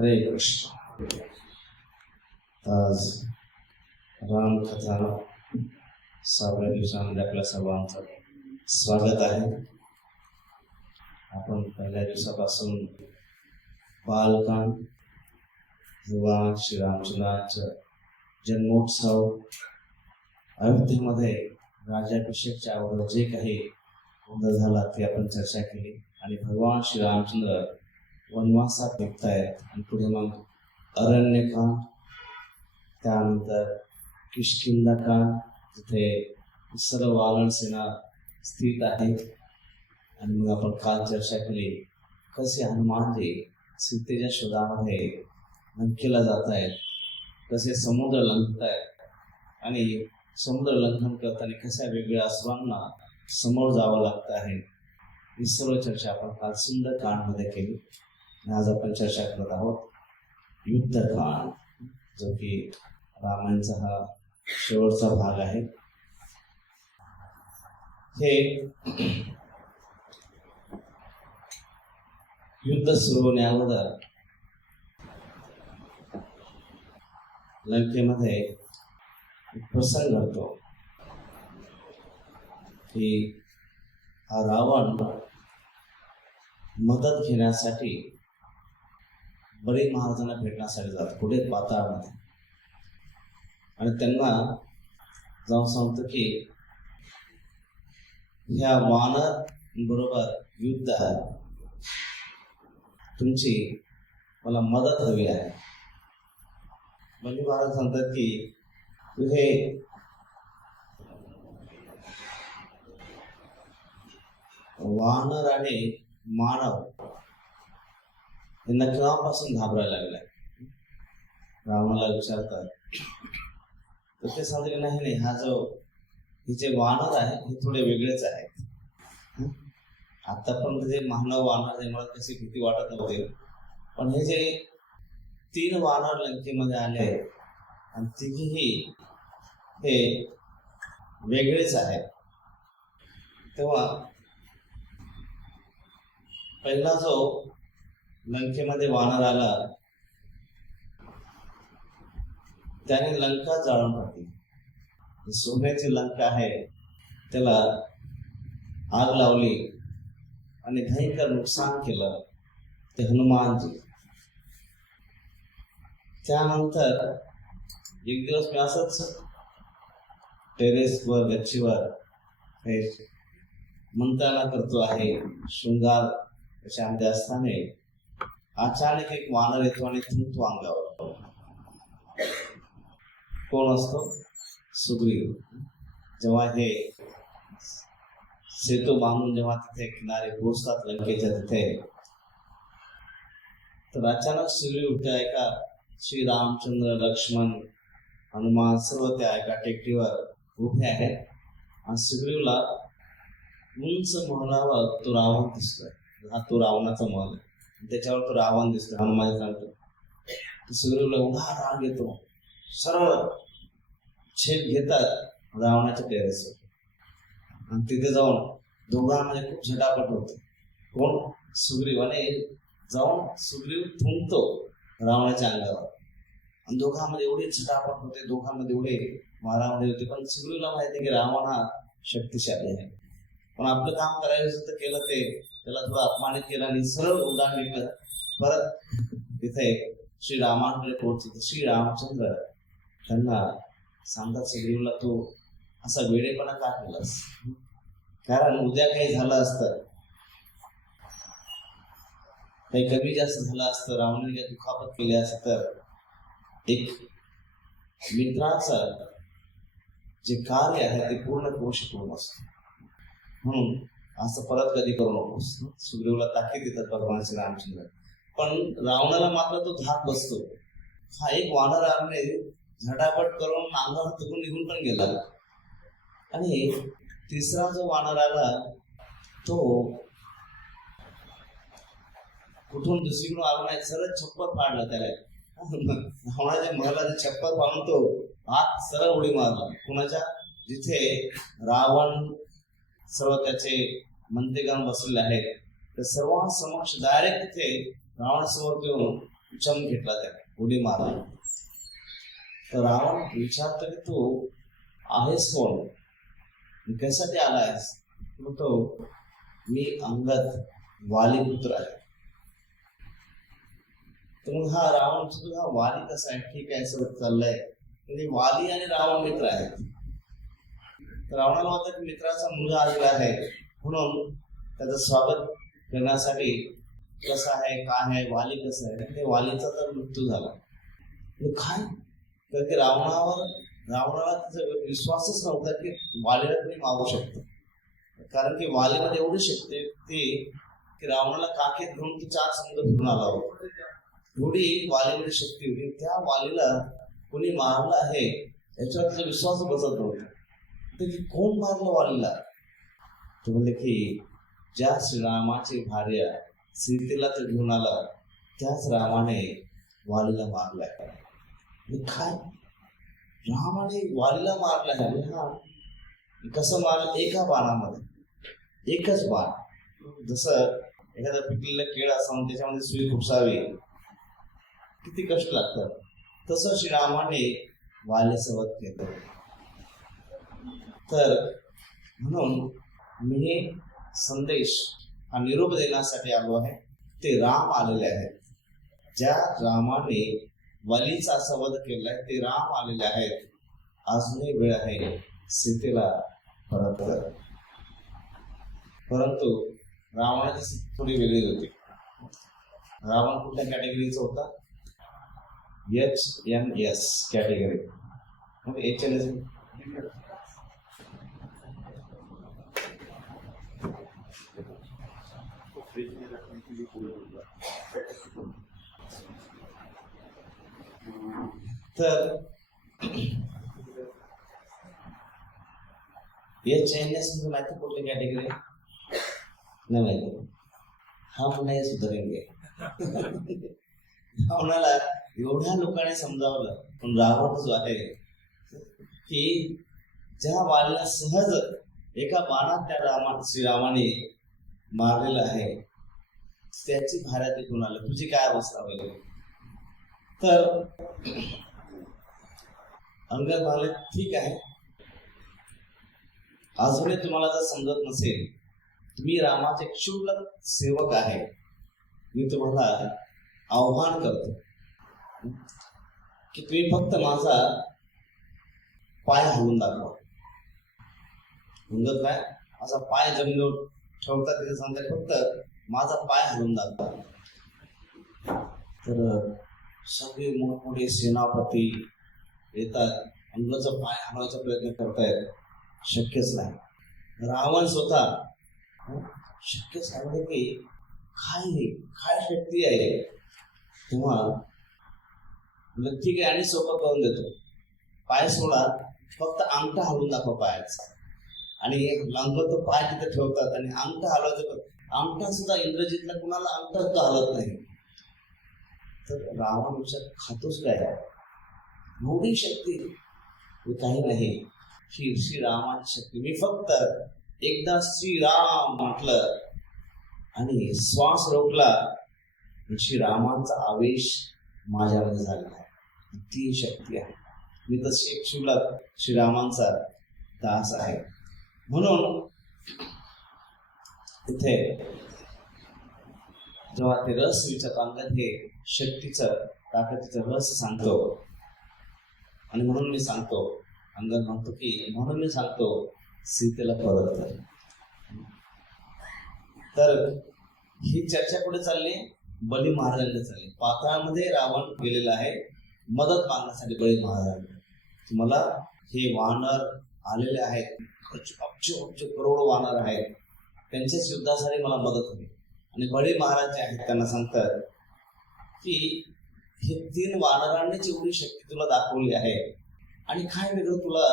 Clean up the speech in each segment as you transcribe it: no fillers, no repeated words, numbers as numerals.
हरे कृष्ण. आज रामकथा 6व्या दिवसामध्ये आपल्या सर्वांचं स्वागत आहे. आपण पहिल्या दिवसापासून बालकांड, भगवान श्रीरामचंद्रांचं जन्मोत्सव, अयोध्येमध्ये राज्याभिषेकच्या अगोदर जे काही गोंधळ झाला ते आपण चर्चा केली. आणि भगवान श्रीरामचंद्र वनवासात निघतायत आणि पुढे मग अरण्यकांड, त्यानंतर किष्किंधाकांड, तिथे सर्व वानर सेना स्थित आहे. आणि मग आपण काल चर्चा केली कसे हनुमानजी सीतेच्या शोधामध्ये लंकेला जात आहेत, कसे समुद्र लंघतायत आणि समुद्र लंघन करताना कशा वेगळ्या असुरांना समोर जावं लागतं आहे. ही सर्व चर्चा आपण काल सुंदरकांडमध्ये केली. आणि आज आपण चर्चा करत आहोत युद्धकांड, जो की रामायणचा हा शेवटचा भाग आहे. हे युद्ध सुरू होण्याअगोदर लंकेमध्ये एक प्रसंग घडतो की हा रावण मदत घेण्यासाठी बळी महाराजांना भेटण्यासाठी जातो पुढे पाताळमध्ये. आणि त्यांना जाऊन सांगतो की ह्या वानर बरोबर युद्ध आहे, तुमची मला मदत हवी आहे. बळी महाराज सांगतात की तुझे वानर आणि मानव यांना केव्हापासून घाबरायला लागलाय. रावणाला विचारतात तर ते सांगते की नाही, हा हे जे वानर आहे हे थोडे वेगळेच आहेत. आतापर्यंत जे मानव वानर मला कशी भीती वाटत नव्हते, पण हे जे 3 वानर लंकेमध्ये आले आणि तिघेही हे वेगळेच आहेत. तेव्हा पहिला जो लंकेमध्ये वानर आला त्याने लंका जाळून टाकली. सोन्याची लंका आहे त्याला आग लावली आणि भयंकर नुकसान केलं ते हनुमानजी. त्यानंतर एक दिवस मी असंच टेरेसवर गच्चीवर हे मंत्राला करतो आहे, शृंगार त्याच्यामध्ये असताना अचानक एक वानर येतो आणि थुंकतो अंगावर. कोण असतो? सुग्रीव. जेव्हा हे सेतू बांधून जेव्हा तिथे किनारे पोहोचतात लंकेच्या तिथे, तर अचानक सुग्रीव उठे एका श्री रामचंद्र, लक्ष्मण, हनुमान सर्व त्या एका टेकडीवर उभे आहेत. आणि सुग्रीवला उंच महलावर तो रावण दिसतोय. हा तो रावणाचा महल आहे, त्याच्यावर तो रावण दिसतो. हनुमान सांगतो सुग्रीवला उभा राग येतो, सरळ छेद घेतात रावणाच्या टेरेसवर आणि तिथे जाऊन दोघांमध्ये खूप झटापट होते. कोण? सुग्रीव. आणि जाऊन सुग्रीव थुंकतो रावणाच्या अंगावर आणि दोघांमध्ये एवढी झटापट होते, दोघांमध्ये एवढे मारामारी होते. पण सुग्रीवला माहिती की रावण हा शक्तिशाली आहे, पण आपलं काम करायचं तर केलं, ते त्याला थोडं अपमानित केलं आणि सरळ उड्डाण घेतलं. परत तिथे श्रीरामांकडे पोहोचतो. श्रीरामचंद्र त्यांना सांगतात सुग्रीवला तू असा वेडेपणा का केलास, कारण उद्या काही झालं असतं, काही कमी जास्त झालं असतं, रावणाने काही दुखापत केली असत तर एक मित्राचं जे कार्य आहे ते पूर्ण करू शकलो नसतो. म्हणून असं परत कधी करू नकोस. सुग्रीवला ताकीद देतात भगवान श्री रामचंद्र. पण रावणाला मात्र तो धाक बसतो. हा एक वानर आले झटापट करून अंगावर तुकून निघून पण गेला. आणि तिसरा जो वानर आला तो कुठून दुसरीकडून आला नाही, सरळ छप्पर पाडलं त्याला. रावणाच्या महलाचे छप्पर पाडून तो आत सरळ उडी मारला. कुणाच्या? जिथे रावण सर्व त्याचे मंत्रीगण बसलेले आहेत, तर सर्वांसमक्ष डायरेक्ट तिथे रावणासमोर येऊन उचम घेतला, त्याने उडी मारली. तर रावण विचारतो की तू आहेस कोण, कशासाठी आलायस? तो मी अंगद, वाली पुत्र आहे. तर मग हा रावण हा वाली कसा आहे, ठीक आहे सगळं चाललंय, म्हणजे वाली आणि रावण मित्र आहेत. तर रावणाला वाटतं की मित्राचा मुलगा आलेला आहे, म्हणून त्याचं स्वागत करण्यासाठी कसं आहे, काय आहे, वाली कसं आहे. ते वालीचा तर मृत्यू झाला. काय तर की रावणाला त्याचा विश्वासच नव्हता की वालीला कोणी मागू शकतो. कारण की वालीमध्ये एवढी शक्ती होती की रावणाला काखेत घेऊन ती 4 समुद्र फिरून आला होता. एवढी वालीमध्ये शक्ती होती. त्या वालीला कोणी मारलं आहे याच्यावर त्याचा विश्वास बसत नव्हता. तर कोण मारलं वालीला? तो म्हणले की ज्या श्रीरामाची भार्या सीतेला ते घेऊन आला त्याच रामाने वालीला मारलाय. काय रामाने वालीला मारला आहे? हा कसं मारलं? एका बाणामध्ये, एकच बाण. जसं एखादा पिकलेला केळं असावं त्याच्यामध्ये सुई खुपसावी, किती कष्ट लागतात, तसं श्रीरामाने वालीसोबत केलं. तर म्हणून मी संदेश हा निरोप देण्यासाठी आलो आहे. ते राम आलेले आहेत. ज्या रामाने वालीचा असा वध केलाय ते राम आलेले आहेत. अजूनही वेळ आहे सीतेला परत कर. परंतु रावणाची स्थिती थोडी वेगळी होती. रावण कुठल्या कॅटेगरीचा होता? HMS category. म्हणजे HMS तर HMS म्हणजे माहिती कुठली कॅटेगरी नाही माहिती. हम नाही सुधरेंगे. रावणाला एवढ्या लोकांनी समजावलं, पण रावण जो आहे की ज्या वालीला सहज एका बाणात त्या श्रीरामाने मारलेलं आहे त्याची भार्या तिथून आलं. तुझी काय अवस्था होईल? तर अंगद म्हणाले ठीक आहे, अजूनही तुम्हाला जर समजत नसेल, मी रामाचे क्षुल्लक सेवक आहे. मी तुम्हाला आव्हान करतो की तुम्ही फक्त माझा पाय हलवून दाखवा. अंगद काय असा पाय जमिनीवर ठेवतात तिथे सांगतात फक्त माझा पाय हलवून दाखवा. तर सगळे मोठमोठे सेनापती येतात, अंगदचा पाय हलवायचा प्रयत्न करतायत. शक्यच नाही. रावण स्वतः शक्यच नाही की काय शक्ती आहे. तेव्हा ठीक आहे आणि सोपं करून देतो, पाय सोडा, फक्त अंगठा हलवून दाखवा पायाचा. आणि अंगद तो पाय तिथे ठेवतात आणि अंगठा हलवायचं. अंगठा सुद्धा इंद्रजितला कुणाला अंगठा सुद्धा हलत नाही. तर रावण विचार खातोच काय, एवढी शक्ती? काही नाही, श्रीरामाची शक्ती. मी फक्त एकदा श्रीराम म्हटलं आणि श्वास रोखला, श्रीरामांचा आवेश माझ्यामध्ये झालेला आहे. ती शक्ती आहे. मी तशी एक क्षुल्लक श्रीरामांचा दास आहे. म्हणून इथे जेव्हा ते रस विचारत, अंगद हे शक्तीचं ताकदीचं रस सांगतो. आणि म्हणून मी सांगतो, अंगद म्हणतो की म्हणून मी सांगतो सीतेला परत कर. तर ही चर्चा कुठे चालली? बली महाराजांकडे चालली. पाताळामध्ये रावण गेलेला आहे मदत मागण्यासाठी. बळी महाराजांकडे मला हे वानर आलेले आहेत, अब्ज करोड वानर आहेत, त्यांच्या युद्धासाठी मला मदत हवी. आणि बळी महाराज जे आहेत त्यांना सांगतात की हे 3 वानरांनीच एवढी शक्ती तुला दाखवली आहे आणि काय वेगळं तुला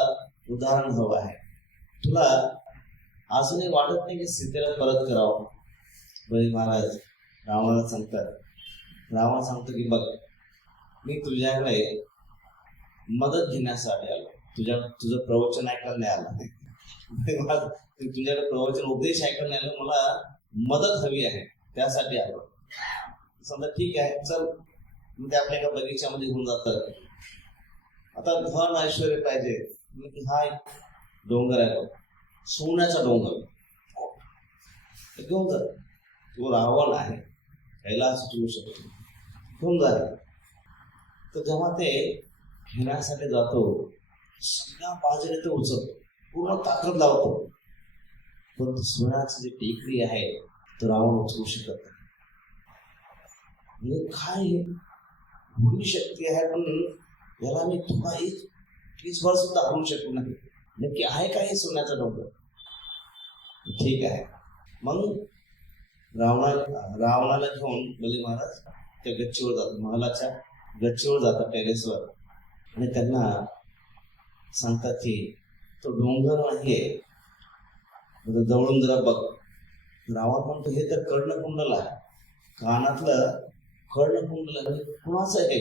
उदाहरण हवं आहे? तुला अजूनही वाटत नाही की सीतेला परत करावं? बळी महाराज रावणाला सांगतात. रावण सांगतो की बघ, मी तुझ्याकडे मदत घेण्यासाठी आलो, तुझं प्रवचन ऐकायला नाही आलं नाही. तुझ्याकडे प्रवचन उपदेश ऐकायला नाही आलं, मला मदत हवी आहे त्यासाठी आलो. समजा ठीक आहे, चल मग ते आपल्या एका बगीच्यामध्ये घेऊन जातात. आता धन ऐश्वर्य पाहिजे, मग की हा एक डोंगर आहे बघ, सोन्याचा डोंगर, ते घेऊन जात. तो रावण आहे, कैलास उचलू शकतो, घेऊन जात. तर जेव्हा ते घेण्यासाठी जातो, सगळ्या बाजूने ते उचलतो, पूर्ण ताकद लावतो, पण सोन्याची जी टेकडी आहे तो रावण उचलू शकत नाही. म्हणजे काय एवढी शक्ती आहे, पण याला मी थोडा 20 वर्ष सुद्धा हरवू शकतो नाही. नक्की आहे का हे सोन्याचा डोंगर? ठीक आहे. मग रावणाला घेऊन बली महाराज त्या गच्चीवर जातात, महालाच्या गच्चीवर जातात, टेरेसवर, आणि त्यांना सांगतात की तो डोंगर नाहीये, जवळून जरा बघ. रावण म्हणतो हे तर कर्णकुंडल आहे, कानातलं कर्णकुंडल आहे. कुणाचं आहे?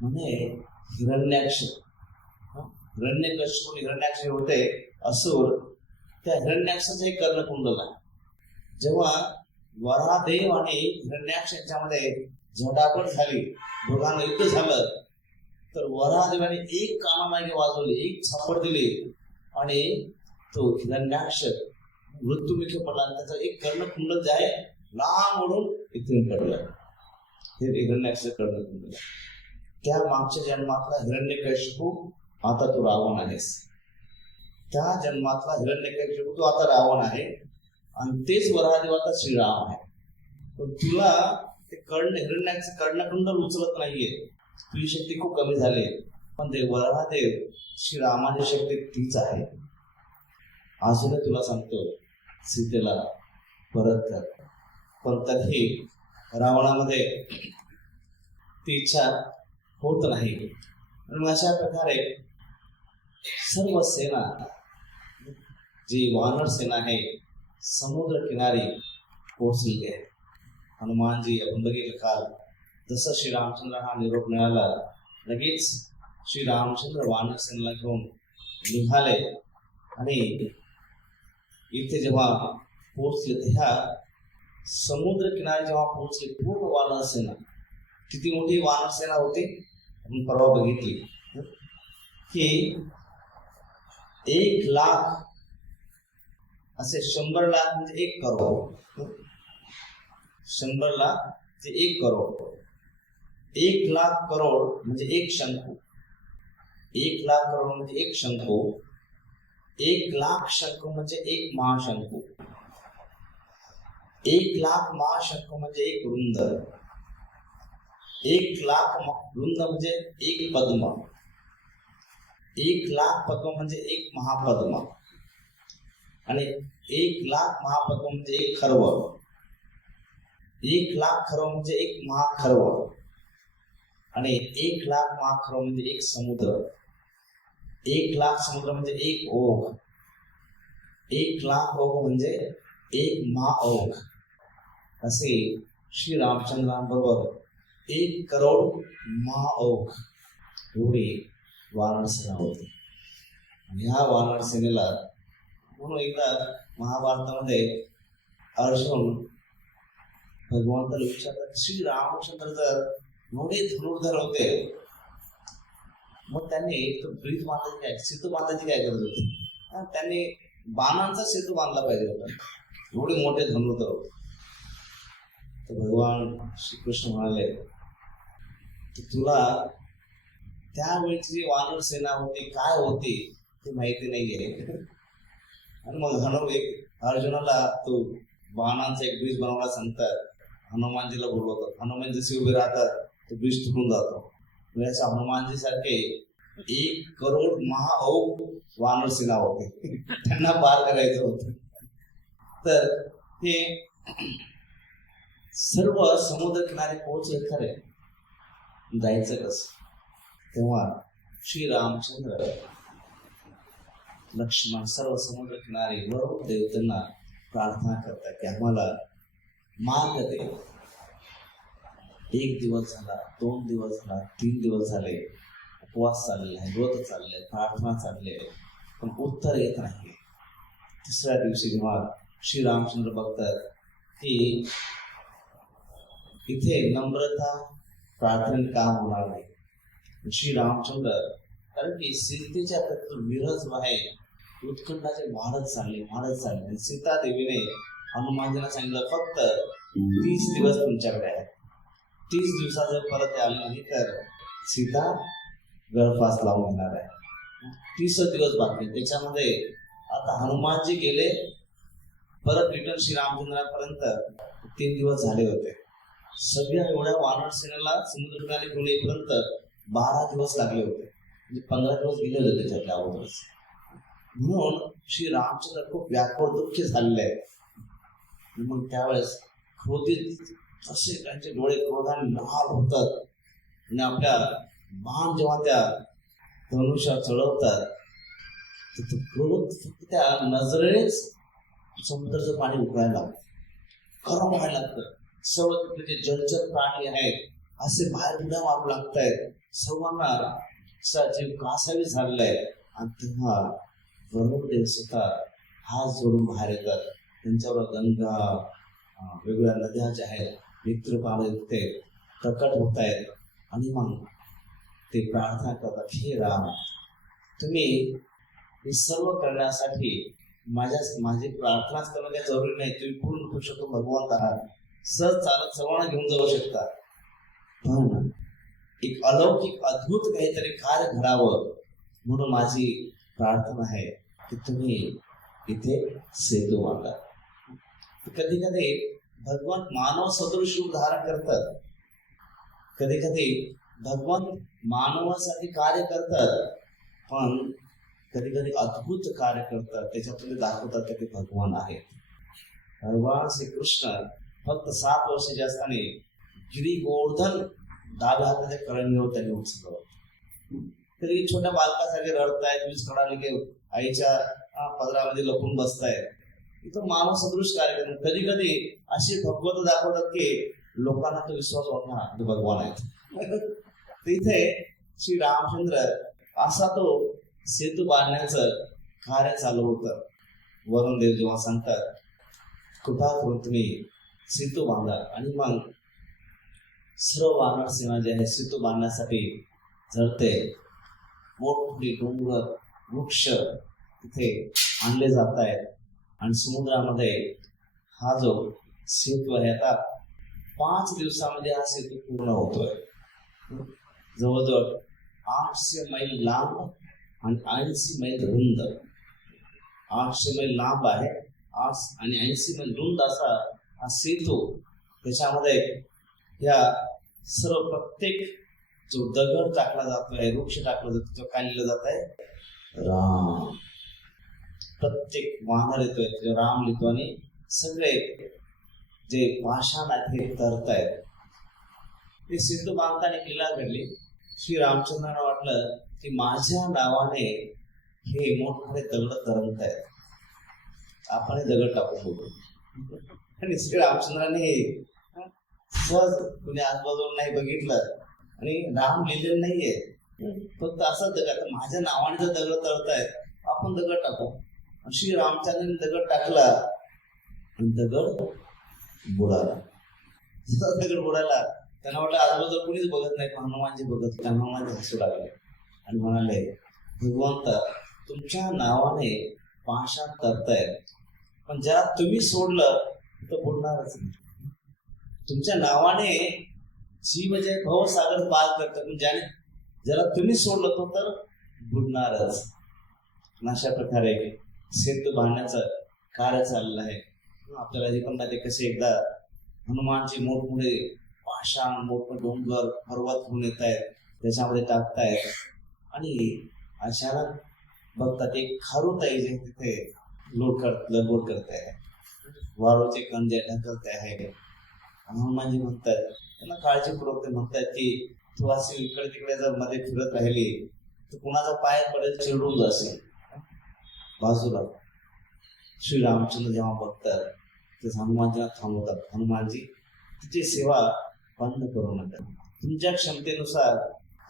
म्हणे हिरण्याक्ष. हिरण्यकश्यप हिरण्याक्ष होते असुर, त्या हिरण्याक्षाचं एक कर्णकुंडल आहे. जेव्हा वरादेव आणि हिरण्याक्ष यांच्यामध्ये झटापट झाली, दोघांना युद्ध झालं, तर वरादेवाने एक कानामागे वाजवली, एक झापड दिली, आणि तो हिरण्याक्ष मृत्युमुखी पडला, आणि त्याचा एक कर्णकुंडल जे आहे लांब ओढून इथून पडलं. हे हिरण्याक्ष कर्णकुंडल. त्या मागच्या जन्मातला हिरण्यकश्यपू आता तू रावण आहेस. त्या जन्मातला हिरण्यकश्यपू तू आता रावण आहे, आणि तेच वरादेव आता श्रीराम आहे. पण तुला ते हिरण्याचं कर्णकुंडल उचलत नाहीये, तुझी शक्ती खूप कमी झाली. पण ते वरादेव श्रीरामाची शक्ती तीच आहे. अजूनही तुला सांगतो, सीतेला परत कर. पण तरीही रावणामध्ये ती इच्छा होत नाही. आणि अशा प्रकारे सर्व सेना, जी वानर सेना आहे, समुद्र किनारी पोहोचलेली आहे. हनुमानजी आपण बघितलं काल, जसं श्रीरामचंद्र हा निरोप मिळाला, लगेच श्रीरामचंद्र वानर सेनेला घेऊन निघाले. आणि इथे जेव्हा पोहोचले, त्या समुद्र किनारी जेव्हा पोहोचले, पूर्ण वानर सेना, किती मोठी वानर सेना होती आपण परवा बघितली की 1 लाख असे 100 लाख म्हणजे 1 करोड. 100 लाख ते 1 करोड. 1 लाख करोड म्हणजे 1 शंकू. 1 लाख करोड म्हणजे 1 शंकू. 1 लाख शंकू म्हणजे 1 महाशंकू. 1 लाख महाशंकू म्हणजे 1 वृंद. 1 लाख वृंद म्हणजे 1 पद्म. 1 लाख पद्म म्हणजे 1 महापद्म. आणि 1 लाख महापद्म म्हणजे 1 खर्व. 1 लाख खर्व म्हणजे 1 महाखर्व. आणि 1 लाख महाखर्व म्हणजे 1 समुद्र. 1 लाख समुद्र म्हणजे 1 ओघ. 1 लाख ओघ म्हणजे 1 महाओघ. असे श्री रामचंद्रांबरोबर 1 करोड महाओघ एवढी वानर सेना होती. आणि ह्या वानर सेनेला म्हणून एकदा महाभारतामध्ये अर्जुन भगवंताला विचारतात, श्री रामचंद्र जर एवढे धनुर्धर होते, मग त्यांनी तो ब्रीज बांधायची काय, सेतू बांधायची काय गरज होती? त्यांनी बाणांचा सेतू बांधला पाहिजे होता, एवढे मोठे धनुर्धर होते. तर भगवान श्रीकृष्ण म्हणाले की तुला त्यावेळची जी वानर सेना होती काय होती ते माहिती नाहीये. आणि मग अर्जुनाला तो बाणांचा एक ब्रिज बनवायला सांगतात. हनुमानजीला बोलवतात. हनुमान जसे उभे राहतात तो ब्रिज तुटून जातो. म्हणजे हनुमानजी सारखे 1 करोड महाओघ वानर सेना होते, त्यांना पार करायचं होतं. तर हे सर्व समुद्र किनारी पोहोचले खरे, जायचं कसं? तेव्हा श्री रामचंद्र लक्ष्मण सर्व समुद्र किनारी वरून देवतांना प्रार्थना करतात की आम्हाला मार्ग दे. 1 दिवस झाला, 2 दिवस झाला, 3 दिवस झाले, उपवास चालले आहे, व्रत चालले, प्रार्थना चालले, पण उत्तर येत नाही. 3ऱ्या दिवशी जेव्हा श्री रामचंद्र बघतात की इथे नम्रता प्रार्थनेने काम होणार नाही. श्री रामचंद्र, कारण की सीतेच्या विरह जो आहे उत्कंठाचे वाढत चालले. आणि सीता देवीने हनुमानजीला सांगितलं फक्त 30 दिवस तुमच्याकडे आहे. 30 दिवसात जर परत आले नाही तर सीता गळफास लावून येणार आहे. 30 दिवस बाकी. त्याच्यामध्ये आता हनुमानजी गेले परत रिटर्न श्रीरामचंद्रापर्यंत 3 दिवस झाले होते. सगळ्या एवढ्या वानर सेनेला समुद्र किनारी घेऊन येईपर्यंत 12 दिवस लागले होते. म्हणजे 15 दिवस गेले होते त्याच्यातल्या अगोदरच. म्हणून श्री रामचंद्र खूप व्याकुळ दुःखी झालेले आहेत. मग त्यावेळेस क्रोधित असे त्यांचे डोळे क्रोधाने लाल होतात आणि आपल्या बाण जेव्हा त्या धनुष्यावर चढवतात तर तो क्रोध फक्त त्या नजरेच समुद्राचं पाणी उकळायला लागतं, गरम व्हायला लागतं. सर्व तिथे जे जलचर प्राणी आहेत असे बाहेर उड्या मारू लागतायत. सर्वांना जीव कासावी झालेला आहे. आणि तेव्हा ब्रह्मदेव स्वतः हात जोडून बाहेर येतात. त्यांच्यावर गंगा वेगवेगळ्या नद्या ज्या आहेत नेत्रपाने ते प्रकट होत आहेत. आणि मग ते प्रार्थना करतात, हे राम, तुम्ही हे सर्व करण्यासाठी माझी प्रार्थनाच करणं काही जरुरी नाही. तुम्ही पूर्ण पुरुषोत्तम भगवंत आहात, सहज चालत सर्वांना घेऊन जाऊ शकता. पण एक अलौकिक अद्भुत काहीतरी कार्य घडावं म्हणून माझी प्रार्थना आहे की तुम्ही इथे सेतू बांधा. कधी कधी भगवान मानव सदृश रूप धारण करतात, कधी कधी भगवान मानवासाठी कार्य करतात, पण कधी कधी अद्भुत कार्य करतात. त्याच्यातून दाखवतात की ते भगवान आहेत. भगवान श्रीकृष्ण फक्त 7 वर्षाचे असताना गिरी गोवर्धन डाव्या हाताच्या करंगीवर त्यांनी उचललं. कधी छोट्या बालकासारखे रडतायत, वीज कडाली की आईच्या पदरामध्ये लपून बसतायत. इथं मानव सदृश कार्य करतात. कधी कधी असे भगवत दाखवतात की लोकांना तो विश्वास वाटणार भगवान आहेत. तिथे श्री रामचंद्र असा तो सेतू बांधण्याचं कार्य चालू होतं. वरुणदेव जेव्हा सांगतात कृपा करून तुम्ही सेतू बांधा. आणि मग सर्व वानर सेना जे आहे सेतू बांधण्यासाठी झडते. मोठमोठी डोंगर वृक्ष तिथे आणले जात आहेत. आणि समुद्रामध्ये हा जो सेतू आहे आता 5 दिवसामध्ये हा सेतू पूर्ण होतोय. जवळजवळ 800 मैल लांब आणि 80 मैल रुंद. 800 मैल लांब आहे आणि 80 मैल रुंद असा हा सेतू. त्याच्यामध्ये या सर्व प्रत्येक जो दगड टाकला जातोय, वृक्ष टाकला जातो, तो काय लिहिलं जात आहे, राम. प्रत्येक वानर येतोय राम लिहितो आणि सगळे जे पाषाण आहेत हे तरतायत. ते सेतू बांधताना लीला घडली. श्री रामचंद्रांना वाटलं की माझ्या नावाने हे मोठमोठे दगड तरंगत आहेत, आपण हे दगड टाकून बघू. आणि श्री रामचंद्राने सहज कुणी आजूबाजूला नाही बघितलं आणि राम लिहिलेलं नाहीये, फक्त असं दगड माझ्या नावाने जर दगड तळतायत आपण दगड टाकू. आणि श्री रामचंद्राने दगड टाकला आणि दगड बुडाला. दगड बुडाला. त्यांना वाटलं आजूबाजूला कुणीच बघत नाही, हनुमानजी बघत. हनुमानजी हसू लागले आणि म्हणाले, भगवंत तुमच्या नावाने पाषाण करतायत, पण ज्याला तुम्ही सोडलं तर बुडणारच नाही. तुमच्या नावाने जीव जे भवसागर पार करतात, पण ज्याला तुम्ही सोडलं तो तर बुडणारच. अशा प्रकारे सेतू बांधण्याचं कार्य चाललेलं आहे. आपल्याला हे पण माहिती कसे एकदा हनुमानजी मोठमोठे पाषाण मोठमोठे डोंगर पर्वत घेऊन येत आहेत, त्याच्यामध्ये टाकतायत. आणि अचानक बघतात एक खारुताई जे तिथे लोट करते आहे, वाळूचे कंदे ढकलते आहे. हनुमानजी म्हणतात, त्यांना काळजीपूर्वक ते म्हणतात की तू अशी इकडे तिकडे जर मध्ये फिरत राहिली तर कुणाचा पाय पडेल, चिरडून जाशील बाजूला. श्री रामचंद्र जेव्हा बघतात ते हनुमानजीला थांबवतात. हनुमानजी तिची सेवा बंद करू नका. तुमच्या क्षमतेनुसार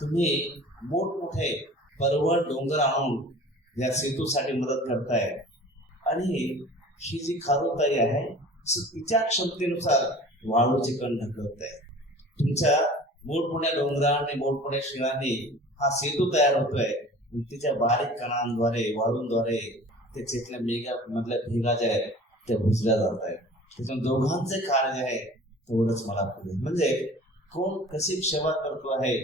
तुम्ही मोठमोठे पर्वत डोंगर आणून या सेतूसाठी मदत करताय. आणि ही जी खारुताई आहे तिच्या क्षमतेनुसार वाळूचे कण ढकलत आहे. तुमच्या मोठमोठ्या डोंगरांनी मोठमोठ्या शिळांनी हा सेतू तयार होतोय. तिच्या बारीक कणांद्वारे वाळूंद्वारे त्याच्या मेघा मधल्या भेगा ज्या आहेत त्या बुजल्या जात आहेत. त्याच्यामुळे दोघांचे कार्य जे आहे तेवढंच मला पुढे म्हणजे कोण कशी सेवा करतो आहे,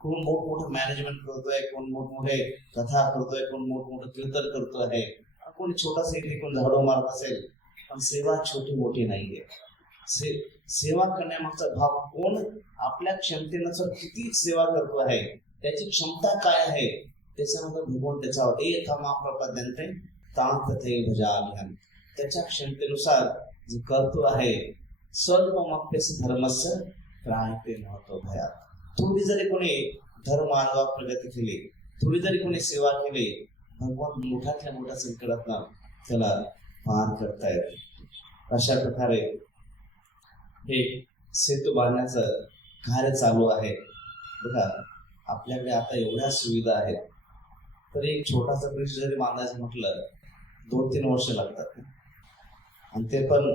कोण मोठमोठं मॅनेजमेंट करतोय, कोण मोठमोठे कथा करतोय, कोण मोठमोठं कीर्तन करतो आहे, कोण छोटासा इथे कोण झाडू मारत असेल. पण सेवा छोटी मोठी नाहीये. सेवा करण्यामागचा भाव कोण आपल्या क्षमतेनुसार किती सेवा करतो आहे, त्याची क्षमता काय आहे त्याच्यामध्ये भगवान त्याचा एथमा प्रपद्यन्ते तां तथैव भजाम्यहम्. त्याच्या क्षमतेनुसार जे करतो आहे स्वल्पमप्यस्य धर्मस्य त्रायते महतो भयात्. थोडी जरी कोणी धर्म मार्गावर प्रगती केली, थोडी जरी कोणी सेवा केली, भगवान मोठ्यातल्या मोठ्या संकटातनं त्याला पार करतायत. अशा प्रकारे हे सेतू बांधण्याचं कार्य चालू आहे. बघा आपल्याकडे आता एवढ्या सुविधा आहेत, तरी एक छोटासा ब्रिज जरी बांधायचं म्हटलं 2-3 वर्ष लागतात आणि ते पण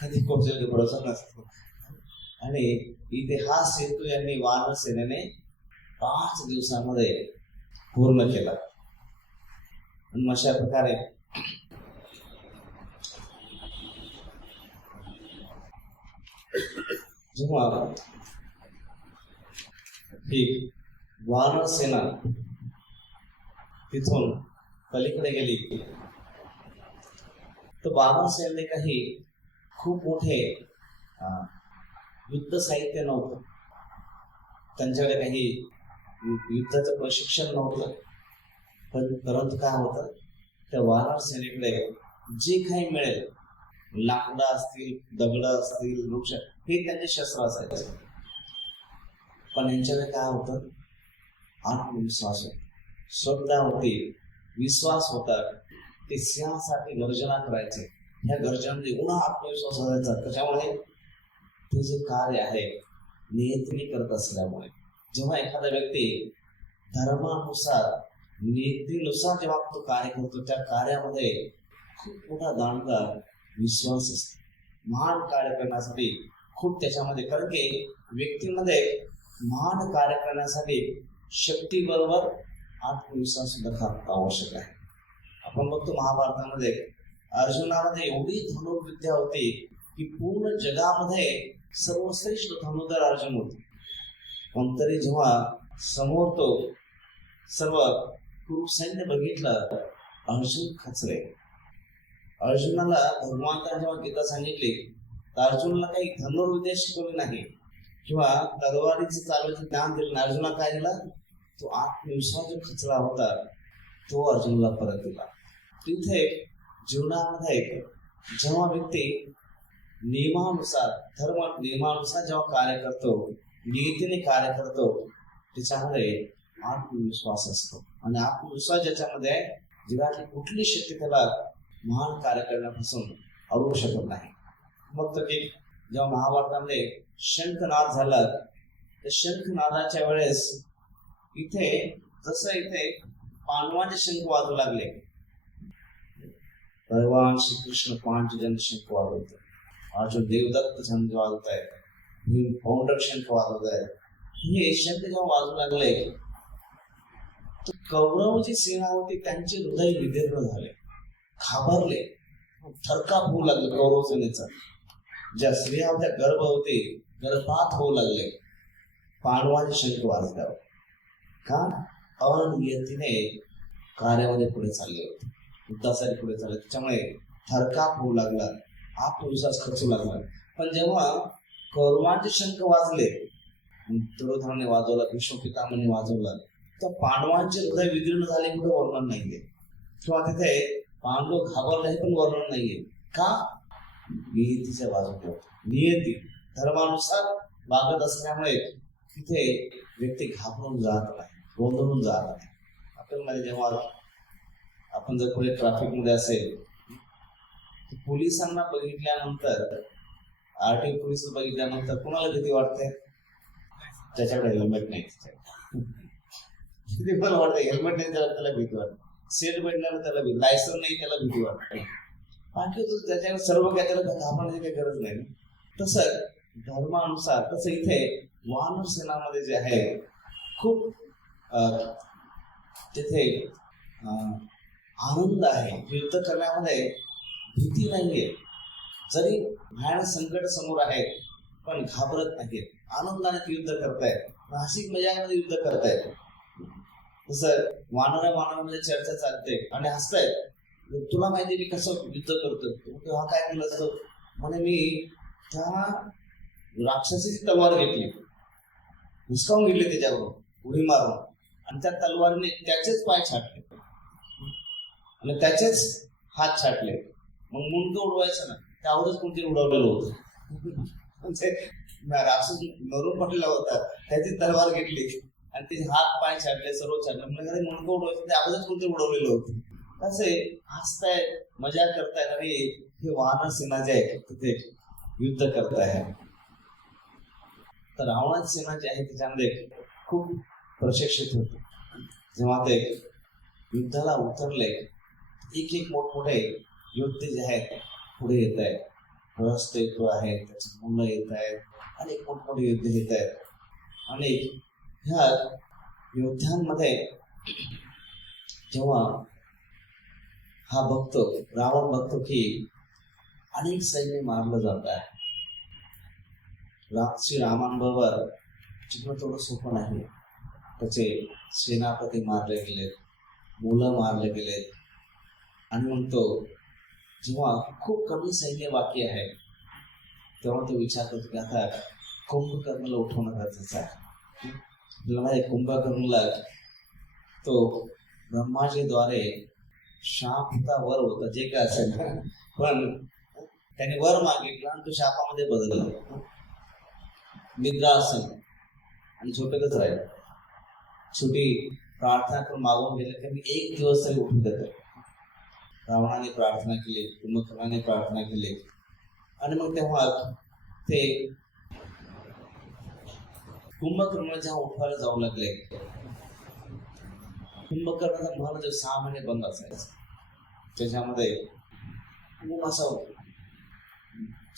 कधी पोहोचेल भरोसा नसतो. आणि इथे हा सेतू यांनी वानर सेनेने 5 दिवसामध्ये पूर्ण केला. आणि अशा प्रकारे जेव्हा ही वानर सेना तिथून पलीकडे गेली तर वानर सेनेने काही खूप मोठे युद्ध साहित्य नव्हतं, त्यांच्याकडे काही युद्धाचं प्रशिक्षण नव्हतं. परंतु काय होतं, त्या वानर सेनेकडे जे काही मिळेल, लाकडं असतील, दगड असतील, वृक्ष, हे त्यांचे शस्त्र असायचे. पण यांच्याकडे काय होतं, आत्मविश्वास होता, श्रद्धा होती, विश्वास होता. ते सिंहासाठी गर्जना करायचे. ह्या गर्जनामध्ये पुन्हा आत्मविश्वास असायचा. त्याच्यामुळे ते जे कार्य आहे नियतीने करत असल्यामुळे, जेव्हा एखादा व्यक्ती धर्मानुसार नीतीनुसार जेव्हा तो कार्य करतो, त्या कार्यामध्ये खूप मोठा जाणकार विश्वास असतो. महान कार्य करण्यासाठी खूप त्याच्यामध्ये, कारण की व्यक्तीमध्ये महान कार्य करण्यासाठी शक्तीबरोबर आत्मविश्वास सुद्धा खूप आवश्यक आहे. आपण बघतो महाभारतामध्ये अर्जुनामध्ये एवढी धनुर्विद्या होती की पूर्ण जगामध्ये सर्वश्रेष्ठ धनुर्धर अर्जुन होते. पण तरी जेव्हा समोर तो सर्व कुरु सैन्य बघितलं, अर्जुन खचले. अर्जुनाला भगवंताने जेव्हा गीता सांगितली तर अर्जुनाला काही धनुर्विद्या शिकवली नाही किंवा तलवारीचं चालवायचं ज्ञान दिलं नाही. अर्जुना काय दिला, तो आत्मविश्वास जो खचला होता तो अर्जुनाला परत दिला. तिथे जीवनामध्ये जेव्हा व्यक्ती नियमानुसार, धर्म नियमानुसार जेव्हा कार्य करतो, नीतीने कार्य करतो, त्याच्यामध्ये आत्मविश्वास असतो. आणि आत्मविश्वास ज्याच्यामध्ये आहे, जगातली कुठली शक्ती त्याला महान कार्य करण्यापासून अडवू शकत नाही. मग तर की जेव्हा महाभारतामध्ये शंखनाद झाला, त्या शंखनादाच्या वेळेस इथे जसं इथे पांडवांचे शंख वाजू लागले, भगवान श्रीकृष्ण 5 जण शंख वाजवत, अर्जुन देवदत्त शंख वाजवत आहे, भीम फाउंडर शंख वाजवत आहे. हे शंख जेव्हा वाजू लागले तर कौरव जी सेना होती त्यांचे हृदय विदीर्ण झाले, घाबरले, थरकाप होऊ लागले. कौरव सेनेचा ज्या स्त्रिया होत्या गर्भवती, गर्भपात होऊ लागले पांडवांचे शंख वाजल्यावर. का? अनियतीने कार्यामध्ये पुढे चालले होते, युद्धासाठी पुढे चालले, त्याच्यामुळे थरकाप होऊ लागला, आत्मविश्वास खचू लागला. पण जेव्हा कौरवांचे शंख वाजले, दुर्योधनाने वाजवला, भीष्म पितामहाने वाजवला, तर पांडवांचे हृदय विदीर्ण झाले कुठे वर्णन नाहीये, किंवा तिथे पांडव घाबरले हे पण वर्णन नाहीये. का? नियतीच्या बाजूने, नियती धर्मानुसार वागत असल्यामुळे तिथे व्यक्ती घाबरून जात नाही, गोंधळून जात नाही. आपल्यामध्ये जेव्हा आपण जर पुढे ट्रॅफिक मध्ये असेल, पोलिसांना बघितल्यानंतर, आरटीओ पोलीस बघितल्यानंतर कोणाला भीती वाटते? त्याच्याकडे हेल्मेट नाही, किती पण वाटते हेल्मेट नाही त्याला भीती वाटते, सीट बेल्ट नाही त्याला भीती, लायसन नाही त्याला भीती वाटते. बाकी त्याच्याकडे सर्व काय त्याला घाबरण्याची काही गरज नाही. तसं धर्मानुसार, तसं इथे वानर सेनामध्ये जे आहे खूप तिथे आनंद आहे. युद्ध करण्यामध्ये भीती नाहीये. जरी भयानक संकट समोर आहे पण घाबरत नाहीत. आनंदाने ते युद्ध करतायत. नाशिक मजामध्ये युद्ध करतायत. तसं वानरामध्ये चर्चा चालते आणि हसतायत. तुला माहिती मी कसं युद्ध करतो? तेव्हा काय केलं असतं म्हणे, मी त्या राक्षसाची तलवार घेतली, हुसकावून घेतली त्याच्यावर उडी मारून, आणि त्या तलवारीने त्याचेच पाय छाटले आणि त्याचेच हात छाटले. मग मुंडकं उडवायचं ना, त्यावरच कोणतरी उडवलेलं होतं. म्हणजे राक्षस मरून पडलेला होता, त्याची तलवार घेतली आणि त्याचे हात पाय छाटले, सर्व छाटले. म्हणजे मुंडकं उडवायचं, त्यावरच कोणतरी उडवलेलं होतं. असे हसतायत, मजा करतायत आणि हे वानर सेना जे आहे तिथे युद्ध करताय. तर रावणाची सेना जी आहे त्याच्यामध्ये खूप प्रशिक्षित होते. जेव्हा ते युद्धाला उतरले, एक एक मोठमोठे योद्धे जे आहेत पुढे येत आहेत. प्रहस्त येतो आहे, त्याची मुलं येत आहेत, अनेक मोठमोठे योद्धे येत आहेत. आणि ह्या योद्ध्यांमध्ये जेव्हा हा बघतो, रावण बघतो की अनेक सैन्य मारलं जात आहे. श्रीरामांबरोबर जीवन थोडं सोपं नाही. त्याचे सेनापती मारले गेलेत, मुलं मारले गेलेत. आणि म्हणतो जेव्हा खूप कमी सैन्य बाकी आहे तेव्हा तो विचार करतो की आता कुंभकर्णाला उठवणं गरजेचं आहे. आपल्याला कुंभकर्णाला तो ब्रह्माजीद्वारे शापचा वर होता, जे काय असेल, पण त्याने वर मागितला आणि तो शापामध्ये बदलला. निद्रासन आणि छोटकच राहील. छोटी प्रार्थना करून मागून गेले की मी एक दिवस तरी उठू देतो. रावणाने प्रार्थना केली, कुंभकर्णाने प्रार्थना केली. आणि मग तेव्हा ते कुंभकर्ण जेव्हा उठवायला जाऊ लागले, कुंभकर्णाचा महल जो 6 महिने बंद असायचा, त्याच्यामध्ये असा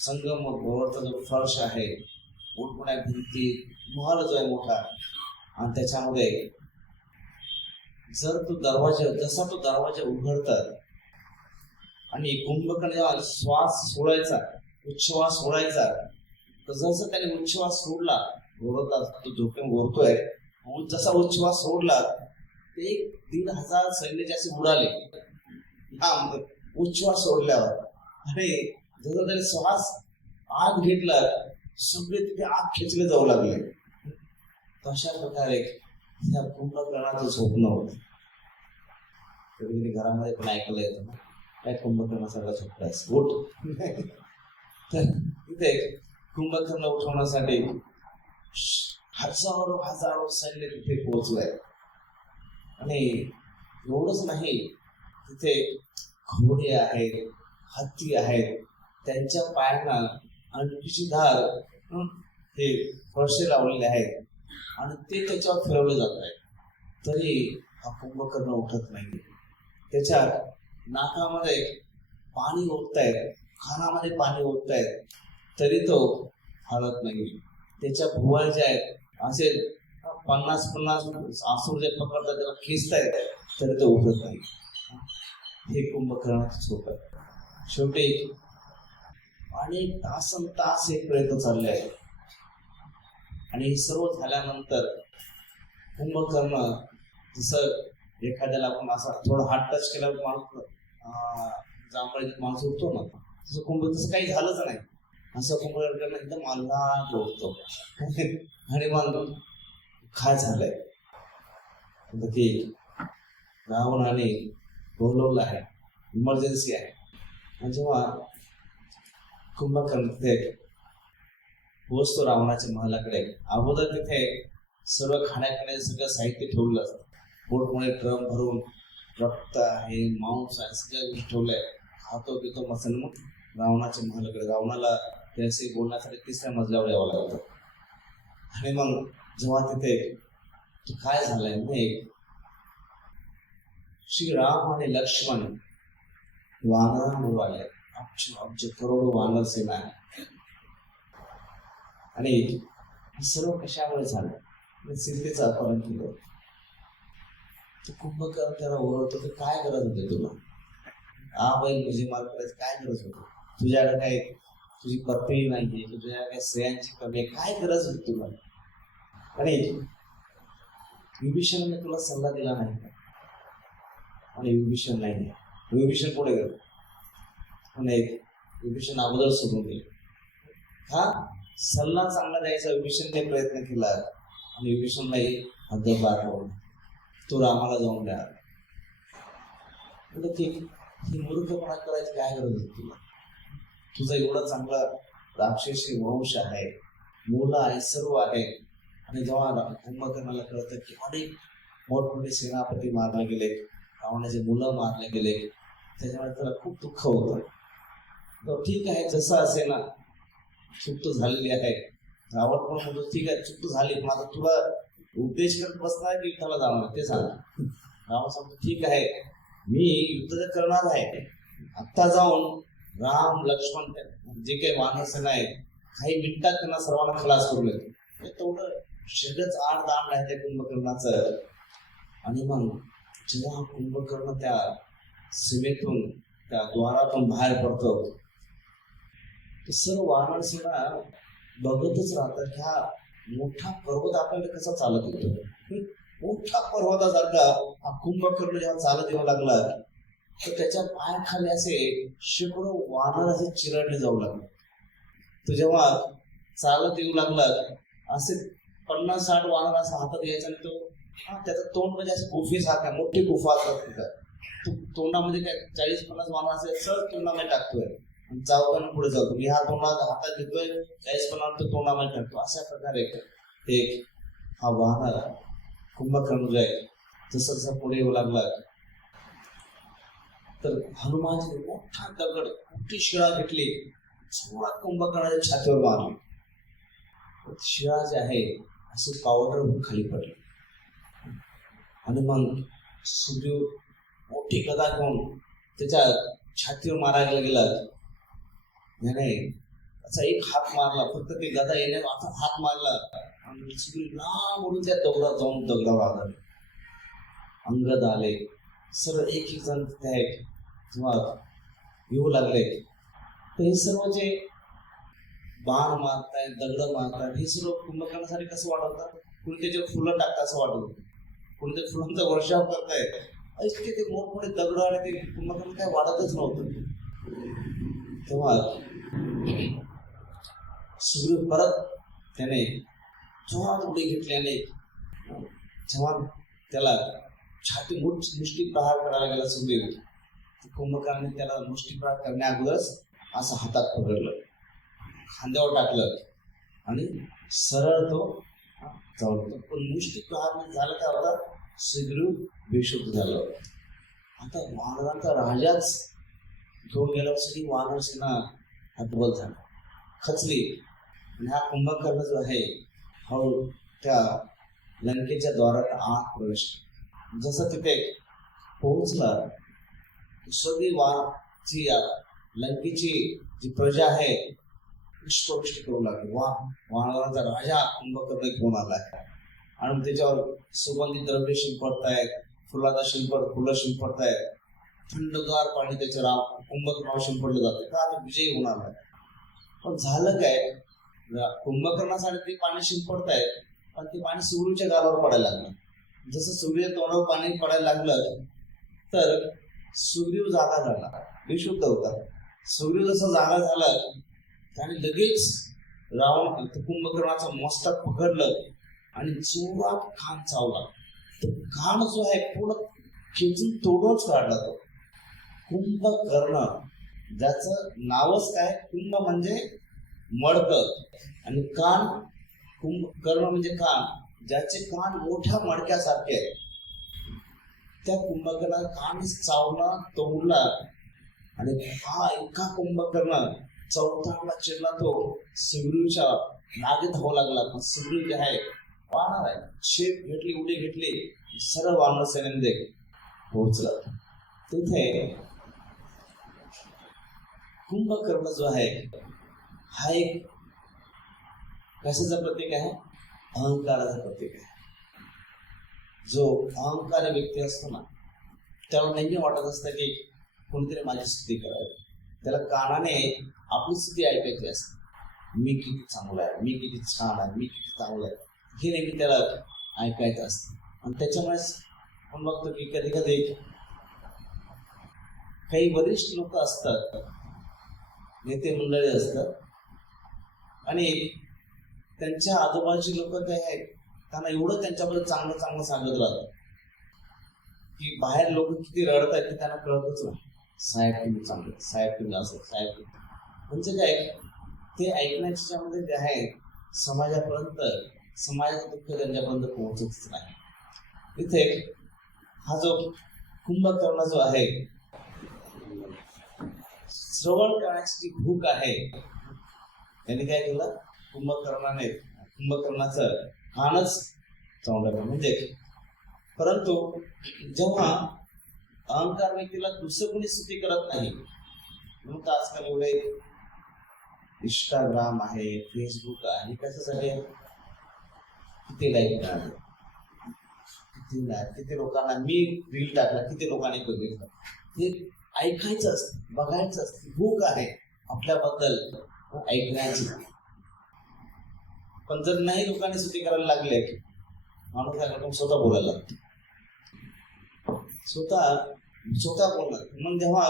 संगम भोवरचा जो फर्श आहे, मोठमोठ्या भिंती, महल जो आहे मोठा, आणि त्याच्यामध्ये जर जसा तो दरवाजा उघडतात आणि कुंभकर्ण जेव्हा श्वास सोडायचा, उच्छ्वास सोडायचा, तर जसं त्याने उच्छ्वास सोडला, तो झोपेन घोरतोय, जसा उच्छ्वास सोडला ते 1,500 सैन्य असे उडाले उच्छ्वास सोडल्यावर. आणि जसं त्याने श्वास आत घेतला, सगळे तिथे आत खेचले जाऊ लागले. तशा प्रकारे त्या कुंभकर्णाचं स्वप्न होतं. कधी कधी घरामध्ये पण ऐकायला येतं ना, काय कुंभकर्ण सगळं झोपलायस, उठ. तर तिथे कुंभकर्ण उठवण्यासाठी हजारो सैन्य तिथे पोहोचलाय. आणि एवढंच नाही, तिथे घोडे आहेत, हत्ती आहेत, त्यांच्या पायांना आणखीची धार ते फरशे लावलेले आहेत आणि ते त्याच्यावर फिरवले जात आहेत. तरी हा कुंभकर्ण उठत नाही. त्याच्या नाकामध्ये पाणी ओततायत, कानामध्ये पाणी ओततायत, तरी तो हलत नाही. त्याच्या भुवया ज्या आहेत असे 50 आसूर जे पकडतात त्याला खेचतायत, तरी तो उठत नाही. हे कुंभकर्णाचं झोप आहे. शेवटी अनेक तास हे प्रयत्न चालले आहेत. आणि हे सर्व झाल्यानंतर कुंभकर्ण, जसं एखाद्याला आपण असा थोडा हात टच केल्यावर माणूस जांभळीत माणूस उठतो ना, तसं काही झालंच नाही. असं कुंभकर्ण एकदम आल्हाद उठतो. आणि मग काय झालंय की रावणाने बोलवलं आहे, इमर्जन्सी आहे. आणि जेव्हा कुंभकर्ण तिथे पोहोचतो रावणाच्या महलाकडे, अगोदर तिथे सर्व खाण्यापिण्याचं सगळं साहित्य ठेवलं असतं. मोठमोठे ड्रम भरून रक्त आहे, मांस आहे, सगळ्या गोष्टी ठेवलंय. खातो पितो मसन मग रावणाच्या महलाकडे. रावणाला त्याशी बोलण्यासाठी 3ऱ्या मजल्यावर यावं लागतं. आणि मग जेव्हा तिथे काय झालंय, म्हणजे श्रीराम आणि लक्ष्मण वानरांबरोबर आले. अब्ज करोडो वानर सेना आहे. आणि हे सर्व कशामुळे झालं? सीतेचं अपहरण केलं. तो कुंभकर्ण त्याला ओरडतो की काय गरज होती तुला? बैल तुझी मार करायची काय गरज होती? तुझ्याकडे काय तुझी पत्नी नाहीये, तुझ्या काय स्त्रियांची कमी आहे, काय गरज होती तुला? आणि विभीषणाने तुला सल्ला दिला नाही का? आणि विभीषण नाही, विभीषण पुढे गेलो आणि विभीषण अगोदर सोडून गेले. हा सल्ला चांगला द्यायचा विभीषणने प्रयत्न केला आणि विभीषणलाही हद्दपार होऊन तो रामाला जाऊन द्या. ही मूर्खपणा करायची काय गरज होती तुला? तुझा एवढा चांगला राक्षसी वंश आहे, मुलं आहे, सर्व आहे. आणि जेव्हा कुंभकर्णाला कळतं की अनेक मोठमोठे सेनापती मारले गेले, रावणाचे मुलं मारले गेले, त्याच्यामुळे त्याला खूप दुःख होतं. तर ठीक आहे, जसं असे ना, चूक तर झालेली आहे. रावण पण म्हणतो ठीक आहे, चूक तर झाली, पण आता तुला उपदेश करत बसणार की युद्धाला जाणार ते सांग. रावण सांगतो ठीक आहे, मी युद्ध करणार आहे. आत्ता जाऊन राम लक्ष्मण जे काही वानर सेना आहे काही मिनिटात त्यांना सर्वांना खलास करून येतो. तेवढं शरीरच आडदांड आहे त्या कुंभकर्णाचं. आणि मग जेव्हा कुंभकर्ण त्या सीमेतून त्या द्वारातून बाहेर पडतो, सर्व वानर सेना बघतच राहतात. ह्या मोठा पर्वत आपल्याला कसा चालत येतो? मोठा पर्वतासारखा हा कुंभकर्ण जेव्हा चालत येऊ लागला तर त्याच्या पायाखाली असे शेकडो वानर असे चिरडले जाऊ लागले. तो जेव्हा चालत येऊ लागला असे 50-60 वानर असं हातात यायचा आणि तो त्याचं तोंड म्हणजे असं गुफेसारखा, मोठी गुफा असतात तिथं. तोंडामध्ये काय 40-50 वानर असे सर तोंडामध्ये टाकतोय आणि चावताना पुढे जातो. मी हा तोंडात हातात घेतोय, 40-50 तो तोंडामध्ये टाकतो. अशा प्रकारे एक हा वानर कुंभकर्ण जो आहे जसं जसं पुढे येऊ लागला तर हनुमानजी मोठा दगड, मोठी शिळा घेतली, जोरात कुंभकर्णाच्या छातीवर मारली. शिळा जे आहे असे पावडर होऊन खाली पडले. आणि मग सुग्रीव मोठी गदा घेऊन त्याच्या छातीवर मारायला गेला. नाही असा एक हात मारला, फक्त ते गदा येण्याचा हात मारला आणि सुग्रीव लांब उडून त्या दगडात जाऊन दगडावर आदळले. अंगद आले, सर्व एक एक जण त्या जेव्हा येऊ लागले तर हे सर्व जे बाण मारतायत, दगड मारतायत, हे सर्व कुंभकर्णासाठी कसं वाटवतात? कुणी त्याच्यावर फुलं टाकतात असं वाटत, कुणी ते फुलांचा वर्षाव करतायत. इतके ते मोठमोठे दगड आणि ते कुंभकर्ण काय वाटतच नव्हतं. तेव्हा सुग्रीव परत त्याने जोरात उडी घेतल्याने जेव्हा त्याला छाती मुष्टी प्रहार करायला गेला सुग्रीव, कुंभकर्णाने त्याला मुष्टी प्रहार करण्या अगोदरच असं हातात पकडलं, खांद्यावर टाकलं आणि सरळ तो चावलं. पण मुष्टी प्रहार झालं काय होता? सुग्रीव बेशुद्ध झालं. आता वानरांचा राजाच घेऊन गेल्यावर सगळी वानर सेना हतबल झाली, खचली. आणि हा कुंभकर्ण जो आहे हळू त्या लंकेच्या द्वारात आत प्रवेश. जसं तिथे पोहोचला सगळी लंकेची जी प्रजा आहे पुष्पवृष्टी करू लागली. वानरांचा राजा कुंभकर्ण घेऊन आलाय आणि त्याच्यावर सुगंधित द्रव्य शिंपडतायत, फुलं शिंपडतायत, थंडगार पाणी त्याच्या कुंभकर्णावर शिंपडलं जातं का आता विजयी होणार आहे. पण झालं काय, कुंभकर्णासाठी ते पाणी शिंपडतायत पण ते पाणी सुग्रीवच्या गालावर पडायला लागलं. जसं सुग्रीव तोंडावर पाणी पडायला लागलं तर सुग्रीव जागा झाला, बेशुद्ध होता. सुग्रीव जसा जागा झाला त्याने लगेच रावण कुंभकर्णाचं मस्तक पकडलं आणि जोरात कान चावला. तो कान जो आहे पूर्ण खेचून तोडूनच काढला. तो कुंभकर्ण, ज्याचं नावच काय, कुंभ म्हणजे मडकं आणि कान, कुंभकर्ण म्हणजे कान, ज्याचे कान मोठ्या मडक्यासारखे आहेत. त्या कुंभकर्णाचा कान चावला, तोडला आणि हा एका कुंभकर्ण चौथाला चिरला. तो सुग्रीवच्या मागे धावू लागला. पण सुग्रीव जे आहे वानर आहे, शेप घेतली, उडी घेतली, सर्व वानर सेनेमध्ये पोहोचला. तिथे कुंभकर्ण जो आहे हा एक कशाचं प्रतीक आहे? अहंकाराचं प्रतीक आहे. जो अहंकारी व्यक्ती असतो ना, त्याला नेहमी वाटत असतं की कोणीतरी माझी स्तुती करावी. त्याला कानाने आपली स्तुती ऐकायची असते. मी किती चांगला आहे, मी किती छान आहे, मी किती चांगलं आहे, हे नेहमी त्याला ऐकायचं असतं. आणि त्याच्यामुळेच आपण बघतो की कधी कधी काही वरिष्ठ लोक असतात, नेते मंडळी असतात, आणि त्यांच्या आजूबाजूची लोक काय आहेत, त्यांना एवढं त्यांच्याबद्दल चांगलं चांगलं सांगत राहतात की बाहेर लोक किती रडत आहेत ते त्यांना कळतच नाही. साहेब तुम्ही चांगले, साहेब तुम्ही असं, साहेब तुम्ही, म्हणजे काय, ते ऐकण्याच्यामध्ये जे आहे समाजापर्यंत, समाजाचं दुःख त्यांच्यापर्यंत पोहोचतच नाही. इथे हा जो कुंभकर्ण जो आहे, श्रवण करण्याची जी भूक आहे, त्यांनी काय केलं, कुंभकर्णाचं कानच तोंडाला. म्हणजे परंतु जेव्हा अहंकार व्यक्तीला दुसरं कोणी स्तुती करत नाही, म्हणून तर आजकाल एवढे इंस्टाग्राम आहे, फेसबुक आहे, कशासाठी आहे, किती लाईक मिळाले, किती लोकांना मी रील टाकला, किती लोकांनी बघितलं, हे ऐकायचं असतं, बघायचं असतं. भूक आहे आपल्याबद्दल ऐकण्याची. पण जर नाही लोकांनी स्तुती करायला लागले, माणूस काय करतो, स्वतः बोलायला लागतो, स्वतः बोलणार. मग जेव्हा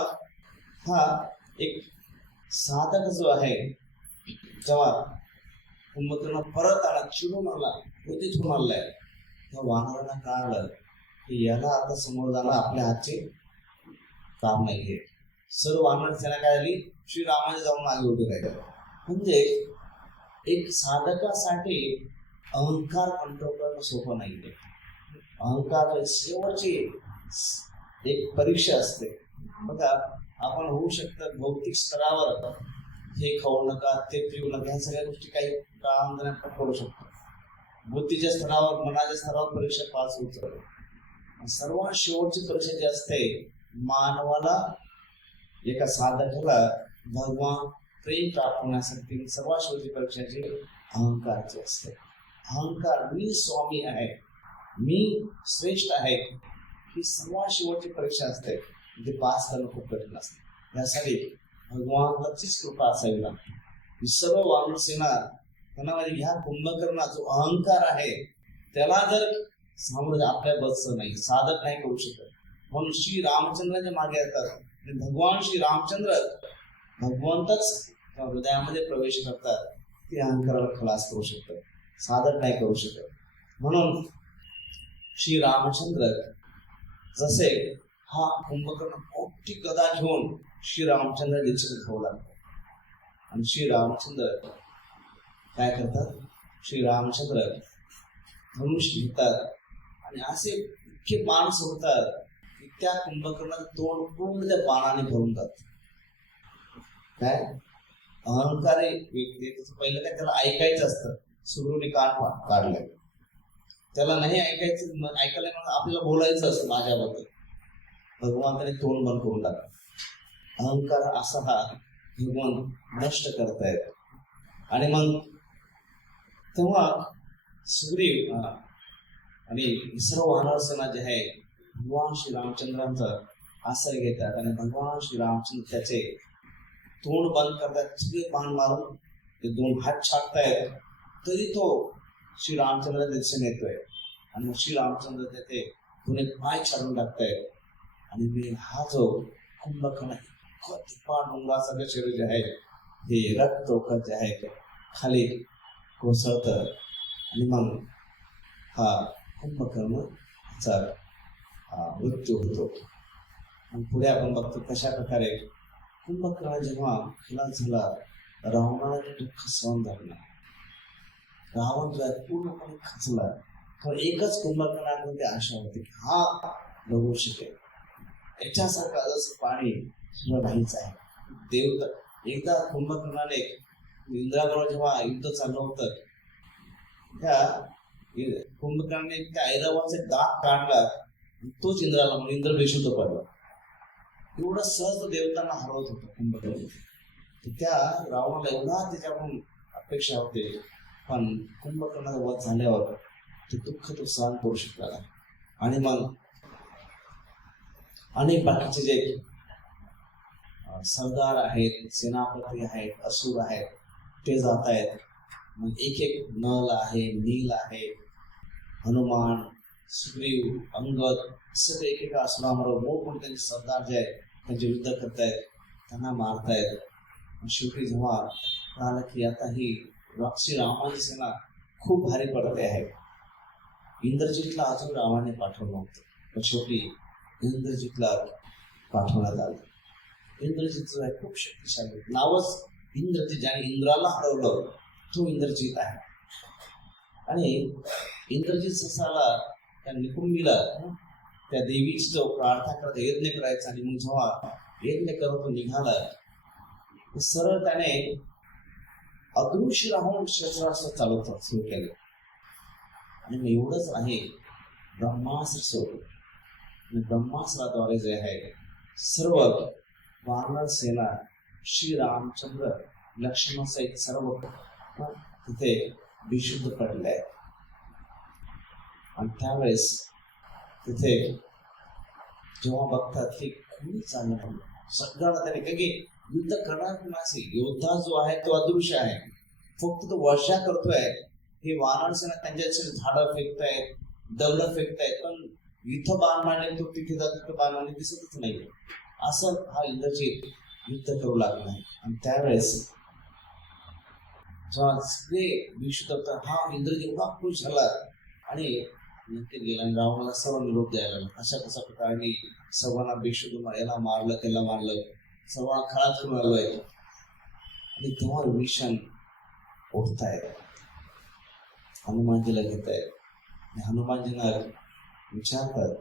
हा एक साधक जो आहे, जेव्हा कुंभकर्ण परत आला, चिडून आला, क्रोधित होऊन आलाय, तेव्हा वानरांना कळलं की याला आता समोर जाणं आपल्या हातचे काम नाहीये. सर्व वानर सेना काय झाली, श्रीरामाने जाऊन मागे उभी राहिली. म्हणजे एक साधकासाठी अहंकार कंट्रोल करणं सोपं नाहीये. अहंकार शेवटची एक परीक्षा असते. बघा, आपण होऊ शकतं भौतिक स्तरावर हे खाऊ नका, ते पिऊ नका, ह्या सगळ्या गोष्टी काही काळांतराने आपण करू शकतो. बुद्धीच्या स्तरावर, मनाच्या स्तरावर परीक्षा पास होतं. सर्वात शेवटची परीक्षा जी असते, मानवाला, एका साधकाला भगवान प्रेम प्राप्त होण्यासाठी सर्वात शेवटची परीक्षा जी अहंकारची असते. अहंकार, मी स्वामी आहे, मी श्रेष्ठ आहे, ही सर्वात शेवटची परीक्षा असते. ते पास करणं खूप कठीण असते. यासाठी भगवानाचीच कृपा असावी लागते. सर्व वानर सेना त्यांना म्हणजे ह्या कुंभकर्णा जो अहंकार आहे त्याला जर सामोरं आपल्या बसचं नाही, साधक नाही करू शकत. म्हणून श्री रामचंद्राच्या मागे येतात. भगवान श्री रामचंद्र भगवंतच हृदयामध्ये प्रवेश करतात, ते अहंकाराला खलास करू शकतात, साधक नाही करू शकत. म्हणून श्री रामचंद्र जसे हा कुंभकर्ण मोठी गदा घेऊन श्री रामचंद्र दिशेने धावू लागतात. आणि श्री रामचंद्र काय करतात, श्री रामचंद्र धनुष घेतात आणि असे इतके बाण सोडतात की त्या कुंभकर्णाचं तोंड पूर्ण त्या बाणाने भरून जात. काय अहंकारी व्यक्ती, पहिलं काय त्याला ऐकायचं असतं, सुगरूने कान काढले, त्याला नाही ऐकायचं, ऐकायला आपल्याला बोलायचं असतं माझ्याबद्दल, भगवान त्याने तोंड बंद करून टाकलं. अहंकार असा हा भगवान नष्ट करतायत. आणि मग तेव्हा सुग्रीव आणि सर्व वानर सेना जे आहे भगवान श्री रामचंद्रांचा आश्रय घेतात आणि भगवान श्री रामचंद्र त्याचे तोंड बंद करतात, सगळे बाण मारून ते दोन हात छाटतायत, तरी तो श्री रामचंद्र दिशेने येतोय. आणि मग श्री रामचंद्र त्याचे दोन्ही पाय छाडून टाकतायत. आणि हा जो कुंभकर्ण डोंगरासारखं शरीर जे आहे ते रक्त जे आहे खाली कोसळत आणि मग हा कुंभकर्णाचा मृत्यू होतो. आणि पुढे आपण बघतो कशा प्रकारे कुंभकर्ण जेव्हा खलास झाला, रावणाला दुःख सहन झालं नाही. रावण जो आहे पूर्णपणे खचला. कारण एकच कुंभकर्णामध्ये आशा होती की हा लढू शकेल, याच्यासारखं जसं पाणी सुद्धा नाहीच आहे. देव तर एकदा कुंभकर्णाने इंद्राबरोबर जेव्हा युद्ध चाललं होतं, त्या कुंभकर्णाने त्या ऐरावतचा दात काढला, तोच इंद्राला म्हणून इंद्र बेशुद्ध पडला. एवढं सहज देवतांना हरवत होतं कुंभकर्ण. त्या रावणाला एवढा त्याच्याकडून अपेक्षा होते पण कुंभकर्णाचा वध झाल्यावर ते दुःख तो सहन करू शकला नाही. आणि मग अनेक बाकीचे जे सरदार आहेत, सेनापती आहेत, असुर आहेत, ते जात आहेत. मग एक एक नल आहे, नील आहे, हनुमान, सुग्रीव, अंगद, असं ते एकेका असुराबरोबर मोठमोठे सरदार जे आहेत त्यांचे युद्ध करतायत, त्यांना मारतायत. शेवटी जेव्हा कळालं की आता ही श्री रामाची सेना खूप भारी पडते आहे, इंद्रजितला अजून रामाने पाठवलं नव्हतं, पण शेवटी इंद्रजितला पाठवण्यात आलं. इंद्रजित जो आहे खूप शक्तिशाली, नावच इंद्रजित, ज्याने इंद्राला हरवलं तो इंद्रजित आहे. आणि इंद्रजित ससाला त्या निकुंभीला त्या देवीची जो प्रार्थना करत यज्ञ करायचा, आणि मग जेव्हा यज्ञ करत तो निघाला, सरळ त्याने अदृश्य राहून शस्त्रास्त्र चालवतात सुरू केले. आणि मग एवढंच आहे, ब्रह्मास्त्र सोडलं. ब्रह्मास्त्राद्वारे जे आहे सर्व वानर सेना, श्री रामचंद्र लक्ष्मण सहित सर्व तिथे विशुद्ध पडले आहेत. आणि त्यावेळेस तिथे जेव्हा बघतात की कोणी चाललं नाही, सगळ्यांना त्याने काय की युद्ध करणार कोण असेल, योद्धा जो आहे तो अदृश्य आहे, फक्त तो वर्षा करतोय. हे वानर सेना त्यांच्या झाडं फेकतायत, दगड फेकतायत, पण इथं बाण मारले तो तिथे जातो, तिथं बाण मारले दिसतच नाही. असं हा इंद्रजित युद्ध करू लागला आहे. आणि त्यावेळेस जेव्हा सगळे विशुद्ध होतात, हा इंद्रजित एवढा खुश झाला आणि नंतर गेला आणि रावणाला सर्व निरोप द्यायला लागला. अशा कशा प्रकारे सर्वांना बेशुद्ध, याला मारलं त्याला मारलं, सर्वांना खळात करून आलोय. आणि तेव्हा विभीषण उठतायत, हनुमानजीला घेत आहेत. आणि हनुमानजींना विचारतात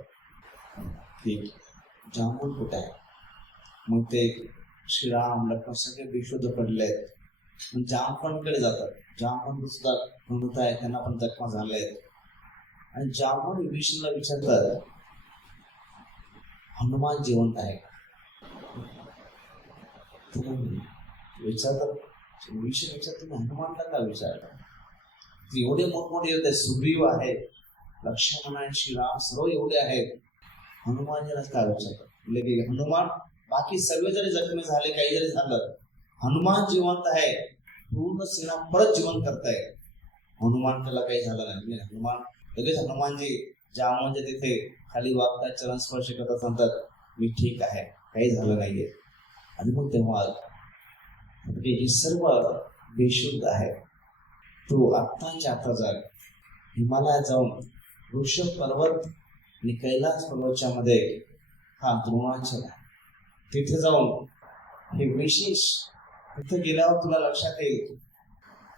की जांभूळ कुठे आहे. मग ते श्रीराम लक्ष्मण सगळे बेशुद्ध पडले आहेत. मग जामवंतकडे जातात. जामवंत सुद्धा म्हणत आहे, त्यांना पण जखमा झाले आहेत. आणि जामवंत विभीषणला विचारतात हनुमान जिवंत आहे का. विचारतात विभीषण विचारतात हनुमानला का विचारतात. एवढे मोठमोठे योद्धे सुग्रीव आहेत, लक्ष्मण आणि श्रीराम सर्व एवढे आहेत, हनुमानजीला काय विचारतात. म्हणजे हनुमान बाकी सर्व जरी जखमी झाले, काही जरी झालं, हनुमान जिवंत आहे, पूर्ण सेना परत जिवंत करताय, हनुमान त्याला काही झालं नाही. हनुमान लगेच हनुमानजी जामवंत तिथे खाली वागतात, चरण स्पर्श करतात, सांगतात मी ठीक आहे, काही झालं नाहीये. आणि मग तेव्हा हे सर्व बेशुद्ध आहे, तो आत्ताच्या आता जाग हिमालयात जाऊन ऋषभ पर्वत आणि कैलास पर्वतच्या मध्ये हा द्रोणाचल आहे, तिथे जाऊन हे विशेष, तिथे गेल्यावर तुला लक्षात येईल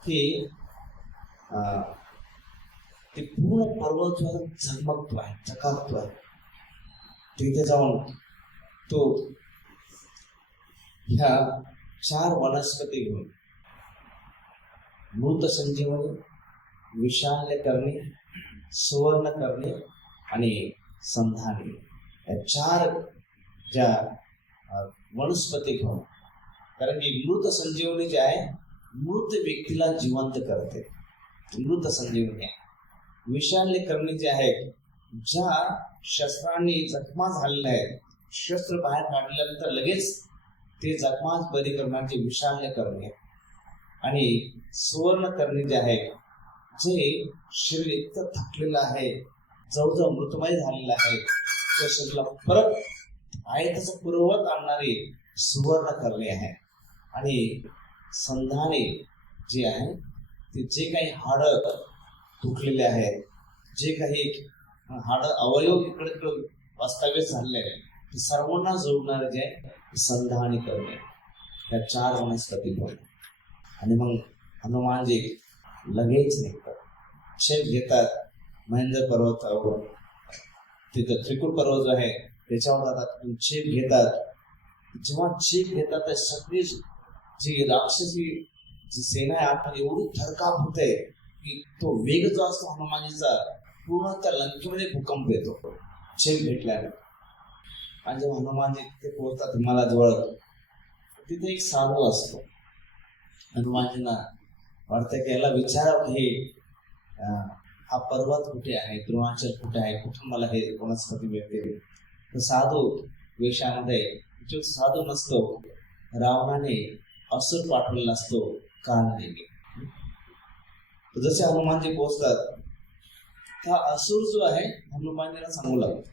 की ते पूर्ण पर्वत जो झगमगतो आहे, चकाकतो आहे. तिथे जाऊन तो ह्या 4 वनस्पती घेऊन मृत संजीवनी, विशाल्य करणे, सुवर्ण करणे आणि संधानी, या 4 ज्या वनस्पती घेऊन, कारण की मृत संजीवनी जे आहे मृत व्यक्तीला जिवंत करते, मृत संजीवनी. विशाल्य करणे जे आहे, ज्या शस्त्रांनी जखमा झालेल्या आहेत, शस्त्र बाहेर काढल्यानंतर लगेच ते जखमा बरी करण्याचे विशाल्य करणे. आणि सुवर्ण करणे जे आहे, जे शरीर इतकं थकलेलं आहे, जवळजवळ मृतमय झालेलं आहे, त्या शरीराला परत आहे तसं पूर्ववत आणणारे सुवर्ण करणे आहे. आणि संधाने जे आहे, ते जे काही हाडं तुटलेले आहेत, जे काही हाडं अवयव इकडे तिकडे वास्तव्य झालेले आहे, ते सर्वांना जोडणारे जे आहे संधानी करणे, त्या 4 वनस्पती होते. आणि मग हनुमानजी लगेच निघतात, छेप घेतात, महेंद्र पर्वतावर, तिथं त्रिकूट पर्वत जो आहे त्याच्यावर जातात, छेप घेतात. जेव्हा छेप घेतात तर सगळी जी राक्षसी जी सेना आहे आता एवढी थरकाप होते की तो वेग जो असतो हनुमानजीचा, पूर्ण त्या लंकेमध्ये भूकंप येतो छेप घेतल्याने. आणि जेव्हा हनुमानजी तिथे पोहोचतात हिमालयाजवळ, तिथे एक साधू असतो, हनुमानजींना वाटतं की याला विचारावं हे हा पर्वत कुठे आहे, द्रोणाचल कुठे आहे, कुठून मला हे वनस्पती मिळते. तर साधू वेशामध्ये जो साधू नसतो, रावणाने असुर पाठवलेला असतो काल नेमी. जसे हनुमानजी पोहोचतात, हा असुर जो आहे हनुमानजीला सांगू लागतो,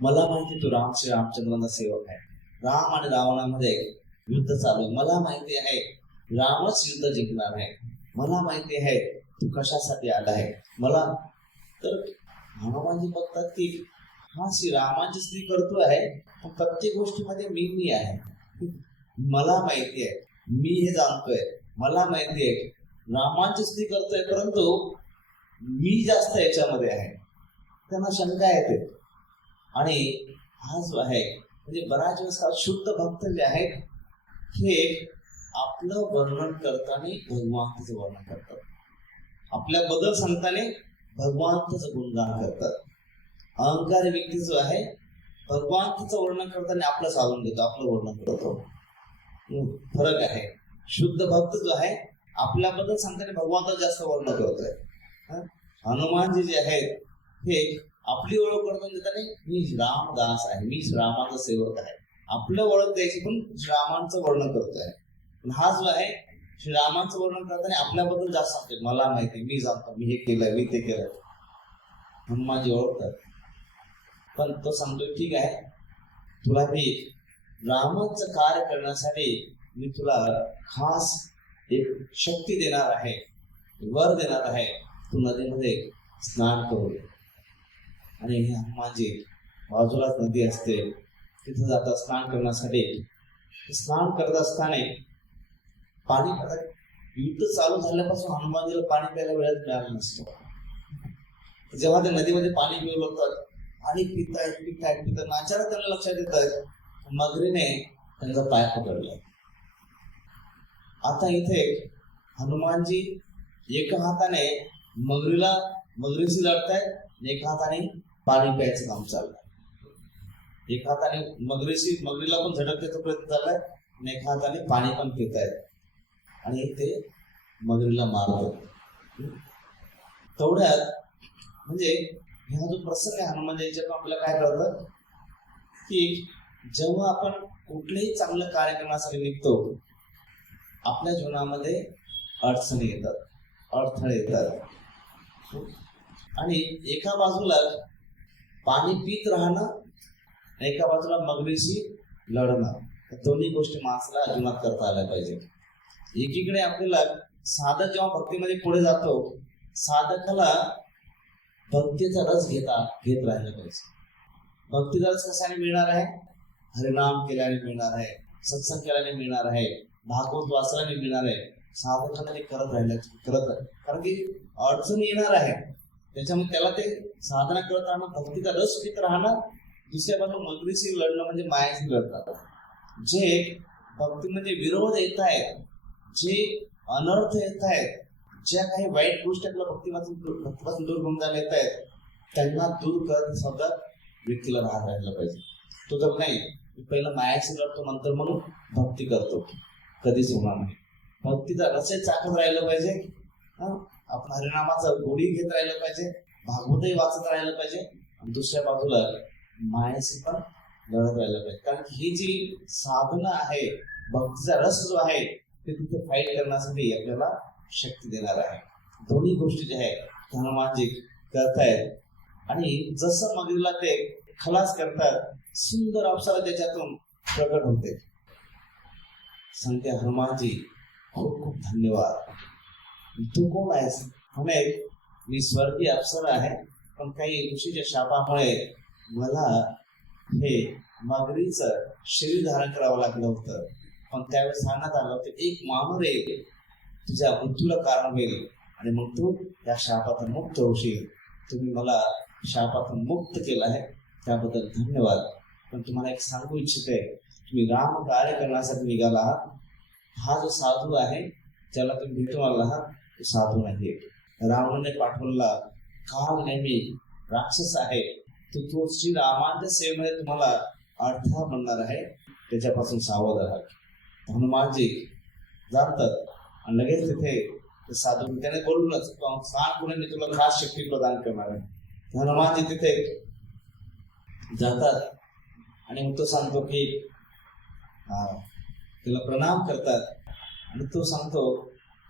मला माहिती तू श्री रामचंद्रांचा सेवक आहे. राम आणि रावणामध्ये युद्ध चालू आहे. मला माहिती आहे रामच युद्ध जिंकणार आहे. मला माहिती आहे तू कशासाठी आला आहे. मला तर हनुमानजी बघतात की हा श्री रामाची स्त्री करतो आहे, पण प्रत्येक गोष्टीमध्ये मी आहे. मला माहिती आहे, मी हे जाणतोय, मला माहिती आहे रामाची स्त्री करतोय, परंतु मी जास्त याच्यामध्ये आहे. त्यांना शंका येते. आणि हा जो आहे म्हणजे बऱ्याच वेळेस शुद्ध भक्त जे आहेत हे आपलं वर्णन करताना भगवंताचं वर्णन करतात, आपल्याबद्दल सांगताना भगवंताचं गुणगान करतात. अहंकारी व्यक्ती जो आहे भगवंताचं वर्णन करताना आपलं साधून घेतो, आपलं वर्णन करतो. फरक आहे. शुद्ध भक्त जो आहे आपल्याबद्दल सांगताना भगवंताचं जास्त वर्णन करतोय. हनुमानजी जे आहेत हे आपली ओळख करून देताना मी रामदास आहे, मी रामाचा सेवक आहे. आपलं ओळख द्यायची पण श्रीरामांचं वर्णन करतोय. पण हा जो आहे श्रीरामांचं वर्णन करताना आपल्याबद्दल जास्त सांगतोय, मला माहिती, मी जाणतो, मी हे केलंय, मी ते केलंय. हनुमानजी ओळखतात. पण तो सांगतोय ठीक आहे, तुला मी रामाचं कार्य करण्यासाठी मी तुला खास एक शक्ती देणार आहे, वर देणार आहे. तू नदीमध्ये स्नान करू. आणि हनुमानजी बाजूलाच नदी असते, तिथं जातात स्नान करण्यासाठी. स्नान करत असताना पाणी युद्ध चालू झाल्यापासून हनुमानजीला पाणी प्यायला वेळच मिळाला नसतो. जेव्हा ते नदीमध्ये पाणी पिऊ लागतात आणि पितायत अचानक त्यांना लक्षात येत आहे मगरीने त्यांचा पाय पकडला. आता इथे हनुमानजी एका हाताने मगरीशी लढतायत आणि एका हाताने पाणी प्यायचं काम चाललंय. एका हाताने मगरीला पण झटकण्याचा प्रयत्न चाललाय आणि एका हाताने पाणी पण पितायत आणि ते मगरीला मारतात. तेवढ्यात म्हणजे हा जो प्रसंग आहे हनुमानजीच्या आपल्याला काय कळतं की जेव्हा आपण कुठलेही चांगलं कार्य करण्यासाठी निघतो, आपल्या जीवनामध्ये अडचणी येतात, अडथळे येतात. आणि एका बाजूला पाणी पीत राहणं, एका बाजूला मगरीशी लढणं, दोन्ही गोष्टी माणसाला जीवनात करता आल्या पाहिजे. एकीकडे आपल्याला साधक जेव्हा भक्तीमध्ये पुढे जातो, साधकाला भक्तीचा रस घेत राहिला पाहिजे. भक्तीचा रस कशाने मिळणार आहे? हरिनाम केल्याने मिळणार आहे, सत्संग केल्याने मिळणार आहे, भागवत वाचल्याने मिळणार आहे. साधकाला ते करत कारण की अडचण येणार आहे, त्याच्यामुळे त्याला ते साधना करत राहणं, भक्तीचा रस पित राहणं. दुसऱ्या बाजूला मगरीशी लढणं म्हणजे मायाशी लढतात. जे भक्तीमध्ये विरोध येत आहेत, जे अनर्थ येत आहेत, ज्या काही वाईट गोष्टी आपल्या भक्तीपासून दूर होऊन जायला येत आहेत, त्यांना दूर करत सुद्धा व्यक्तीला राहायला पाहिजे. तो जर नाही पहिला मायाशी लढतो नंतर मग भक्ती करतो, कधीच होणार नाही. भक्तीचा रसच चाकत राहिलं पाहिजे, आपण हरिनामाचा गोडी घेत राहिलं पाहिजे, भागवतही वाचत राहिलं पाहिजे आणि दुसऱ्या बाजूला मायाशी पण लढत राहिलं पाहिजे. कारण ही जी साधना आहे, भक्तीचा रस जो आहे ते तिथे फाईट करण्यासाठी आपल्याला शक्ती देणार आहे. दोन्ही गोष्टी ज्या आहेत हनुमानजी करतायत आणि जसं मगरीला ते खलास करतात, सुंदर अप्सरा त्याच्यातून प्रकट होते. सांगते हनुमानजी खूप खूप धन्यवाद. तू कोण आहेस? म्हणे मी स्वर्गीय अप्सरा आहे, पण काही ऋषीच्या शापामुळे मला हे मगरीचं शरीर धारण करावं लागलं होतं. पण त्यावेळेस सांगण्यात आलं होतं एक मामर येईल, तुझ्या मृत्यूला कारण होईल आणि मग तू या शापातून मुक्त होशील. तुम्ही मला शापातून मुक्त केलं आहे, त्याबद्दल धन्यवाद. पण तुम्हाला एक सांगू इच्छिते, तुम्ही राम कार्य करण्यासाठी निघाला आहात. हा जो साधू आहे ज्याला तुम्ही भेटून आला आहात तो साधू नाही. रावणाने पाठवलेला काल नेहमी राक्षस आहे, तो श्री रामांच्या सेवेमध्ये तुम्हाला अडथळा बनणार आहे, त्याच्यापासून सावध राहा. हनुमानजी जाणतात आणि लगेच तिथे ते साधू त्याने बोलूनच सांग पुढे मी तुला खास शक्ती प्रदान करणार आहे. हनुमानजी तिथे जातात आणि मग तो सांगतो की त्याला प्रणाम करतात आणि तो सांगतो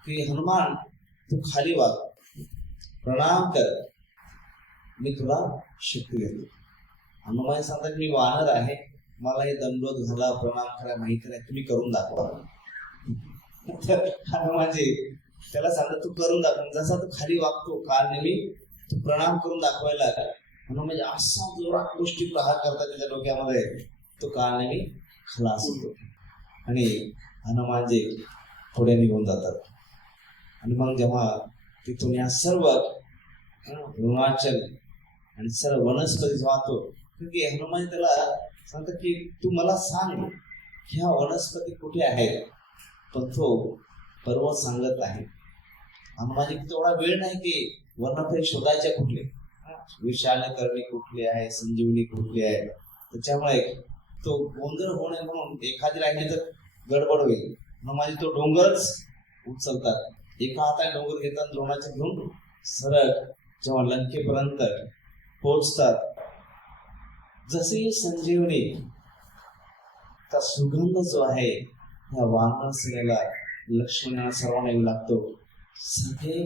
की हनुमान तू खाली वाग, प्रणाम कर, मी तुला शक्ती देतो. हनुमान सांगतात मी वानर आहे, मला हे दंडोत घाला, प्रणाम करा माहित नाही, तुम्ही करून दाखवा. हनुमानजी त्याला सांगतात तू करून दाखव. जसा तू खाली वागतो कालनेमी तू प्रणाम करून दाखवायला हनुमान असा जोरात गोष्टी प्रहार करतात त्याच्या डोक्यामध्ये, तो कालनेमी खलास होतो आणि हनुमानजी पुढे निघून जातात. आणि मग जेव्हा तिथून या सर्व हिमाचल आणि सर्व वनस्पती वाहतो, की हनुमान त्याला सांगतात की तू मला सांग ह्या वनस्पती कुठे आहेत, पण तो पर्वत सांगत आहे. हनुमानजी तेवढा वेळ नाही की वनस्पती शोधायच्या कुठले, विशाल करणी कुठली आहे, संजीवनी कुठली आहे. त्याच्यामुळे तो गोंधळ होणे म्हणून एखादी राहिली तर गडबड होईल. हनुमानजी तो डोंगरच उचलतात, एका हाताने डोंगर घेतात, द्रोणाचे घेऊन सरळ जेव्हा लंकेपर्यंत पोहोचतात, जशी संजीवनी का सुगंध जो आहे या वानर सेनेला लक्ष्मणाला सर्वांना येऊ लागतो. सगळे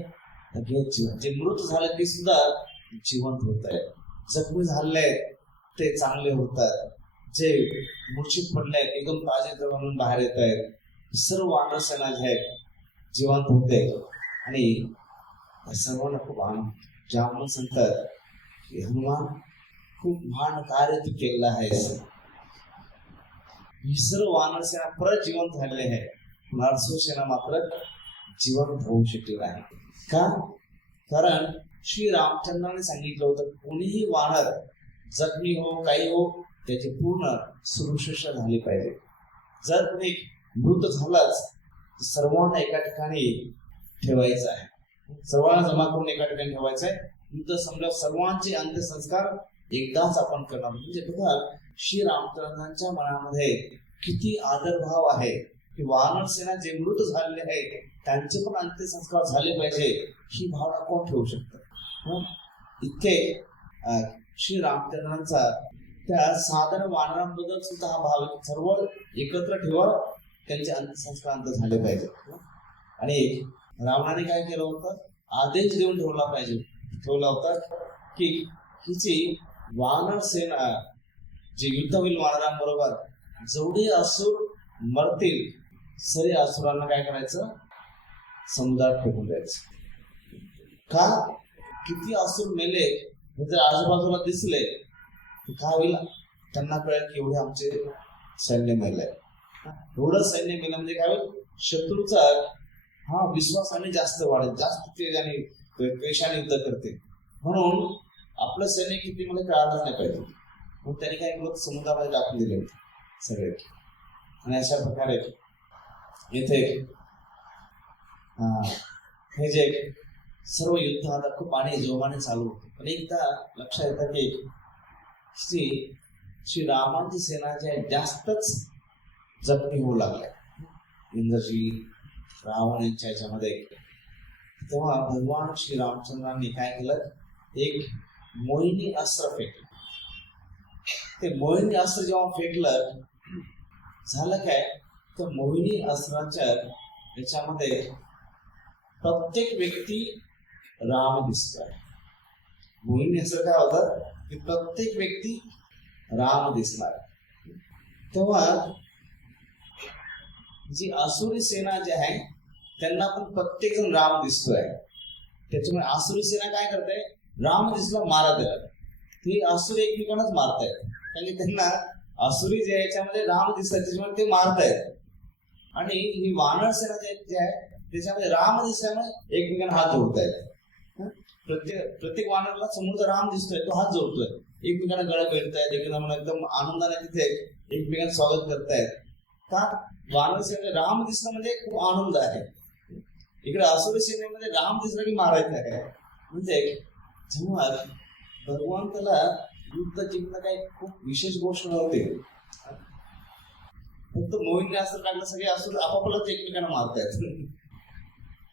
जे मृत झाले ते सुद्धा जिवंत होत आहेत, जखमी झाले ते चांगले होतात, जे मूर्छित पडले एकदम ताजे म्हणून बाहेर येत आहेत. सर्व वानर सेना जे आहेत जिवंत होते आणि सर्वांना खूप आनंद ज्यामुळे सांगतात की हनुमान खूप महान कार्य तू केलेलं आहे. ही सर्व वानर सेना परत जिवंत झालेले आहे, नरसू सेना मात्र जिवंत होऊ शकले नाही. का? कारण श्री रामचंद्राने सांगितलं होतं कोणीही वानर जखमी हो काही हो त्याची पूर्ण सुरक्षा झाली पाहिजे. जर कोणी मृत झालाच तर सर्वांना एका ठिकाणी ठेवायचं आहे, सर्वांना जमा करून एका ठिकाणी ठेवायचं आहे. मृत समजा सर्वांचे अंत्यसंस्कार एकदाच आपण करणार. म्हणजे बघा श्री रामचंद्रांच्या मनामध्ये किती आदरभाव आहे की वानर सेना जे मृत झालेले आहे त्यांचे पण अंत्यसंस्कार झाले पाहिजे, ही भावना कोण ठेवू शकतं. इतके श्री रामचंद्रांचा त्या साधारण वानरांबद्दल सुद्धा हा भाव सर्व एकत्र ठेवा, त्यांचे अंत्यसंस्कार अंत झाले पाहिजे. आणि रावणाने काय केलं होतं, आदेश देऊन ठेवला होता की हिची वानर सेना जे युद्ध होईल वानरांबरोबर, जेवढे असुर मरतील सरी असुरांना काय करायचं, समुद्रात फेकून द्यायचं. का? किती असुर मेले जर आजूबाजूला दिसले तर काय होईल, त्यांना कळेल की एवढे आमचे सैन्य मेले. एवढं सैन्य मेलं म्हणजे काय होईल, शत्रूचा विश्वासाने जास्त वाढेल, जास्त तेजाने द्वेषाने युद्ध करते. म्हणून आपलं सैन्य किती मला कळायलाच नाही पाहिजे. मग त्यांनी काय केलं, समुद्रामध्ये टाकून दिले सगळे. आणि अशा प्रकारे इथे हे जे सर्व युद्ध आता खूप आणि जोमाने चालू होते. पण एकदा लक्षात येतं की श्री रामांची सेना जी आहे जास्तच जखमी होऊ लागल्या. इंद्रजी रावण यांच्या ह्याच्यामध्ये तेव्हा भगवान श्री रामचंद्रांनी काय केलं, एक मोहिनी अस्त्र फेकलं. ते मोहिनी अस्त्र जेव्हा फेकलं झालं काय, तर मोहिनी अस्त्राच्या याच्यामध्ये प्रत्येक व्यक्ती राम दिसतोय. मोहिनी अस्त्र काय होतं की प्रत्येक व्यक्ती राम दिसणार. तेव्हा जी आसुरी सेना जी आहे त्यांना पण प्रत्येक जण राम दिसतोय. त्याच्यामुळे आसुरी सेना काय करते, राम दिसला मारा त्याला. ती आसुरी एकमेकांनाच मारतायत, कारण की त्यांना आसुरी जे याच्यामध्ये राम दिसतात त्याच्यामुळे ते मारतायत. आणि ही वानर सेना जे आहे त्याच्यामध्ये राम दिसल्यामुळे एकमेकांना हात जोडतायत. प्रत्येक वानरला समोरचा राम दिसतोय, तो हात जोडतोय, एकमेकांना गळा भेटतायत, एकमेकांना एकदम आनंदाने तिथे एकमेकांना स्वागत करतायत. का? वानर सेनेमध्ये राम दिसणं म्हणजे खूप आनंद आहे. इकडे आसुरी सेनेमध्ये राम दिसलं की मारायचं आहे. म्हणजे जेव्हा भगवंताला युद्ध जिंकणं काही खूप विशेष गोष्ट नव्हते, फक्त मोहिनी अस्त्र टाकलं सगळे असुर आपापलाच एकमेकांना मारतायत.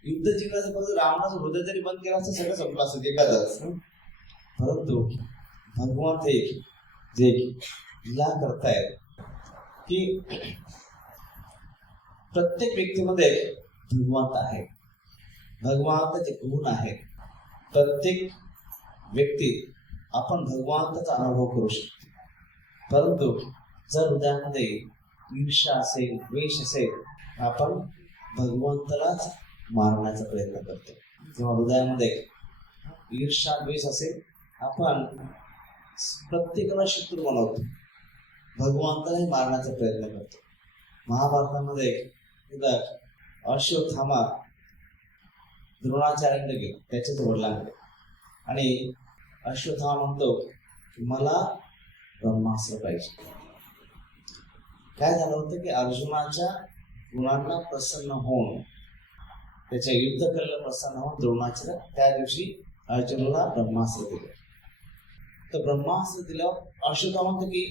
युद्ध जिंकण्याचं फक्त रावणाचं हृदय जरी बंद केलं असतं सगळं संपलं असतं एखादंच. परंतु भगवान हे जे लीला करतायत की प्रत्येक व्यक्तीमध्ये भगवंत आहे, भगवंताचे गुण आहेत. प्रत्येक व्यक्ती आपण भगवंताचा अनुभव करू शकतो. परंतु जर हृदयामध्ये ईर्ष्या असेल, द्वेष असेल, आपण भगवंतालाच मारण्याचा प्रयत्न करतो. जेव्हा हृदयामध्ये ईर्ष्या द्वेष असेल, आपण प्रत्येकाला शत्रू बनवतो, भगवंतालाही मारण्याचा प्रयत्न करतो. महाभारतामध्ये एकदा अश्वत्थामा द्रोणाचार्यांकडे गेला, त्याच्याच वडिलांकडे, आणि अश्वत्थामा म्हणतो की मला ब्रह्मास्त्र पाहिजे. काय झालं होतं की अर्जुनाच्या गुणांना प्रसन्न होऊन, त्याच्या युद्ध कलेला प्रसन्न होऊन द्रोणाचार्य त्या दिवशी अर्जुनाला ब्रह्मास्त्र दिलं. तर ब्रह्मास्त्र दिल्यावर अश्वत्थामा म्हणतो की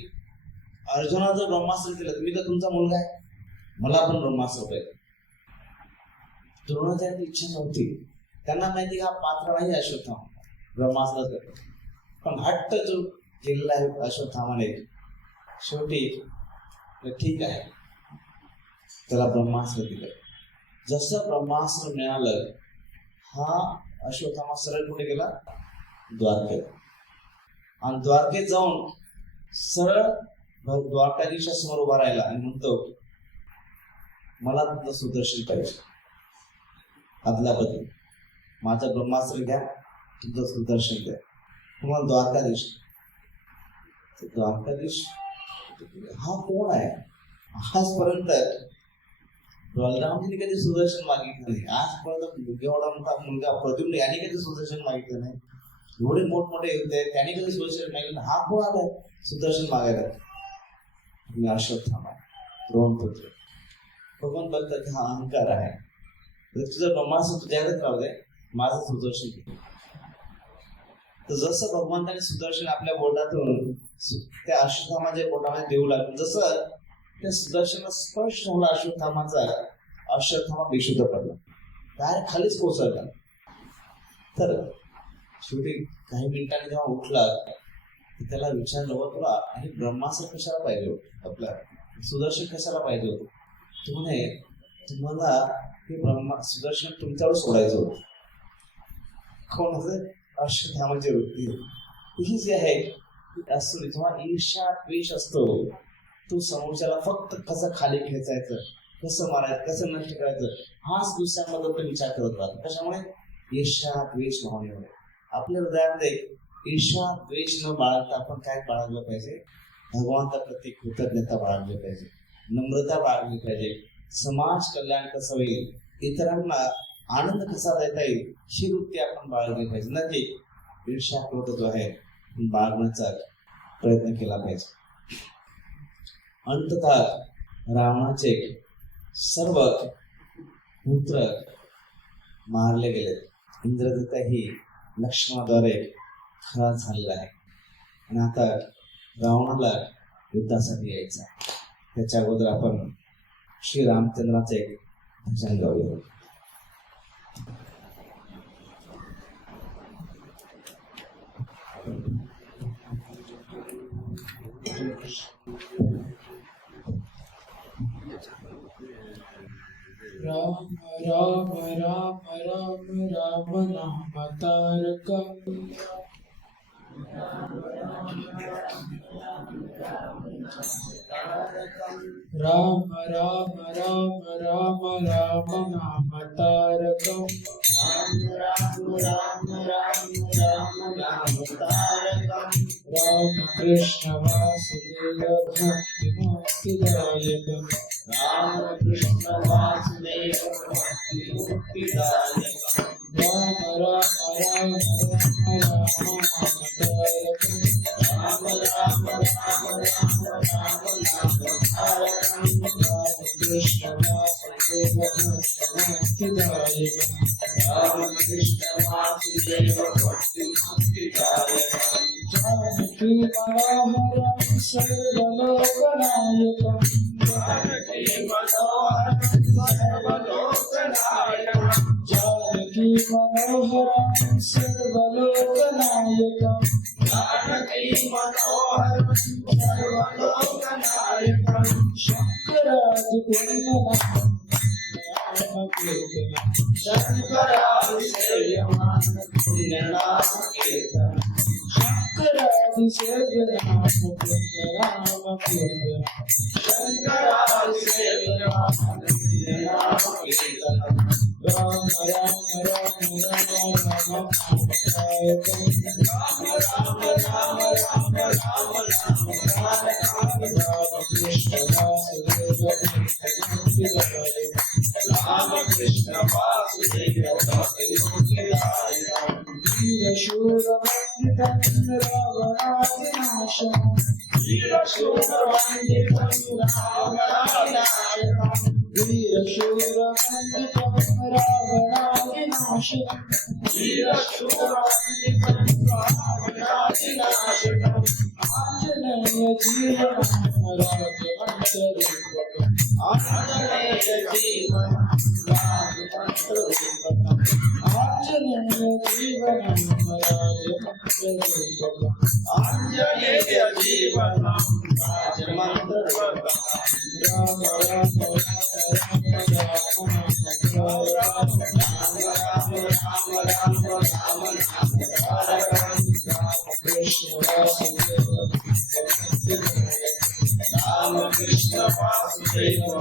अर्जुनाला जर ब्रह्मास्त्र दिलं, मी तर तुमचा मुलगा आहे, मला पण ब्रह्मास्त्र पाहिजे. द्रोणाचार्यांची इच्छा नव्हती, त्यांना माहिती हा पात्र नाही अश्वत्थामा ब्रह्मास्त्र, पण हट्ट जो केलेला आहे अश्वत्थामाने, शेवटी ठीक आहे त्याला ब्रह्मास्त्र दिलं. जसं ब्रह्मास्त्र मिळालं, हा अश्वत्थामा सरळ कुठे गेला? द्वारकेत. आणि द्वारकेत जाऊन सरळ द्वारकाधीशा समोर उभा राहिला आणि म्हणतो मला तुझं सुदर्शन पाहिजे, आदला बदल, माझं ब्रह्मास्त्र घ्या, तुझं सुदर्शन द्या. तुम्हाला द्वारकाधीश, द्वारकाधीश हा कोण आहे? आजपर्यंत बलरामजीने कधी सुदर्शन मागितलं नाही. आजपर्यंत एवढा मोठा मुलगा प्रद्युम्न याने कधी सुदर्शन मागितलं नाही. एवढे मोठमोठे युद्ध त्याने कधी सुदर्शन मागितलं. हा कोण आलाय सुदर्शन मागायला? मी अश्वत्थामा, द्रोणपुत्र. भगवान बघतात की हा अहंकार आहे, तुझं ब्रह्मास्त्र तुझ्याकडेच राहू दे, माझं सुदर्शन घे. तर जसं भगवंताने सुदर्शन आपल्या बोटातून त्या अश्वत्थामाच्या बोटामध्ये देऊ लागलं, जसं त्या सुदर्शनाला स्पर्श झाला अश्वत्थामाचा, अश्वत्थामा बेशुद्ध पडला, डायरेक्ट खालीच कोसळला. तर शेवटी काही मिनिटांनी जेव्हा उठला, त्याला विचारलं, हो तुला आणि ब्रह्मास्त्र कशाला पाहिजे होतं, आपला सुदर्शन कशाला पाहिजे होतं? तू म्हणे तुम्हाला हे सुदर्शन तुमच्यावर सोडायचं होतं. कोणाचं? अश्वत्थामाची वृत्ती ही जी आहे असतो, जेव्हा ईर्ष्या द्वेष असतो, तो समोरच्याला फक्त कसं खाली खेचायचं, कसं मारायचं, कसं नष्ट करायचं, हाच दुसऱ्यांबद्दल तो विचार करत राहतो. कशामुळे? ईर्ष्या द्वेष भावनेमुळे. आपल्या हृदयामध्ये ईर्ष्या द्वेष न बाळगता आपण काय बाळगलं पाहिजे? भगवंताप्रती कृतज्ञता बाळगली पाहिजे, नम्रता बाळगली पाहिजे, समाज कल्याण कसं होईल, इतरांना आनंद कसा देता येईल, ही वृत्ती आपण बाळगली पाहिजे. नक्की ईर्ष्या क्रोध जो आहे बाळगण्याचा प्रयत्न केला पाहिजे. अंततः रावणाचे सर्व पुत्र मारले गेले. इंद्रदत्त ही लक्ष्मणाद्वारे खरा झालेला आहे आणि आता रावणाला युद्धासाठी यायचं. त्याच्या अगोदर आपण श्री रामचंद्राचे एक भजन गाऊया. राम राम राम राम राम नाम तारक राम राम राम राम राम नाम तारक राम कृष्ण वासुदेव भक्ति मुक्तिदायक राम कृष्ण वासुदेव भक्ति मुक्तिदायक राम राम राम राम राम नाम तारक राम राम राम राम राम नाम तारक राम कृष्ण वासुदेव भक्ति मुक्तिदायक राम कृष्ण वासुदेव भक्ति मुक्तिदायक जानकी मनोहरं सर्वलोकनायकं जानकी मनोहरं सर्वलोकनायकं मनोहरं सर्वलोकनायकं राम राम राम राम कृष्ण वीर शूर वंदितं रावणादिनाशनं वीर शूर वंदितं रावणादिनाशनं आंजनेय जीवन Ram Ram Krishna Vasudev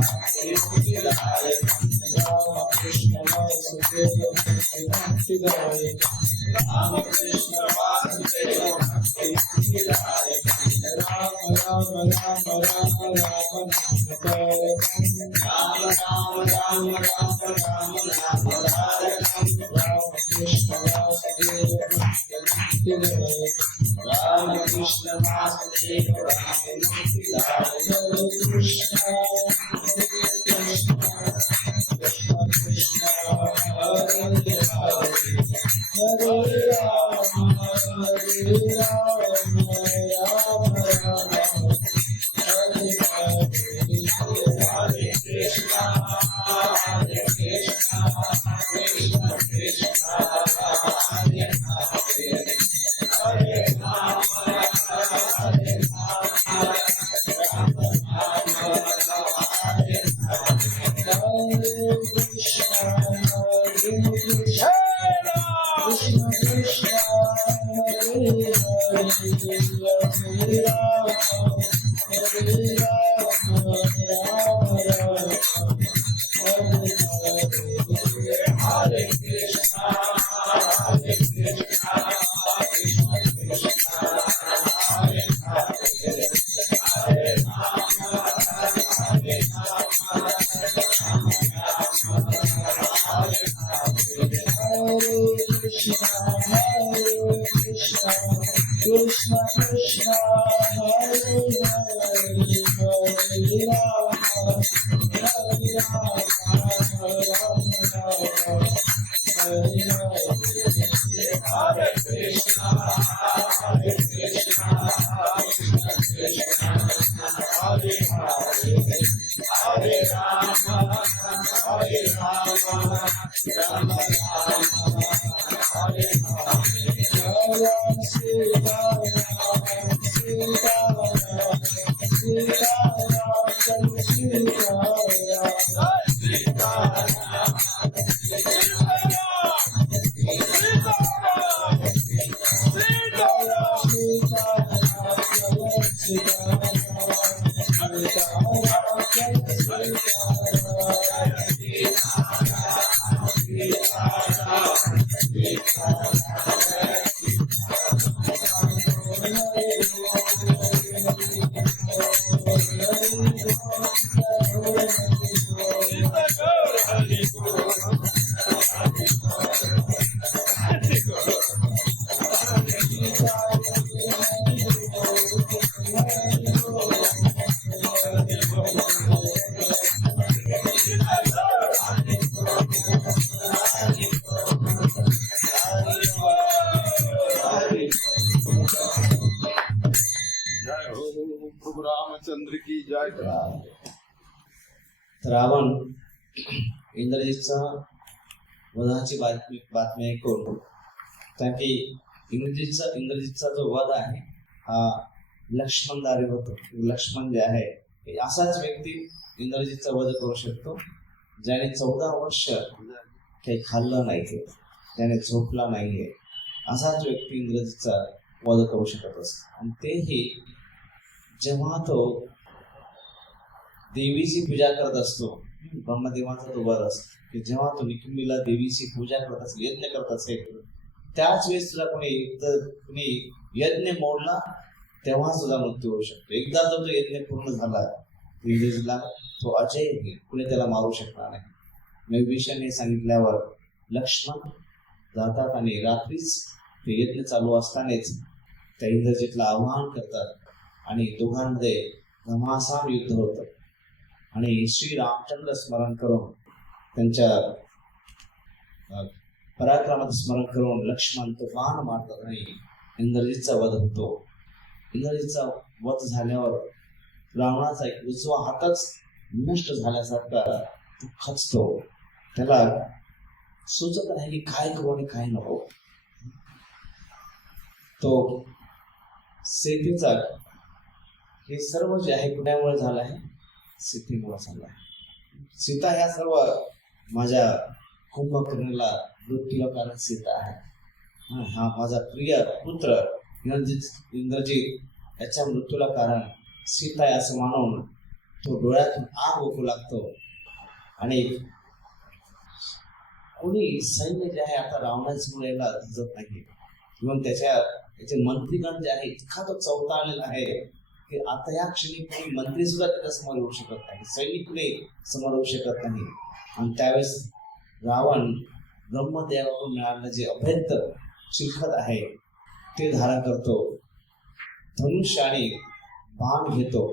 Krishna Krishna Hare Hare Hare Rama Hare Rama Rama Rama Hare Krishna Hare Krishna Krishna Krishna Hare Hare Hare Rama Hare Rama Rama Rama Hare Hare Jai Sri Ram Sita Ram Sita Ram Jai Sri Ram Sita Ram प्रभु रामचंद्र की जय. रावण इंद्रजितचा वधाची बातमी ऐकून, कारण की इंग्रजीचा जो वध आहे हा लक्ष्मणद्वारे होतो. लक्ष्मण जे आहे असाच व्यक्ती इंद्रजीचा वध करू शकतो ज्याने 14 वर्ष काही खाल्लं नाही, त्याने झोपला नाहीये, असाच व्यक्ती इंद्रजीचा वध करू शकत असतो. आणि तेही जेव्हा तो देवीची पूजा करत असतो. ब्रह्मदेवाचा तो वर असतो की जेव्हा तो निकुंभीला देवीची पूजा करत असेल, यज्ञ करत असेल, त्याच वेळेस तुला कोणी यज्ञ मोडला तेव्हा सुद्धा मृत्यू होऊ शकतो. एकदा जर तो यज्ञ पूर्ण झाला इंद्रजीला, तो अजय होईल, कुणी त्याला मारू शकणार नाही. विभीषणने सांगितल्यावर लक्ष्मण जातात आणि रात्रीच ते यज्ञ चालू असतानाच त्या इंद्रजितला आवाहन करतात आणि दोघांमध्ये घमासान युद्ध होतं. आणि श्री रामचंद्र स्मरण करून, त्यांच्या पराक्रमाचं स्मरण करून लक्ष्मण तो बाण मारतात आणि इंद्रजितचा वध होतो. इंद्रजितचा वध झाल्यावर रावणाचा एक उजवा हातच नष्ट झाल्यासारखा तो खचतो. त्याला सुचत नाही की काय करू आणि काय नको. तो सीतेचा हे सर्व जे आहे कुणामुळे झालं आहे? सीतेमुळे झालं आहे. सीता ह्या सर्व माझ्या कुंभकर्णीला मृत्यूला कारण सीता आहे. हा माझा प्रिय पुत्र इंद्रजित याच्या मृत्यूला कारण सीता आहे असं मानून तो डोळ्यातून आग ओकू लागतो. आणि कोणी सैन्य जे आहे आता रावणाच्या मुळेला धजत नाही, किंवा त्याचे मंत्रीगण जे आहे इतका तो चवताळलेला आहे की आता या क्षणी कोणी मंत्री सुद्धा त्याच्या समोर येऊ शकत नाही, सैनिक कोणी समोर येऊ शकत नाही. आणि त्यावेळेस रावण ब्रह्मदेवाकडून मिळालेलं जे अभेद्य चिलखत आहे ते धारण करतो, धनुष्य आणि बाण घेतो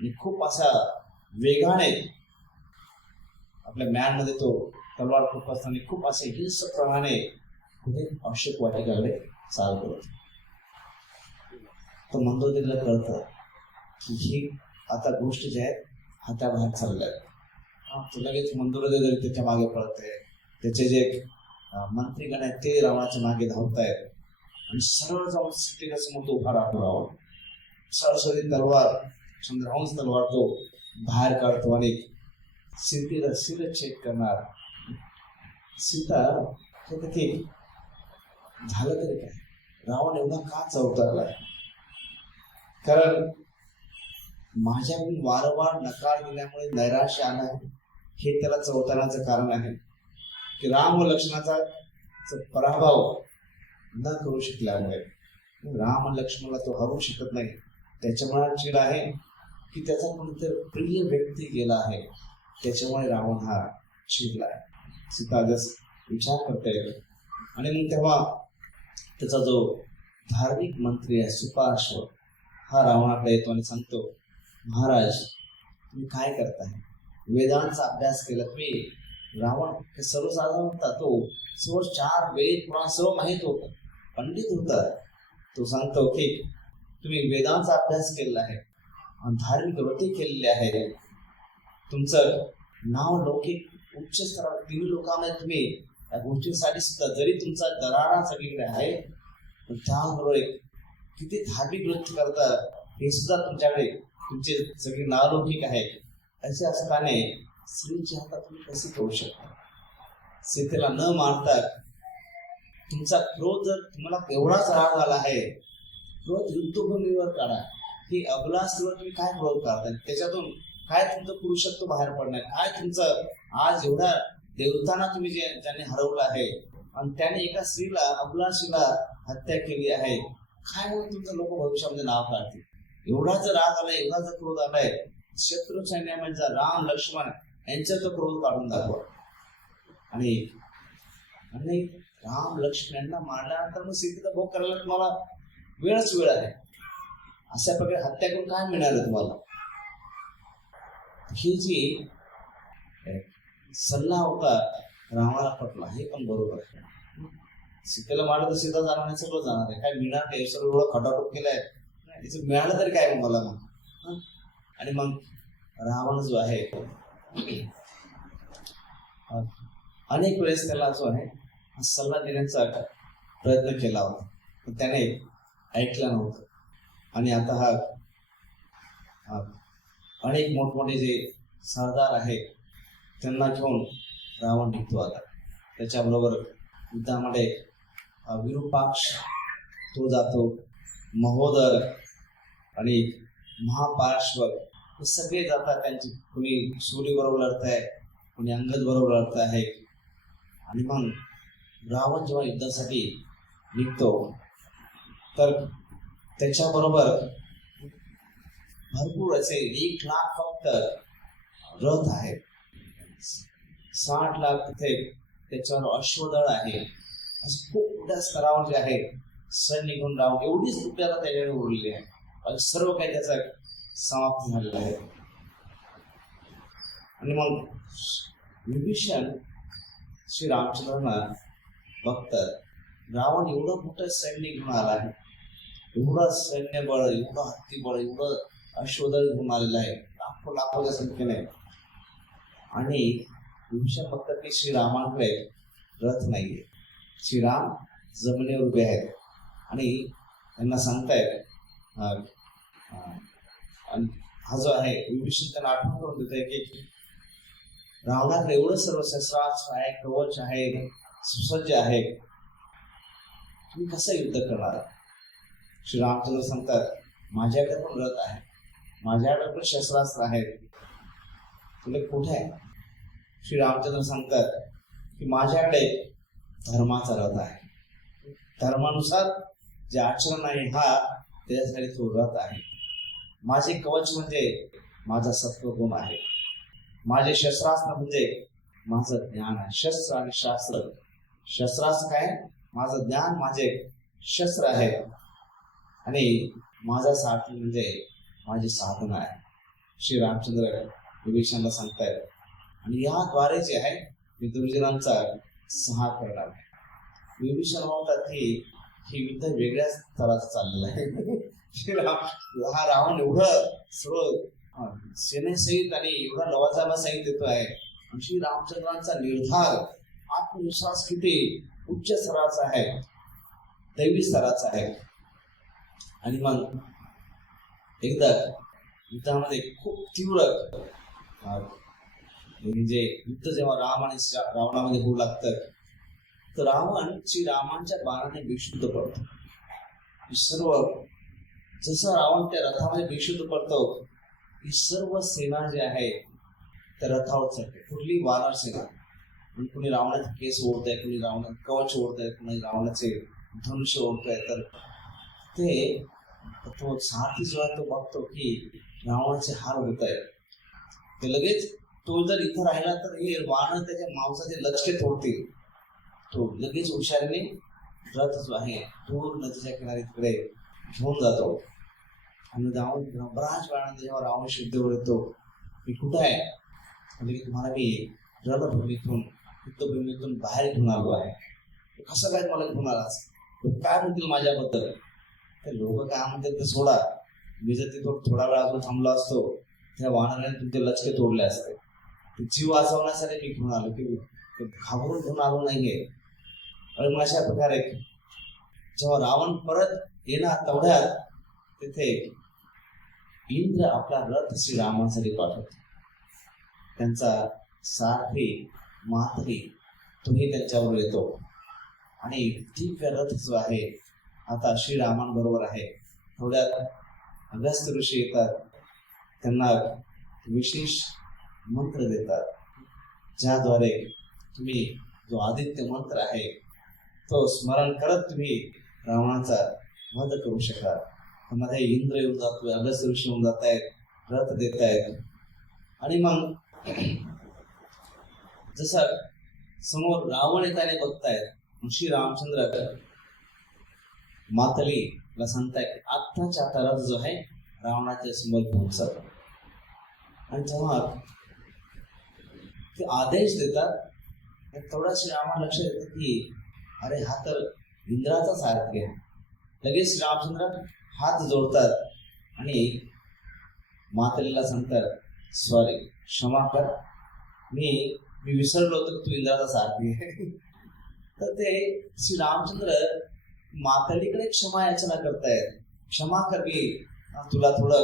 आणि खूप अशा वेगाने आपल्या म्यानमध्ये तो तलवार खूप असताना खूप असे हिंसप्रमाणे पुढे अशोक वाटिकाकडे चाल करतो. तो मंदोदरीला कळतं की ही आता गोष्टी ज्या आहेत हाताबाहेर चालल्या आहेत. तो लगेच मंदोदरी त्याच्या मागे पळतंय. त्याचे जे मंत्रीगण आहेत ते रावणाच्या मागे धावतायत आणि सरळ जाऊन सीतेच्या समोर तो उभा राहतो. रावण सरसरी तलवार, चंद्रहंस तलवार तो बाहेर काढतो आणि सीतेला शिरच्छेद करणार. सीता की झालं तरी काय, रावण एवढा का चवतारलाय? कारण माझ्याकडून वारंवार नकार दिल्यामुळे नैराश्य आला, हे त्याला चवतारण्याचं कारण आहे की राम व लक्ष्मणाचा पराभव न करू शकल्यामुळे राम लक्ष्मणाला तो हरू शकत नाही. त्याच्यामुळे चिड आहे की त्याचा कोणीतरी प्रिय व्यक्ती गेला आहे, त्याच्यामुळे रावण हा चिडला आहे. सीता जस विचार करते आणि मग तेव्हा त्याचा जो धार्मिक मंत्री आहे सुपार्श्व हा रावणाकडे येतो आणि सांगतो, महाराज तुम्ही काय करताय? वेदांचा अभ्यास केला तुम्ही. रावण हे सर्वसाधारण होता, तो सर्व 4 वेद पुराण सर्व माहीत होतं, पंडित होता. तो सांगतो की तुम्ही वेदांचा अभ्यास केलेला आहे आणि धार्मिक व्रते केलेले आहे, तुमचं नाव लौकिक उच्च स्तरावर 3 लोकांमध्ये तुम्ही या गोष्टीसाठी सुद्धा जरी तुमचा दरारा सगळीकडे आहे पण त्याबरोबर किती धार्मिक वृत्ती करता हे सुद्धा तुमच्याकडे तुमचे सगळे नावलौकिक आहे. असे असताना स्त्रीच्या हातात तुम्ही कसे करू शकता? सीतेला न मारता तुमचा क्रोध जर तुम्हाला एवढाच राग आला आहे, क्रोध युद्धभूमीवर काढा. ही अबला स्त्रीवर तुम्ही काय क्रोध काढताय? त्याच्यातून काय तुमचं पुरुषत्व बाहेर पडणार? काय तुमचं आज एवढ्या देवतांना तुम्ही ज्यांनी हरवलं आहे आणि त्याने एका स्त्रीला अबला स्त्रीला हत्या केली आहे, काय होईल तुमचं लोक भविष्यामध्ये नाव काढतील? एवढा जर राग आलाय, एवढा जर क्रोध आलाय, शत्रू सैन्यामध्ये राम लक्ष्मण यांचा तो क्रोध काढून दाखवा. आणि राम लक्ष्मण यांना मारल्यानंतर मग सीतेचा भोग करायला तुम्हाला वेळच वेळ आहे. अशा प्रकारे हत्या करून काय मिळणार आहे तुम्हाला? ही जी सल्ला होता रावणाला पटला, हे पण बरोबर आहे. सीतेला मारलं तर सीता जाणार नाही, सगळं जाणार आहे, काय मिळणार नाही. सगळं एवढं खटाटोप केलाय, याचं मिळालं तरी काय मला मग? आणि मग रावण जो आहे अनेक वेळेस त्याला जो आहे हा सल्ला देण्याचा प्रयत्न केला होता, पण त्याने ऐकलं नव्हतं. आणि आता हा अनेक मोठमोठे जे सरदार आहेत त्यांना घेऊन रावण निघतो. आता त्याच्याबरोबर युद्धामध्ये विरूपाक्ष तो जातो, महोदर आणि महापार्श्व हे सगळे जातात. त्यांची कुणी सूर्य बरोबर लढत आहे, कुणी अंगद बरोबर लढत आहे. आणि मग रावण जेव्हा युद्धासाठी निघतो तर त्याच्याबरोबर भरपूर असे 1,00,000 फक्त रथ आहेत, 60,00,000 तिथे त्याच्यावर अश्वदळ आहे. असे खूप मोठ्या स्तरावर जे आहे सैन्य घेऊन रावण एवढीच रुपयाला त्याच्याकडे उरलेली आहे. सर्व काही त्याचा समाप्त झालेला आहे. आणि मग विभीषण श्री रामचंद्रांना बघतात, रावण एवढं मोठं सैन्य घेऊन आला आहे, एवढं सैन्यबळ, एवढं हत्तीबळ, एवढं अश्वदळ घेऊन आलेलं आहे, लाखोच्या संख्येने. आणि विभीषण बघतात की श्रीरामांकडे रथ नाहीये, श्रीराम जमिनीवर उभे आहेत. आणि त्यांना सांगतायत आणि हा जो आहे विभीषण त्यांना आठवण करून देत आहे की रावणाकडे एवढं सर्व शस्त्रास्त्र आहे, कवच आहे, सुसज्ज आहे, तुम्ही कसं युद्ध करणार? श्री रामचंद्र सांगतात, माझ्याकडे पण रथ आहे, माझ्याकडे पण शस्त्रास्त्र आहेत, तुला कुठे आहे? श्री रामचंद्र सांगतात की माझ्याकडे धर्माचा रथ आहे, धर्मानुसार जे आचरण आहे हा त्याच्यासाठी तो रथ आहे. माझे कवच म्हणजे माझा सत्वगुण आहे, माझे शस्त्रास्त्र म्हणजे माझं ज्ञान आहे. शस्त्र आणि शास्त्र, शस्त्रास्त्र काय? माझं ज्ञान, माझे शस्त्र आहे. आणि माझा सारथी म्हणजे माझी साधना आहे. श्री रामचंद्र विभीषणाला सांगतायत. आणि याद्वारे जे आहे मी दुर्जनांचा संहार करणार आहे. विभीषण म्हणतात की हे युद्ध वेगळ्याच स्तराचं चाललेलं आहे. हा रावण एवढं सर्व सेनेसहित आणि एवढा लवाजाला सहित येतो आहे. आणि श्री रामचंद्रांचा निर्धार, आत्मविश्वास किती उच्च स्तराचा आहे, दैवी स्तराचा आहे. आणि मग एकदा युद्धामध्ये खूप तीव्र म्हणजे युद्ध जेव्हा राम आणि रावणामध्ये होऊ लागतं तर रावण श्रीरामांच्या बाणाने बेशुद्ध पडतो. सर्व जसं रावण त्या रथामध्ये बेशुद्ध पडतो, ही सर्व सेना जी आहे त्या रथावर चढते. कुठली वानर सेना, कुणी रावणाचे केस ओढतंय, कुणी रावणाचे कवच ओढतंय, कुणी रावणाचे धनुष्य ओढतंय. तर ते तो सारथी जो आहे तो बघतो की रावणाचे हार होत आहेत, ते लगेच तो जर इथं राहिला तर हे वानर त्याच्या मांसाचे लचके तोडतील. तो लगेच हुशारीने रथ जो आहे दूर नदीच्या किनारी तिकडे घेऊन जातो. आणि रावण बराच वेळानंतर जेव्हा रावण शुद्धीवर येतो, मी कुठं आहे? म्हणजे तुम्हाला मी रणभूमीतून युद्धभूमीतून बाहेर घेऊन आलो आहे. कसं काय मला घेऊन आलास? काय म्हणतील माझ्याबद्दल? ते लोक काय म्हणतात ते सोडा, मी जर तिथं थोडा वेळ अजून थांबलो असतो त्या वानराने तुमचे लचके तोडले असते. जीव वाचवण्यासाठी मी घेऊन आलो, की घाबरून घेऊन आलो नाहीये. आणि अशा प्रकारे जेव्हा रावण परत येणार तेवढ्यात तिथे इंद्र आपला रथ श्रीरामांसाठी पाठवतो. त्यांचा सारथी मात्री तोही त्यांच्यावर येतो. आणि दिव्य रथ जो आहे आता श्रीरामांबरोबर आहे. थोड्यात अगस्त्य ऋषी येतात, त्यांना विशेष मंत्र देतात, ज्याद्वारे तुम्ही जो आदित्य मंत्र आहे तो स्मरण करत तुम्ही रावणाचा वध करू शकाल. मध्ये इंद्र येऊन जातोय, अगस्त्य ऋषी येऊन जात आहेत, रथ देत आहेत. आणि मग जसं समोर रावण येताना बघतायत, श्री रामचंद्र मातलीला सांगताय की आत्ताच्या आता रथ जो आहे रावणाच्या समोर घेऊन चल. आणि जेव्हा ते आदेश देतात तेवढा श्रीरामाला लक्ष येतं की अरे हा तर इंद्राचा सारथी आहे. लगेच श्रीरामचंद्र हात जोडतात आणि मातलीला सांगतात, सॉरी, क्षमा कर, मी मी विसरलो होतो की तू इंद्राचा सारथी आहे. तर ते श्री रामचंद्र मातालीकडे क्षमा याचना करतायत. क्षमा कर मी तुला थोडं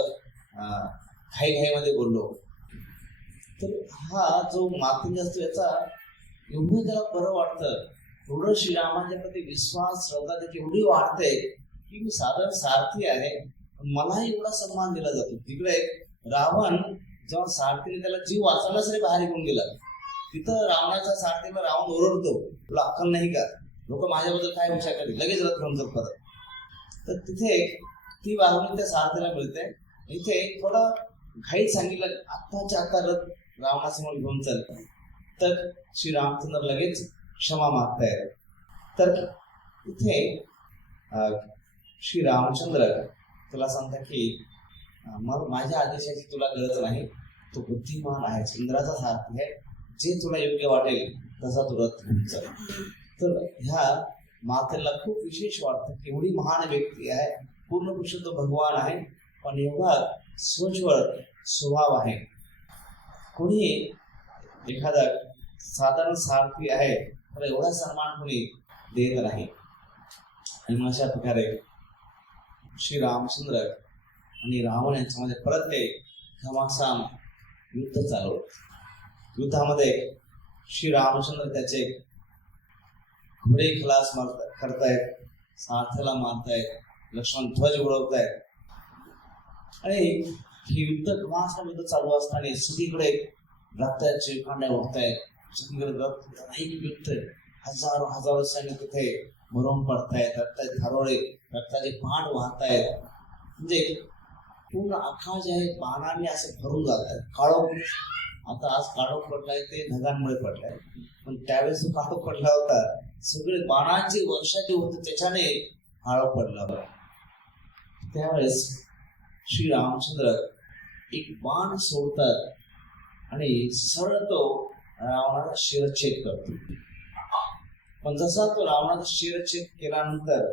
घाईघाईमध्ये बोललो. तर हा जो मातंग असतो याचा एवढं त्याला बरं वाटतं, एवढं श्रीरामांच्या प्रती विश्वास श्रद्धा त्याची एवढी वाढते की मी साधारण सारथी आहे, मलाही एवढा सन्मान दिला जातो. तिकडे रावण जेव्हा सारथीने त्याला जीव वाचवण्यासाठी बाहेर घेऊन गेला, तिथं रावणाच्या सारथीला रावण ओरडतो, तुला अक्कल नाही का, लोक माझ्याबद्दल काय विचार करतील, लगेच रथ घेऊन जात परत. तर तिथे ती वागणूक त्या सारथीला मिळते. इथे थोडं घाईत सांगितलं, आत्ताच्या आता रथ रावणासमोर घेऊन चल. तर श्री रामचंद्र लगेच क्षमा मागतायत. तर इथे श्री रामचंद्र तुला सांगता की मग माझ्या आदेशाची तुला गरज नाही, तो बुद्धिमान आहे, इंद्राचा सारथी आहे, जे तुला योग्य वाटेल तसा तू रथ घेऊन चल. तर ह्या मातेला खूप विशेष वाटतं की एवढी महान व्यक्ती आहे, पूर्ण पुरुष तो भगवान आहे, पण एवढा स्वज्वळ स्वभाव आहे. कोणी एखादा साधारण सारथी आहे तर एवढा सन्मान कोणी देत नाही. आणि अशा प्रकारे श्री रामचंद्र आणि रावण यांच्यामध्ये परत ते घमासाम युद्ध चालू. युद्धामध्ये श्री रामचंद्र त्याचे घोडे खलास करतायत, सारथ्याला मारतायत, लक्ष्मण ध्वज उडवतायत. आणि हे युद्ध घमासाम युद्ध चालू असताना सगळीकडे रक्ताचे कांड्या उडतायत, सगळीकडे अनेक युद्ध, हजारो सैनिक तिथे मरून पडतायत, रक्ताचे धारोळे, रक्ताचे पाठ वाहतायत. म्हणजे पूर्ण आकाश जे आहे बाणांनी असं भरून जात आहे. काळोख, आता आज काळोख पडलाय ते ढगांमुळे पडलाय, पण त्यावेळेस जो काळोख पडला होता सगळे बाणांची वर्षा जे होते त्याच्याने काळोख पडला होता. त्यावेळेस श्री रामचंद्र एक बाण सोडतात आणि सरळ तो रावणाचा शिरच्छेद करतो. पण जसा तो रावणाचा शिरच्छेद केल्यानंतर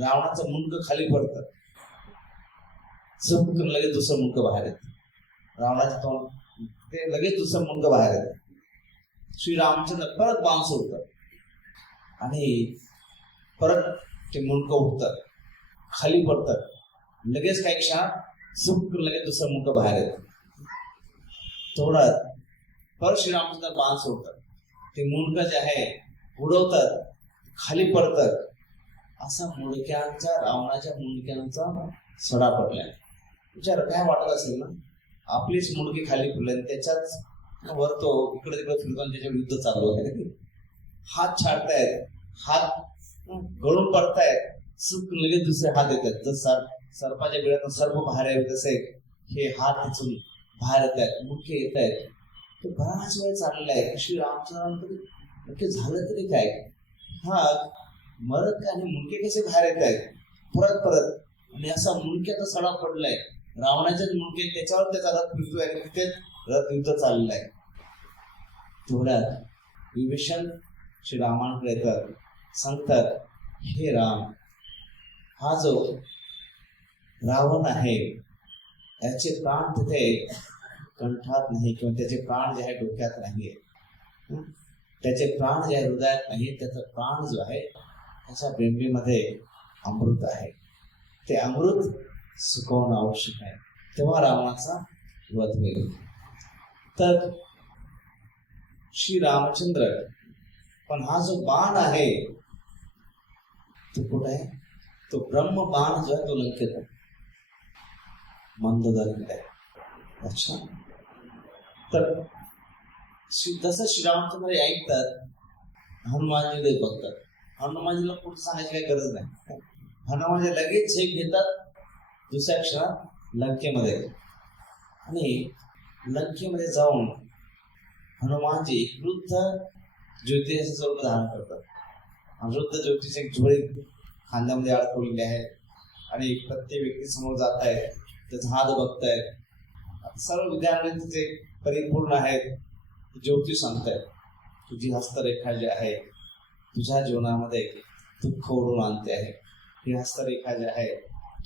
रावणाचं मुंडक खाली पडतं, चमकून लगेच दुसरं मुंडक बाहेर येतं. रावणाचं तोंड ते लगेच दुसरं मुंडक बाहेर येतं. श्री रामचंद्र परत बाण सोडतात आणि परत ते मुंडक उठतात, खाली पडतात, लगेच काही क्षणात चमकून लगेच दुसरं मुंडक बाहेर येतं. थोड्यात परत श्री रामचंद्र बाण सोडतात, ते मुंडक जे आहे उडवतात, खाली पडतात. असा मुंडक्यांचा, रावणाच्या मुंडक्यांचा सडा पडलाय. विचार काय वाटत असेल ना, आपलीच मुंडकी खाली पडली, त्याच्याच वर तो इकडे तिकडे फिरतो आणि त्याच्या विरुद्ध चालू आहे. हात छाडतायत, हात गळून पडतायत, लगेच दुसरे हात येतात. जर सर्पाच्या बिळातून सर्प बाहेर येत तसे हे हात तिथून बाहेर येत आहेत, मुंडके येत आहेत. तो बराच वेळ चाललेला आहे. श्री रामचंद्रांकडे नक्की झालं तरी काय, हा मरत काय आणि मुंडके कसे बाहेर येत आहेत परत परत. आणि असा मुंडक्याचा सडा पडलाय, रावणाच्याच मुंडके, त्याच्यावर त्याचा रथ फिरतोय आणि तिथेच रथ युद्ध चाललेलं आहे. तेवढ्यात विभीषण श्री रामांकडे येतात, सांगतात, हे राम, हा जो रावण आहे याचे प्राण तिथे कंठात नाही, किंवा त्याचे प्राण जे आहे डोक्यात नाहीये, त्याचे प्राण जे आहे हृदयात नाही, त्याचा प्राण जो आहे त्याच्या बिंबीमध्ये अमृत आहे. ते अमृत सुकवणं आवश्यक आहे, तेव्हा रावणाचा वध होईल. तर श्री रामचंद्र, पण हा जो बाण आहे तो कुठे आहे, तो ब्रह्म बाण जो आहे तो लंकेत आहे, मंदोदरीत आहे. अच्छा, तर जसं श्रीरामचंद्र ऐकतात, हनुमानजी बघतात. हनुमानजीला पुढे सांगायची काही गरज नाही, हनुमानजी लगेच झेप घेतात दुसऱ्या क्षणात लंकेमध्ये. आणि लंकेमध्ये जाऊन हनुमानजी वृद्ध ज्योतिषाचं स्वरूप धारण करतात. वृद्ध ज्योतिष एक झोळी खांद्यामध्ये अडकवलेली आहे आणि प्रत्येक व्यक्ती समोर जात आहेत, त्याचा हात बघतायत. सर्व विद्यार्थी तिथे परिपूर्ण आहेत. ज्योतिष सांगतायत, तुझी हस्तरेखा जी आहे तुझ्या जीवनामध्ये दुःख ओढून आणते आहे. ही हस्तरेखा जी आहे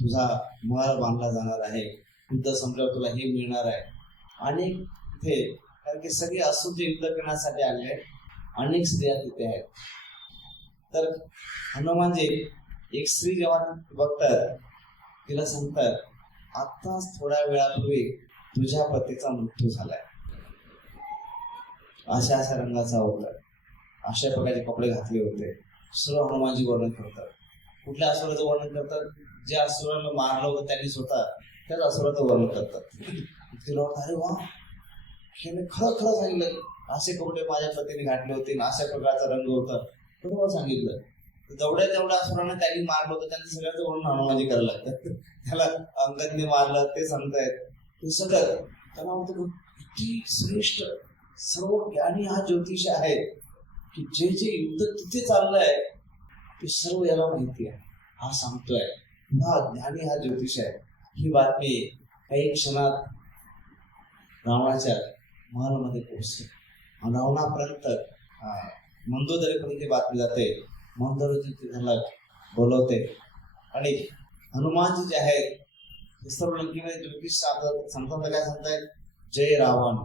तुझा महल बांधला जाणार आहे, युद्ध संपल्यावर तुला हे मिळणार आहे. आणि इथे कारण की सगळे असुर युद्ध करण्यासाठी आले आहेत. अनेक स्त्रिया तिथे आहेत. तर हनुमानजी एक स्त्री जेव्हा बघतात तिला सांगतात, आताच थोड्या वेळापूर्वी तुझ्या पतीचा मृत्यू झालाय. अशा अशा रंगाचा होता, अशा प्रकारचे कपडे घातले होते. सर्व हनुमानजी वर्णन करतात. कुठल्या असुराचं वर्णन करतात? जे असुराला मारलं होतं त्यांनी स्वतः त्याच असुराचं वर्णन करतात. तिला वाटतं, अरे वा, हे मी खरं खरं सांगितलं, असे कपडे माझ्या पतीने घातले होते, अशा प्रकारचा रंग होता, बरोबर सांगितलं. जेवढ्या असुरांना त्यांनी मारलं होतं त्यांचं सगळ्याचं वर्णन हनुमानजी करायला लागतात. त्याला अंगदने मारलं ते सांगतायत, ते सगळं त्याला म्हणतो किती श्रेष्ठ सर्व ज्ञानी हा ज्योतिष आहे की जे जे युद्ध तिथे चाललंय ते सर्व याला माहिती आहे. हा सांगतोय, हा ज्ञानी हा ज्योतिष आहे. ही बातमी काही क्षणात रावणाच्या महलामध्ये पोहोचते. रावणापर्यंत मंदोदरीपर्यंत बातमी जाते. मंदोदरी त्याला बोलवते आणि हनुमानजी जे आहेत ते सर्व लंकेमध्ये ज्योतिष सांगतात. काय सांगतायत? जय रावण,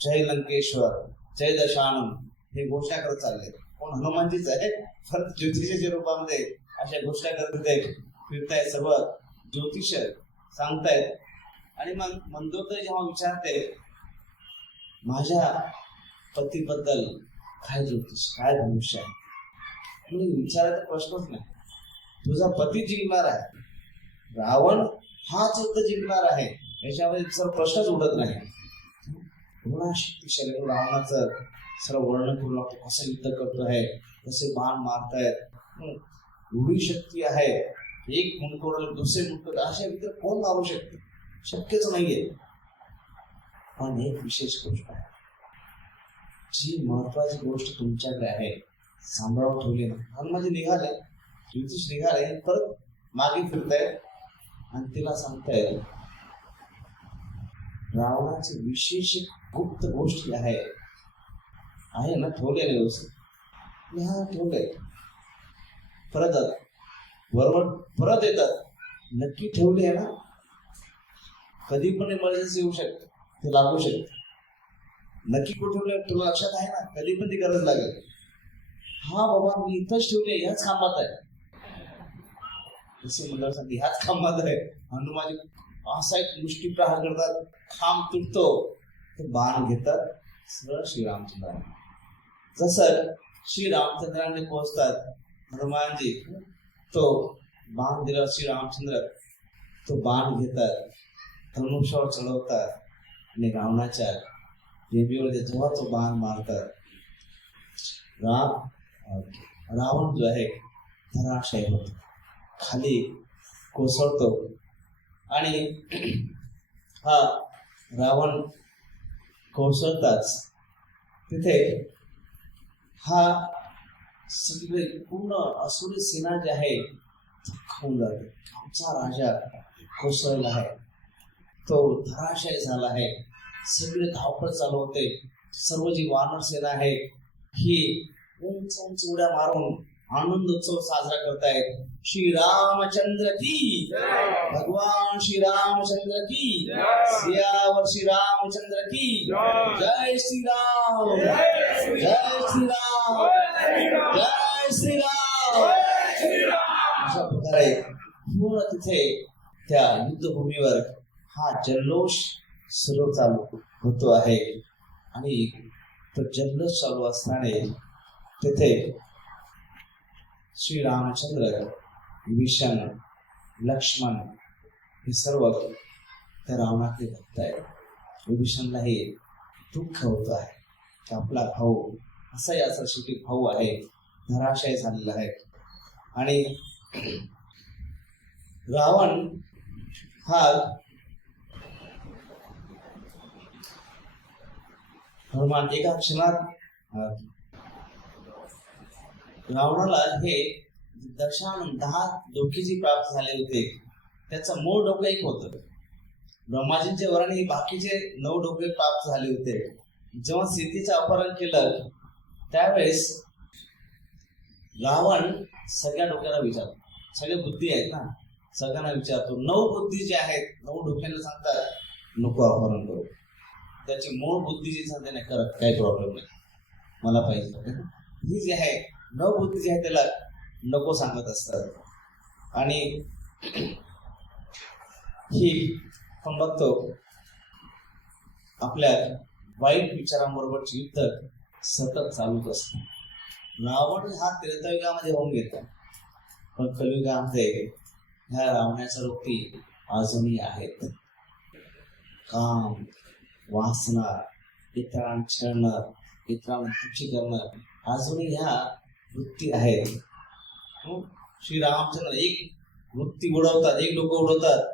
जय लंकेश्वर, जय दशानन, हे घोषणा करत चालले. कोण? हनुमानजीच आहे. परत ज्योतिषाच्या रूपामध्ये अशा घोषणा करत फिरतायत, सर्व ज्योतिष सांगतायत. आणि मग मंदोदरी जेव्हा विचारते, माझ्या पतीबद्दल काय ज्योतिष, काय भविष्य आहे? विचारायचा प्रश्नच नाही. तुझा पती जिंकणार आहे, रावण हाच युद्ध जिंकणार आहे, याच्यामध्ये प्रश्नच उडत नाही. एवढा शक्तिशाली रावणाचं सर्व वर्णन करून आपण कसं युद्ध करतो आहे, कसे बाण मारतायत, एवढी शक्ती आहे. एक मुंडकोड दुसरे मुंडकोड अशा मित्र कोण मारू शकते? शक्यच नाहीये. पण एक विशेष गोष्ट आहे, जी महत्वाची गोष्ट तुमच्याकडे आहे, सांभाळून ठेवली ना. हनुमानजी निघाले, ज्योतिष निघाले, परत मागे फिरतायत आणि तिला सांगतायत रावणाची विशेष गुप्त गोष्टी आहे ना, ठेवले नाही व्यवस्थित. हा ठेवलंय. परत बरोबर परत येतात, नक्की ठेवली आहे ना. कधी पण इमर्जन्सी येऊ शकते, ते लागू शकते. नक्की कुठे ठेवले तुला लक्षात आहे ना, कधी पण ती गरज लागेल. हा बाबा, मी इथंच ठेवले, ह्याच खांबात आहे. जसे मुलं सांगते, ह्याच खांबात आहे. हनुमानजी असा एक मुष्टी प्रहार करतात, खांब तुटतो, ते बाण घेतात सरळ श्रीरामचंद्रांना. जसं श्रीरामचंद्रांनी पोहोचतात, हनुमानजी तो बाण दिला, श्रीरामचंद्र तो बाण घेतात, धनुष्यावर चढवतात आणि रावणाच्या देवीवर जेव्हा तो बाण मारतात, रावण जो आहे धराशायी होतो, खाली कोसळतो. आणि हा रावण कोसळताच तिथे हा सगळे पूर्ण असुरी सेना जी आहे खाऊन जाते. आमचा राजा कोसळला आहे, तो धराशायी झाला आहे. सगळे धावपळ चालू होते. सर्व जी वानर सेना आहे ही उंच उंच उड्या मारून आनंदोत्सव साजरा करतायत. श्री रामचंद्र की, भगवान श्री रामचंद्र की, सियावर श्री रामचंद्र की, जय श्री राम, जय श्री राम, जय श्री राम. अशा प्रकारे पूर्ण तिथे त्या युद्धभूमीवर हा जल्लोष सुरू चालू होतो आहे. आणि तो जल्लोष चालू असताना तिथे श्री रामचंद्र, विभीषण, लक्ष्मण हे सर्व त्या रावणाचे भक्त आहेत. विभीषणला हे दुःख होत आहे की आपला भाऊ असाही असा शेवटी भाऊ आहे, धराशायी झालेला आहे. आणि रावण हा हनुमान एका क्षणात रावणाला हे दशानन 10 डोके जी प्राप्त झाले होते त्याचं मूळ डोकं एक होतं. ब्रह्माजींच्या वराने हे बाकीचे 9 डोके प्राप्त झाले होते. जेव्हा सीतेचं अपहरण केलं त्यावेळेस रावण सगळ्या डोक्याला विचारतो, सगळे बुद्धी आहेत ना, सगळ्यांना विचारतो. 9 बुद्धी जे आहेत 9 डोक्यांना सांगतात नको अपहरण करू. त्याची मूळ बुद्धी जी सांगते नाही करत काही प्रॉब्लेम नाही, मला पाहिजे. ही जी आहे न बुद्धी जी आहे त्याला नको सांगत असतात. आणि ही आपण बघतो आपल्या वाईट विचारांबरोबरचे युद्ध सतत चालूच असतं. रावण हा त्रेतायुगामध्ये होऊन घेतो, पण कलियुगामध्ये ह्या रावणाच्या वृत्ती अजूनही आहेत. काम, वासना, इतरांना छळणं, इतरांना तुच्छ करणं, अजूनही ह्या वृत्ती आहेत. श्री रामचंद्र एक वृत्ती उडवतात, एक डोकं उडवतात,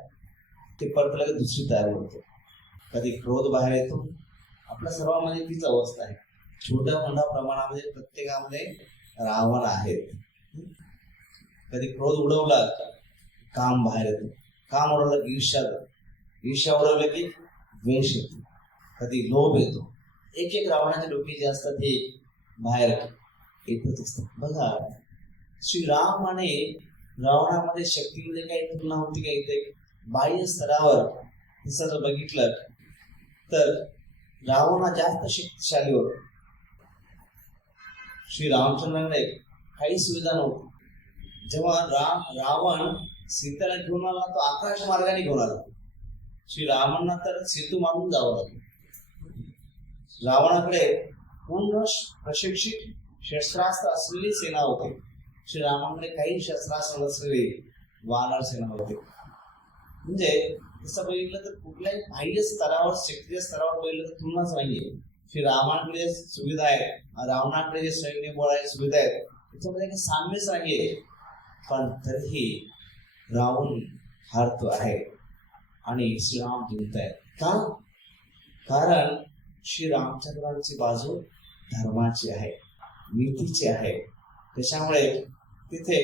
ते परत लगेच दुसरी तयार होते. कधी क्रोध बाहेर येतो. आपल्या सर्वांमध्ये तीच अवस्था आहे. छोट्या मोठ्या प्रमाणामध्ये प्रत्येकामध्ये रावण आहेत. कधी क्रोध उडवला काम बाहेर येतो, काम उडवलं की ईर्ष्या उडवलं की द्वेष येतो, कधी लोभ येतो. एक एक रावणाचे डोके जे असतात हे बाहेर येतच असतात. बघा श्रीरामाने रावणामध्ये शक्तीमध्ये काही तुलना होती का? इथे बाह्य स्तरावर तसं जर बघितलं तर रावण हा जास्त शक्तिशाली होता. श्री रामचंद्रांकडे काही सुविधा नव्हती. जेव्हा रावण सीतेला घेऊन आला तो आकाश मार्गाने घेऊन आला. श्री रामांना तर सेतू मारून जावं लागलं. रावणाकडे पूर्ण प्रशिक्षित शस्त्रास्त्र असलेली सेना होती. श्री रामांकडे काही शस्त्रास्त्र असलेली वानर सेना होती. म्हणजे तसं बघितलं तर कुठल्याही बाह्य स्तरावर शक्तीच्या स्तरावर बघितलं तर तुलनाच नाहीये. श्री रामाकडे सुविधा आहे, रावणाकडे जे सैन्य बळ आहे, सुविधा आहेत, त्याच्यामध्ये काही साम्यच नाहीये. पण तरीही रावण हारतो आहे आणि श्रीराम जिंकत आहेत. का? कारण श्री रामचंद्रांची बाजू धर्माची आहे, नीतीची आहे. त्याच्यामुळे तिथे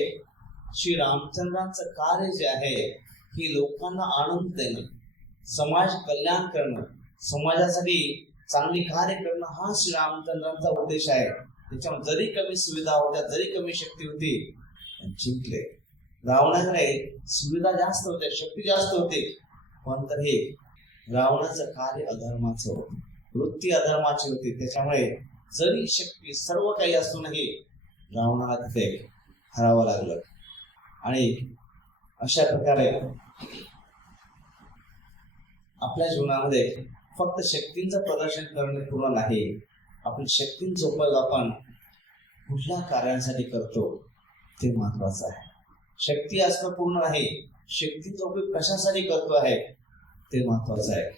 श्री रामचंद्रांचं कार्य जे आहे ही लोकांना आनंद देणं, समाज कल्याण करणं, समाजासाठी चांगली कार्य करणं हा श्री रामचंद्रांचा उद्देश आहे. त्याच्यामुळे जरी कमी सुविधा होत्या, जरी कमी शक्ती होती, जिंकले. रावणाकडे सुविधा जास्त होत्या, शक्ती जास्त होती, पण तरी रावणाचं कार्य अधर्माचं होतं, वृत्ती अधर्माची होती. त्याच्यामुळे जरी शक्ती सर्व काही असूनही रावणाला तिथे हरावं लागलं. आणि अशा प्रकारे आपल्या जीवनामध्ये फक्त शक्तींचं प्रदर्शन करणे पूर्ण नाही. आपल्या शक्तींचा उपयोग आपण कुठल्या कार्यासाठी करतो ते महत्वाचं आहे. शक्ती असणं पूर्ण नाही, शक्तीचा उपयोग कशासाठी करतो आहे ते महत्वाचं आहे.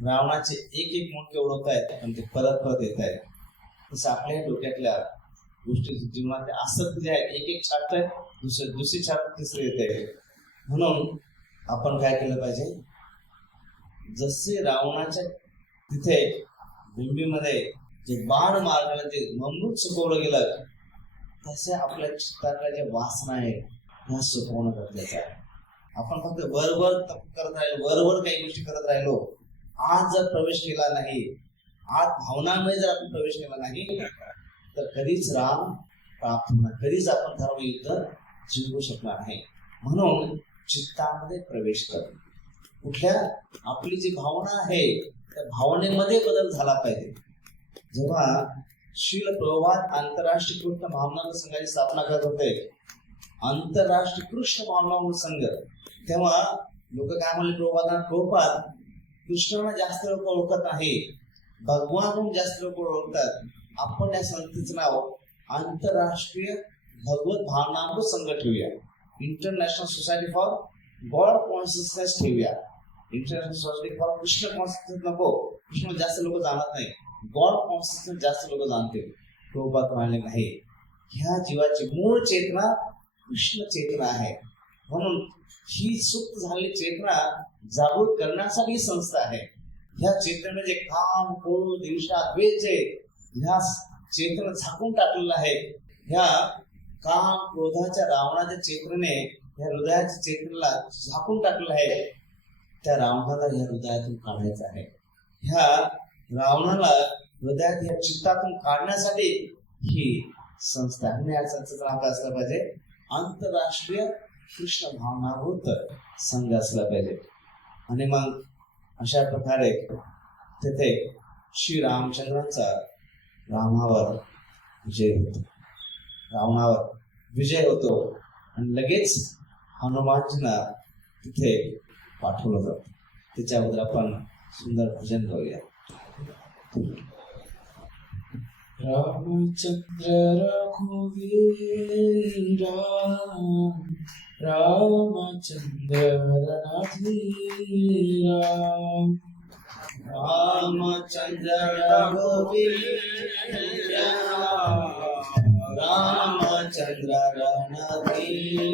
रावणाचे एक एक मुंडके उडवत आहेत, पण ते परत परत येत आहेत. तसं आपल्या डोक्यातल्या गोष्टी जीवनात आसक्ती जे आहे, एक एक छाटतंय, दुसरी छाट तिसरी येते. म्हणून आपण काय केलं पाहिजे? जसे रावणाच्या तिथे बिंबीमध्ये जे बाण मारण्याला जे अमृत सुकवलं गेलं, तसे आपल्या चित्तातल्या ज्या वासना आहेत ह्या सुकवणं गरजेचं आहे. आपण फक्त वरवर करत राहिलो, वरवर काही गोष्टी करत राहिलो, आज जर प्रवेश केला नाही, आज भावनांमध्ये जर आपण प्रवेश केला नाही, तर कधीच राम प्राप्त होणार, कधीच आपण धर्मयुद्ध जिंकू शकणार नाही. म्हणून चित्तामध्ये प्रवेश कर. कुठल्या आपली जी भावना आहे त्या भावनेमध्ये बदल झाला पाहिजे. जेव्हा श्रील प्रभुपाद आंतरराष्ट्रीय कृष्ण भावनामृत संघाची स्थापना करत होते, आंतरराष्ट्रीय कृष्ण भावनामृत संघ, तेव्हा लोक काय म्हणले प्रभुपाद कृष्णाला जास्त लोक ओळखत नाही, भगवान म्हणून जास्त लोक ओळखतात, आपण या संस्थेचं नाव आंतरराष्ट्रीय भगवत भावनामृत संघ ठेवूया, international society for God consciousness ठेवूया. International society for Krishna consciousness नको, कृष्ण जास्त लोक जाणत नाही, गॉड कॉन्शियसनेस जास्त लोक जाणतील. प्रभुपाद म्हणाले नाही, ह्या जीवाची मूळ चेतना कृष्ण चेतना आहे. म्हणून ही सुप्त झालेली चेतना जागृत करण्यासाठी संस्था आहे. ह्या चेतनेमध्ये काम, क्रोध, ईर्ष्या, द्वेष ह्या चेतना झाकून टाकलेलं आहे. ह्या काम, क्रोधाच्या रावणाच्या चेतनेने ह्या हृदयाच्या चेतनेला झाकून टाकलेलं आहे. त्या रावणाला ह्या हृदयातून काढायचं आहे. ह्या रावणाला हृदयात ह्या चित्तातून काढण्यासाठी ही संस्था आहे. या संस्थेचं नाव काय असलं पाहिजे? आंतरराष्ट्रीय कृष्ण भावनामृत संघ असला पाहिजे. आणि मग अशा प्रकारे तेथे श्री रामचंद्रांचा रावणावर विजय होतो आणि लगेच हनुमानजींना तिथे पाठवलं जातं. त्याच्याबद्दल आपण सुंदर भजन करूया. रामचंद्र रघुवीरा रामचंद्र रणधीरा रामचंद्र रघुवीरा रामचंद्र रणधीरा.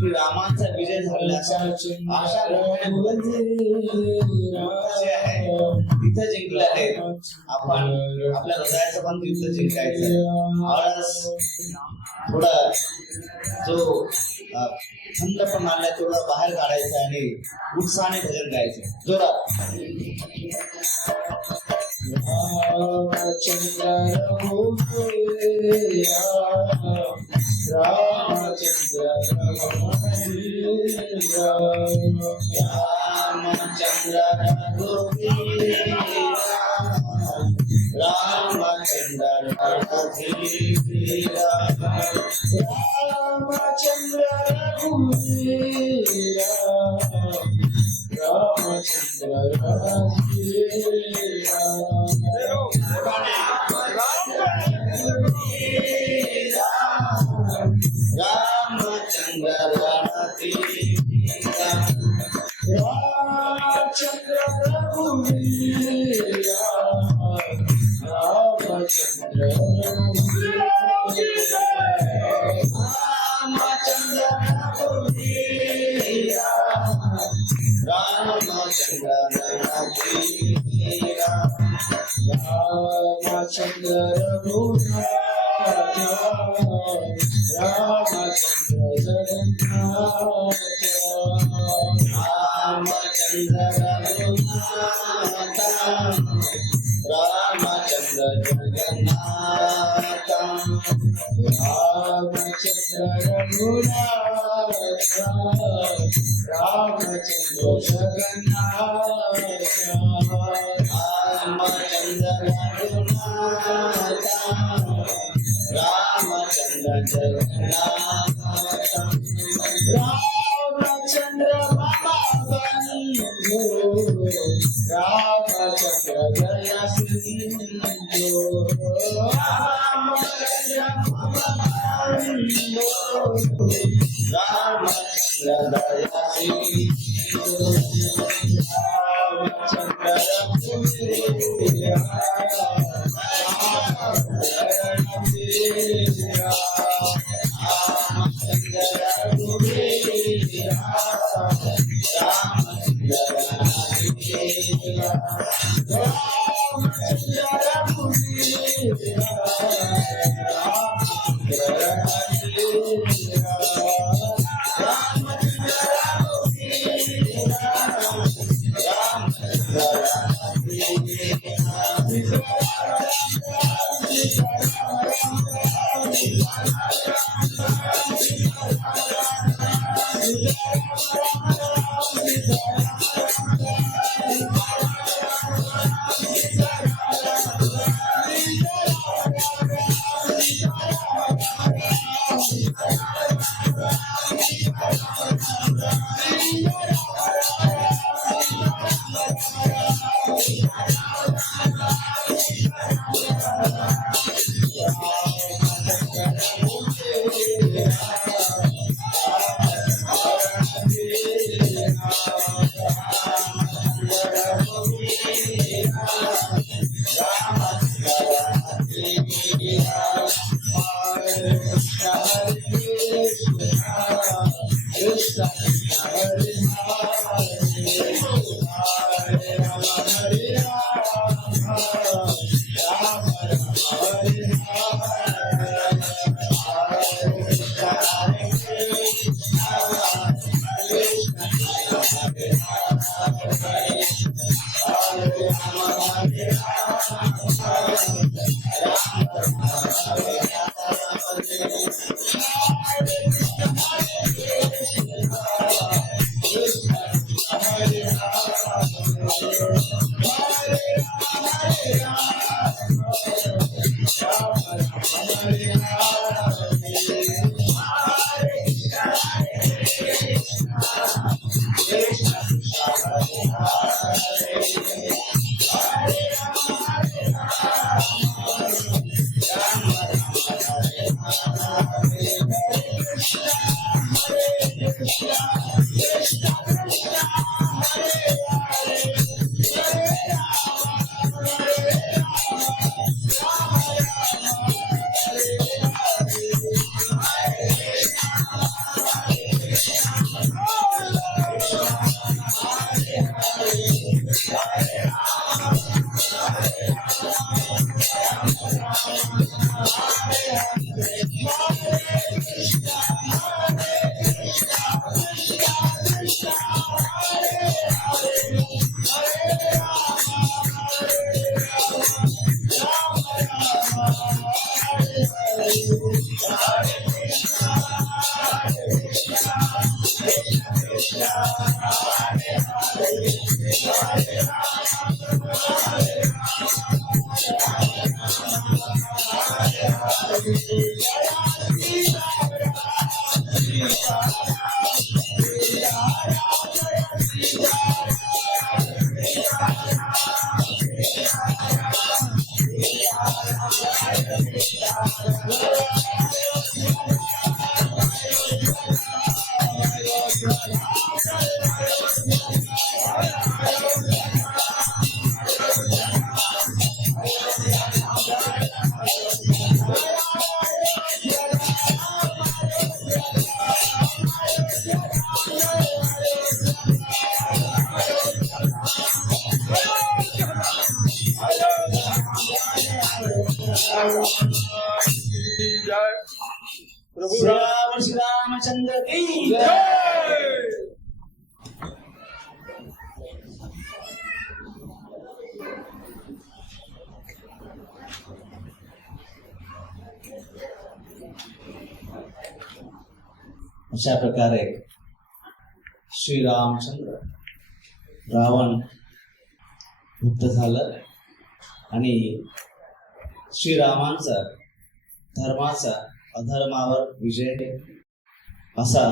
श्री रामांचा विजय झालेला अशा तिथं जिंकले आहेत. आपण आपल्या हृदयाचं पण तिथं जिंकायचं. आळस थोडा जो थंड पण आणलाय थोडं बाहेर काढायचं आणि उत्साहाने भजन गायचं जोरात. रामचंद्र रघुवीरा रामचंद्र रघुवीरा रामचंद्र रघुवीरा रामचंद्र रघुवीरा रामचंद्र रघुवीरा रामचंद्र रघुवीरा रामचंद्र रणधीरा रामचंद्र रघुवीरा रामचंद्र रघुवीरा रामचंद्र रघुवीरा रामचंद्र रघुवीरा रामचंद्र रघुनाथ रामचंद्र जगन्नाथ रामचंद्र रघुनाथ रामचंद्र जगन्नाथ रामचंद्र रघुनाथ रामचंद्र जगन्नाथ रामचंद्र रघुनाथ रामचंद्र जगन्नाथ रामचंद्र बाबा बंधु रामचंद्र जय सिंधु रामचंद्र बाबा बंधु रामचंद्र दया सिंधु रामचंद्र रघुवीरा जय प्रभु श्री रामचंद्र की जय। जय। अशा प्रकारे श्री रामचंद्र रावण मुक्त झालं आणि श्रीरामांचा धर्माचा अधर्मावर विजय असा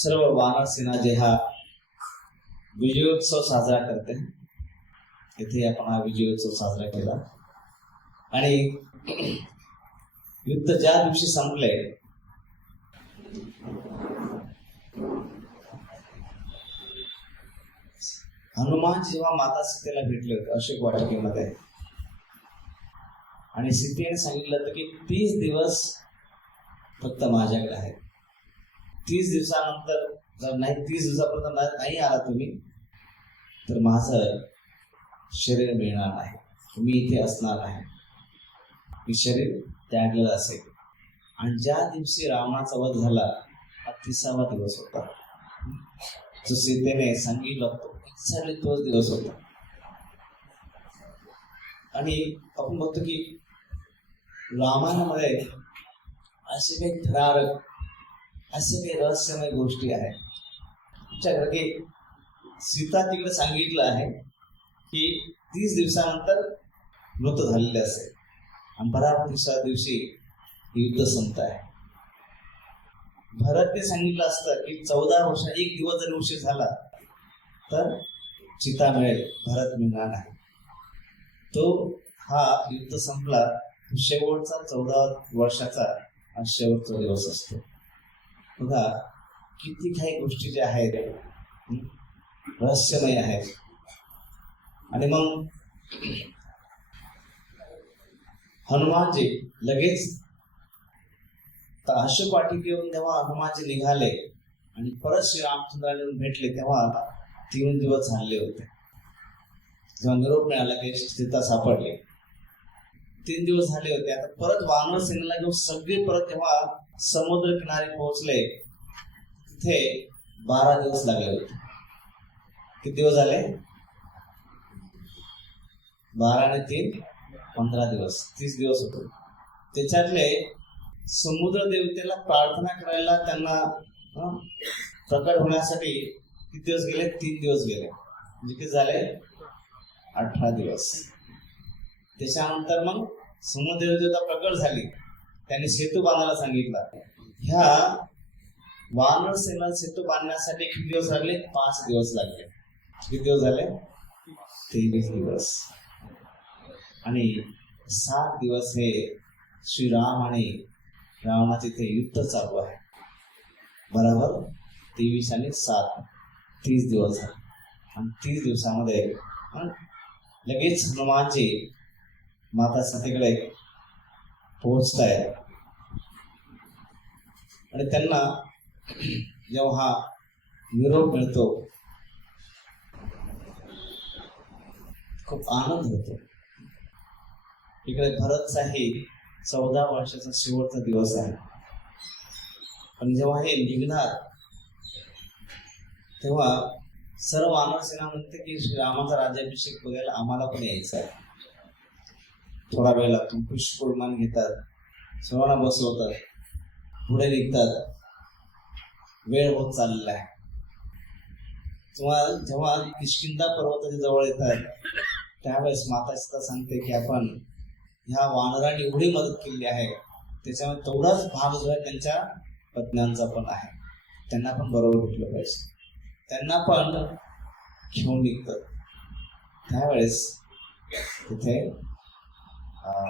सर्व वानर सेना जे हा विजयोत्सव साजरा करते, इथे आपण हा विजयोत्सव साजरा केला आणि युद्ध ज्या दिवशी संपले हनुमान जेव्हा माता सीतेला भेटले होते अशोक वाटिकेमध्ये आणि सीतेने सांगितलं होतं की 30 दिवस फक्त माझ्याकडे आहेत, 30 दिवसानंतर जर नाही 30 दिवसापर्यंत नाही आला तुम्ही तर माझं शरीर मिळणार नाही, मी इथे असणार नाही, मी शरीर त्यागलेलं असेल. आणि ज्या दिवशी रावणाचा वध झाला हा 30वा दिवस होता, जो सीतेने सांगितलं होतं एक्झॅक्टली तोच दिवस होता. आणि आपण बघतो की रामायणामध्ये असे काही थरारक असे काही रहस्यमय गोष्टी आहेत की सीता तिकडे सांगितलं आहे की 30 दिवसानंतर मृत झालेले असेल आणि बराबर 30व्या दिवशी युद्ध संपत आहे. भरतने सांगितलं असतं की 14 वर्ष 1 दिवस जरी उशीर झाला तर सीता मिळेल, भरत मिळणार नाही. तो हा युद्ध संपला, शेवटचा 14 वर्षाचा हा शेवटचा दिवस असतो. बघा किती काही गोष्टी ज्या आहेत रहस्यमय आहेत. आणि मग हनुमानजी लगेच अशोक वाटिकेवरून तेव्हा हनुमानजी निघाले आणि परत श्रीरामचंद्राला येऊन भेटले तेव्हा 3 दिवस झाले होते. जेव्हा निरोप मिळाला की सीता सापडले 3 दिवस झाले होते. आता परत वानर सेनेला घेऊन सगळे परत तेव्हा समुद्र किनारी पोहोचले, तिथे 12 दिवस लागले होते. किती दिवस झाले? 12 आणि 3 15 दिवस, 30 दिवस होते. त्याच्यातले समुद्र देवतेला प्रार्थना करायला त्यांना प्रकट होण्यासाठी किती दिवस गेले? 3 दिवस गेले, म्हणजे किती झाले? 18 दिवस. त्याच्यानंतर मग समुद्रदेवता प्रकट झाली, त्यांनी सेतू बांधायला सांगितला. ह्या वानर सेना सेतू बांधण्यासाठी किती दिवस लागले? 5 दिवस लागले. किती दिवस झाले? 23 दिवस. आणि 7 दिवस हे श्रीराम आणि रावणाचे इथे युद्ध चालू आहे. बरोबर 23 आणि 7 30 दिवस झाले. आणि 30 दिवसामध्ये लगेच हनुमानजी माता सीतेकडे पोहोचतायत. आणि त्यांना जेव्हा निरोप मिळतो खूप आनंद होतो. इकडे भरतचाही 14 वर्षाचा शेवटचा दिवस आहे. पण जेव्हा हे निघणार तेव्हा सर्व वानर सेना म्हणते की श्रीरामाचा राज्याभिषेक बघायला आम्हाला पण यायचं आहे. थोडा वेळ लागतो. पुष्प विमान घेतात, सर्वांना बसवतात, पुढे निघतात. वेळ होत चाललेला आहे. जेव्हा किष्किंधा पर्वताच्या जवळ येतात त्यावेळेस माता सीता सांगते की आपण ह्या वानरांनी एवढी मदत केली आहे, त्याच्यामुळे तेवढाच भाग जो आहे त्यांच्या पत्न्यांचा पण आहे. त्यांना पण बरोबर घेतलं पाहिजे. त्यांना पण घेऊन निघतात. त्यावेळेस तिथे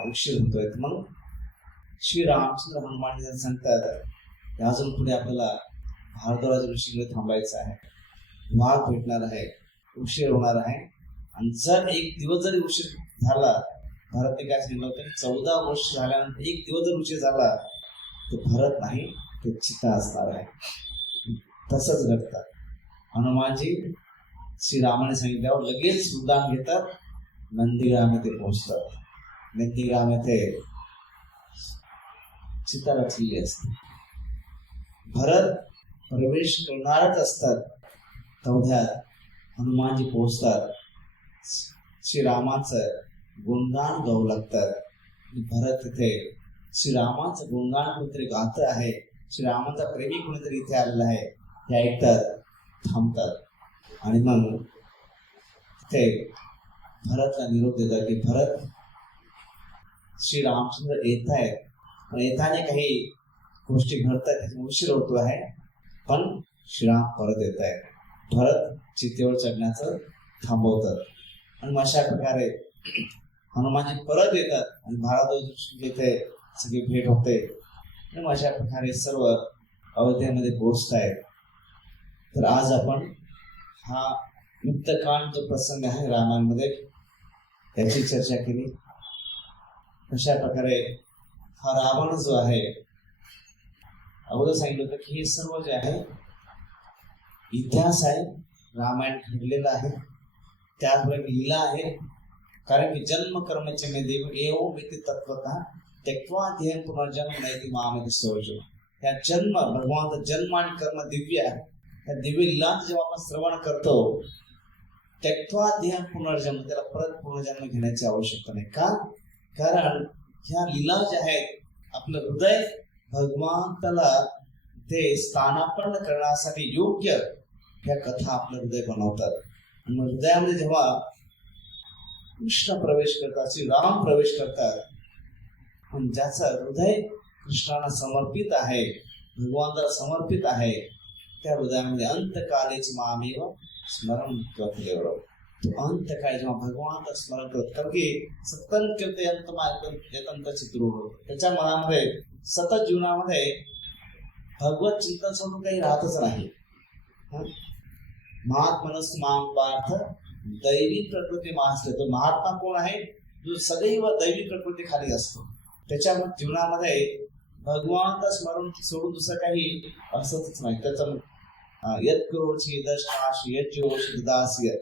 उशीर होतोय. मग श्री रामचंद्र हनुमान सांगतात अजून पुढे आपल्याला भारद्वाज ऋषीकडे थांबायचं आहे. वाघ भेटणार आहे, उशीर होणार आहे. आणि जर 1 दिवस जरी उशीर झाला, भरतने काय सांगितलं होतं 14 वर्ष झाल्यानंतर 1 दिवस जर उशीर झाला तर भरत नाही, ते चिता असणार आहे. तसंच घडतं. हनुमानजी श्रीरामाने सांगितल्यावर लगेच उड्डाण घेतात, नंदीग्राम येथे पोहोचतात. नंदीग्राम येथे चिता रचलेली असते. भरत प्रवेश करणारच असतात तेवढ्यात हनुमानजी पोहोचतात. श्रीरामाचं गुणगान गाऊ लागतात. भरत तिथे श्रीरामाचं गुणगान कोणतरी गात आहे, श्रीरामाचा प्रेमी कोणीतरी इथे आलेला आहे हे ऐकतात, थांबतात. आणि मग तिथे भरतला निरोप देतात की भरत श्री रामचंद्र येत आहेत. येताना काही गोष्टी घडतात, त्याच्यामुळे उशीर होतो आहे, पण श्रीराम परत येत आहेत. भरत चितेवर चढण्याचं थांबवतात. आणि अशा प्रकारे हनुमानजी परत येतात आणि भारद्वाज येथे सगळी भेट होते. आणि अशा प्रकारे सर्व अयोध्येमध्ये पोहोचत आहेत. तर आज आपण हा युद्धकांड जो प्रसंग आहे रामायणामध्ये त्याची चर्चा केली. अशा प्रकारे हा रावण जो आहे, अगोदर सांगितलं होतं की हे सर्व जे आहे इतिहास आहे, रामायण घडलेलं आहे, त्याचबरोबर लीला आहे. कारण की जन्म कर्मचे मे देव एव मिति तत्वतः त्यक्त्वा ध्येयं पुनर्जन्म नैति मामेति सोजो. या जन्म, भगवानचा जन्म आणि कर्म दिव्य आहे. त्या दिव्य लीलांचं जेव्हा आपण श्रवण करतो, त्यक्त्वा ध्येयं पुनर्जन्म, त्याला परत पुनर्जन्म घेण्याची आवश्यकता नाही. का? कारण ह्या लीला ज्या आहेत, आपलं हृदय भगवंताला ते स्थानापन्न करण्यासाठी योग्य ह्या कथा आपलं हृदय बनवतात. आणि मग हृदयामध्ये जेव्हा कृष्ण प्रवेश करतात, श्री राम प्रवेश करतात, पण ज्याचं हृदय कृष्णाला समर्पित आहे, भगवंताला समर्पित आहे, त्या हृदयामध्ये अंतकालीच मामेव स्मरण करतो. अंतकाळी जेव्हा भगवंत स्मरण करत, कारण की सतत कीर्तयंत चित्रूढ, त्याच्या मनामध्ये सतत जीवनामध्ये भगवत चिंतन सोडून काही राहतच नाही. महात्मनस माम पार्थ दैवी प्रकृती मासले. तो महात्मा कोण आहे? जो सदैव दैवी प्रकृती खाली असतो. त्याच्या जीवनामध्ये भगवंत स्मरण सोडून दुसरं काही असतच नाही. त्याचं यत करोची दर्शनाशी यत जोशी दास्य,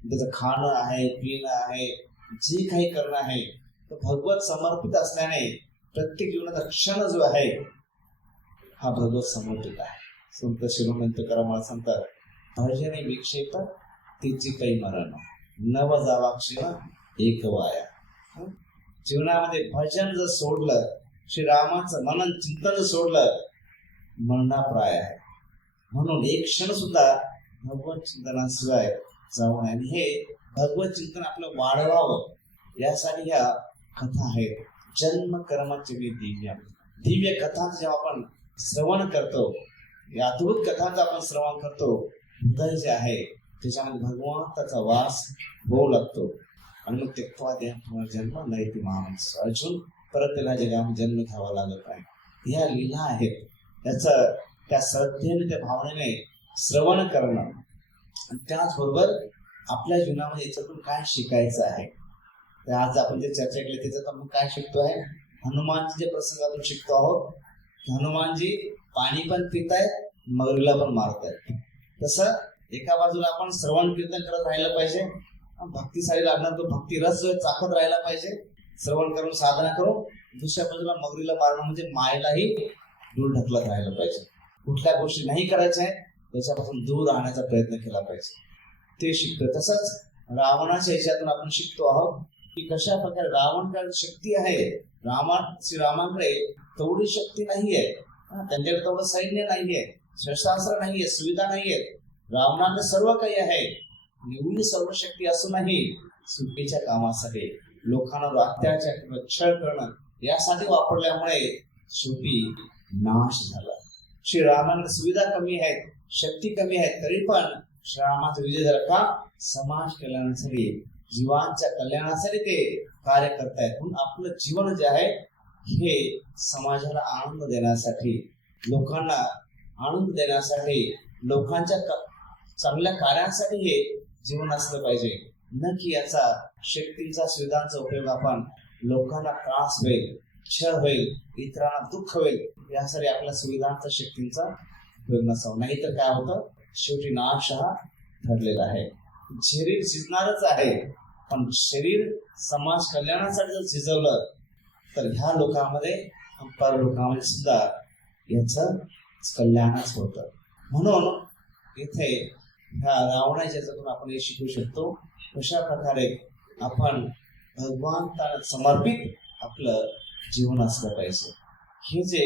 त्याचं खाणं आहे, पिणं आहे, जे काही करणं आहे, तो भगवत समर्पित असल्याने प्रत्येक जीवनाचा क्षण जो आहे हा भगवत समर्पित आहे. संत शिरोमंत करामाला सांगतात, भजने विक्षेप तिची काही मरण नव जावा क्षण एक वाया. जीवनामध्ये भजन जर सोडलं, श्रीरामाचं मनन चिंतन सोडलं, मरणाप्राय आहे. म्हणून एक क्षण सुद्धा भगवत चिंतनाशिवाय जाऊ नये. आणि हे भगवत चिंतन आपलं वाढवावं यासाठी ह्या कथा आहेत. जन्म कर्माचे दिव्य दिव्य कथांचं जेव्हा आपण श्रवण करतो, या अद्भुत कथांचं आपण श्रवण करतो, हृदय जे आहे त्याच्यामध्ये भगवंताचा वास होऊ लागतो आणि मग त्यक्त्वा देह जन्म नयति माणूस अजून परत त्याला जगामध्ये जन्म घ्यावा लागत आहे. या लीला आहेत. त्याचं त्या श्रद्धेने त्या भावनेने श्रवण करणं आणि त्याचबरोबर आपल्या जीवनामध्ये याच्यातून काय शिकायचं आहे. तर आज आपण जे चर्चा केली त्याच्यात आपण काय शिकतो आहे, हनुमानजी जे प्रसंग आपण शिकतो आहोत. हनुमानजी पाणी पण पितायत, मगरीला पण मारतायत. तसं एका बाजूला आपण श्रवण कीर्तन करत राहिलं पाहिजे, भक्तीसाठी लागणार तो भक्ती रस जो चाकत राहिला पाहिजे, श्रवण करून साधना करून. दुसऱ्या बाजूला मगरीला मारणं म्हणजे मायेलाही दूर ढकलत राहिलं पाहिजे. कुठल्या गोष्टी नाही करायच्या आहेत त्याच्यापासून दूर राहण्याचा प्रयत्न केला पाहिजे, ते शिकतो. तसंच रावणाच्या ह्याच्यातून आपण शिकतो आहोत की कशा प्रकारे रावणकडे शक्ती आहे, श्रीरामांकडे तेवढी शक्ती नाहीये, त्यांच्याकडे तेवढं सैन्य नाहीये, शस्त्रास्त्र नाहीये, सुविधा नाहीयेत. रावणाकडे सर्व काही आहे, एवढी सर्व शक्ती असूनही चुकीच्या कामासाठी लोकांना अत्याचार छळ करणं यासाठी वापरल्यामुळे शेवटी नाश झाला. श्रीरामांकडे सुविधा कमी आहेत, शक्ती कमी आहेत, तरी पण श्रीरामाचा विजय झाला का? समाज कल्याणासाठी, जीवांच्या कल्याणासाठी ते कार्य करतायत. म्हणून आपलं जीवन जे आहे हे समाजाला आनंद देण्यासाठी, लोकांना आनंद देण्यासाठी, लोकांच्या चांगल्या कार्यांसाठी हे जीवन असलं पाहिजे, न की याचा शक्तीचा सुविधांचा उपयोग आपण लोकांना त्रास होईल, छळ होईल, इतरांना दुःख होईल यासाठी आपल्या सुविधांचा शक्तींचा उपयोग नसावा. नाहीतर काय होतं, शेवटी नाश हा ठरलेला आहे. शरीर शिजणारच आहे, पण शरीर समाज कल्याणासाठी जर शिजवलं तर ह्या लोकांमध्ये परलोकामध्ये सुद्धा याचं कल्याणच होतं. म्हणून इथे ह्या रावणाच्या याच्यातून आपण हे शिकू शकतो कशा प्रकारे आपण भगवंताला समर्पित आपलं जीवन असलं पाहिजे. हे जे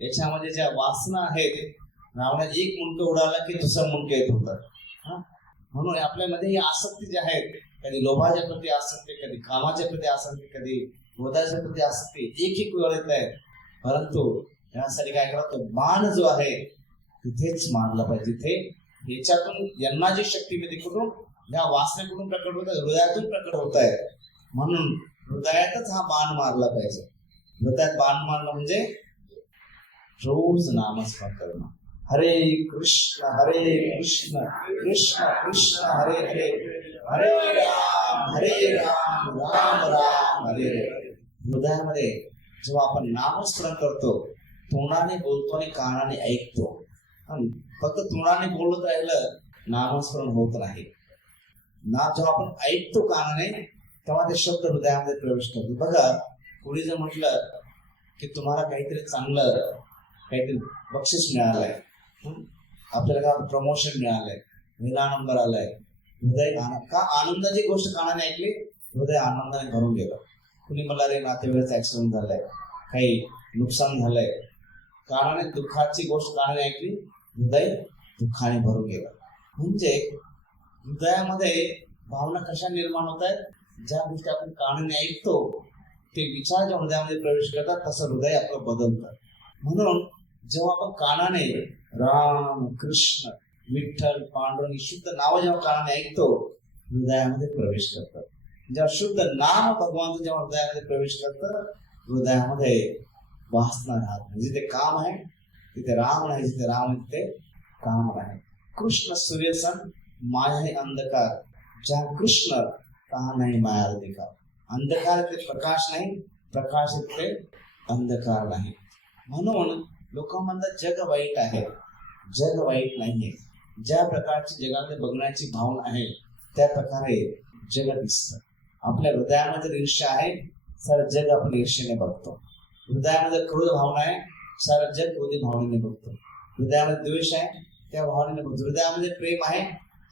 याच्यामध्ये ज्या वासना आहेत, रावणात एक मुंडकं उडाला की दुसरं मुंडकं येत होतं. म्हणून आपल्यामध्ये ही आसक्ती जी आहेत, कधी लोभाच्या प्रती आसक्ती, कधी कामाच्या प्रती आसक्ती, कधी क्रोधाच्या प्रती आसक्ती, एक वेळ येत आहे. परंतु यासाठी काय करा, तो बाण जो आहे तिथेच मारला पाहिजे. तिथे याच्यातून यांना जी शक्ती मिळते कुठून, या वासनेकडून प्रकट होत आहे, हृदयातून प्रकट होत आहे. म्हणून हृदयातच हा बाण मारला पाहिजे. हृदयात बाण मारणं म्हणजे रोज नामस्मरण करणं. हरे कृष्ण कृष्ण कृष्ण हरे हरे, हरे राम राम राम हरे हरे. हृदयामध्ये जेव्हा आपण नामस्मरण करतो, तोंडाने बोलतो आणि कानाने ऐकतो. फक्त तोंडाने बोलत राहिलं नामस्मरण होत नाही. नाम जेव्हा आपण ऐकतो कानाने, तेव्हा ते शब्द हृदयामध्ये प्रवेश करतो. बघा, कोणी जर म्हटलं की तुम्हाला काहीतरी चांगलं काहीतरी बक्षीस मिळालंय, आपल्याला का प्रमोशन मिळालंय, पहिला नंबर आलाय, हृदय का आनंदाची गोष्ट कानाने ऐकली, हृदय आनंदाने भरून गेलं. कुणी मला रे नातेवाईकाचा ऍक्सिडेंट झालाय, काही नुकसान झालंय, कानाने दुःखाची गोष्ट कानाने ऐकली, हृदय दुःखाने भरून गेलं. म्हणजे हृदयामध्ये भावना कशा निर्माण होत आहेत, ज्या गोष्टी आपण कानाने ऐकतो ते विचार ज्या हृदयामध्ये प्रवेश करतात तसं हृदय आपलं बदलतं. म्हणून जेव्हा आपण कानाने राम कृष्ण विठ्ठल पांडुरंग शुद्ध नाव जेव्हा कानाने ऐकतो, हृदयामध्ये प्रवेश करतात. जेव्हा शुद्ध नाम भगवान जेव्हा हृदयामध्ये प्रवेश करतं, हृदयामध्ये वासना राहत नाही. जिथे काम आहे तिथे राम नाही, जिथे राम आहे तिथे काम आहे. कृष्ण सूर्य सन माया है अंधकार, जहाँ कृष्ण तहाँ नाही माया अधिकार. अंधकार ते प्रकाश नाही, प्रकाश ते अंधकार नाही. म्हणून लोक म्हणतात जग वाईट आहे, जग वाईट नाहीये. ज्या प्रकारची जगामध्ये बघण्याची भावना आहे त्या प्रकारे जग दिसतं. आपल्या हृदयामध्ये ईर्ष्या आहे, सारं जग आपण ईर्ष्येने बघतो. हृदयामध्ये क्रोध भावना आहे, सारं जग क्रोधी भावनेने बघतो. हृदयामध्ये द्वेष आहे, त्या भावनेने बघतो. हृदयामध्ये प्रेम आहे,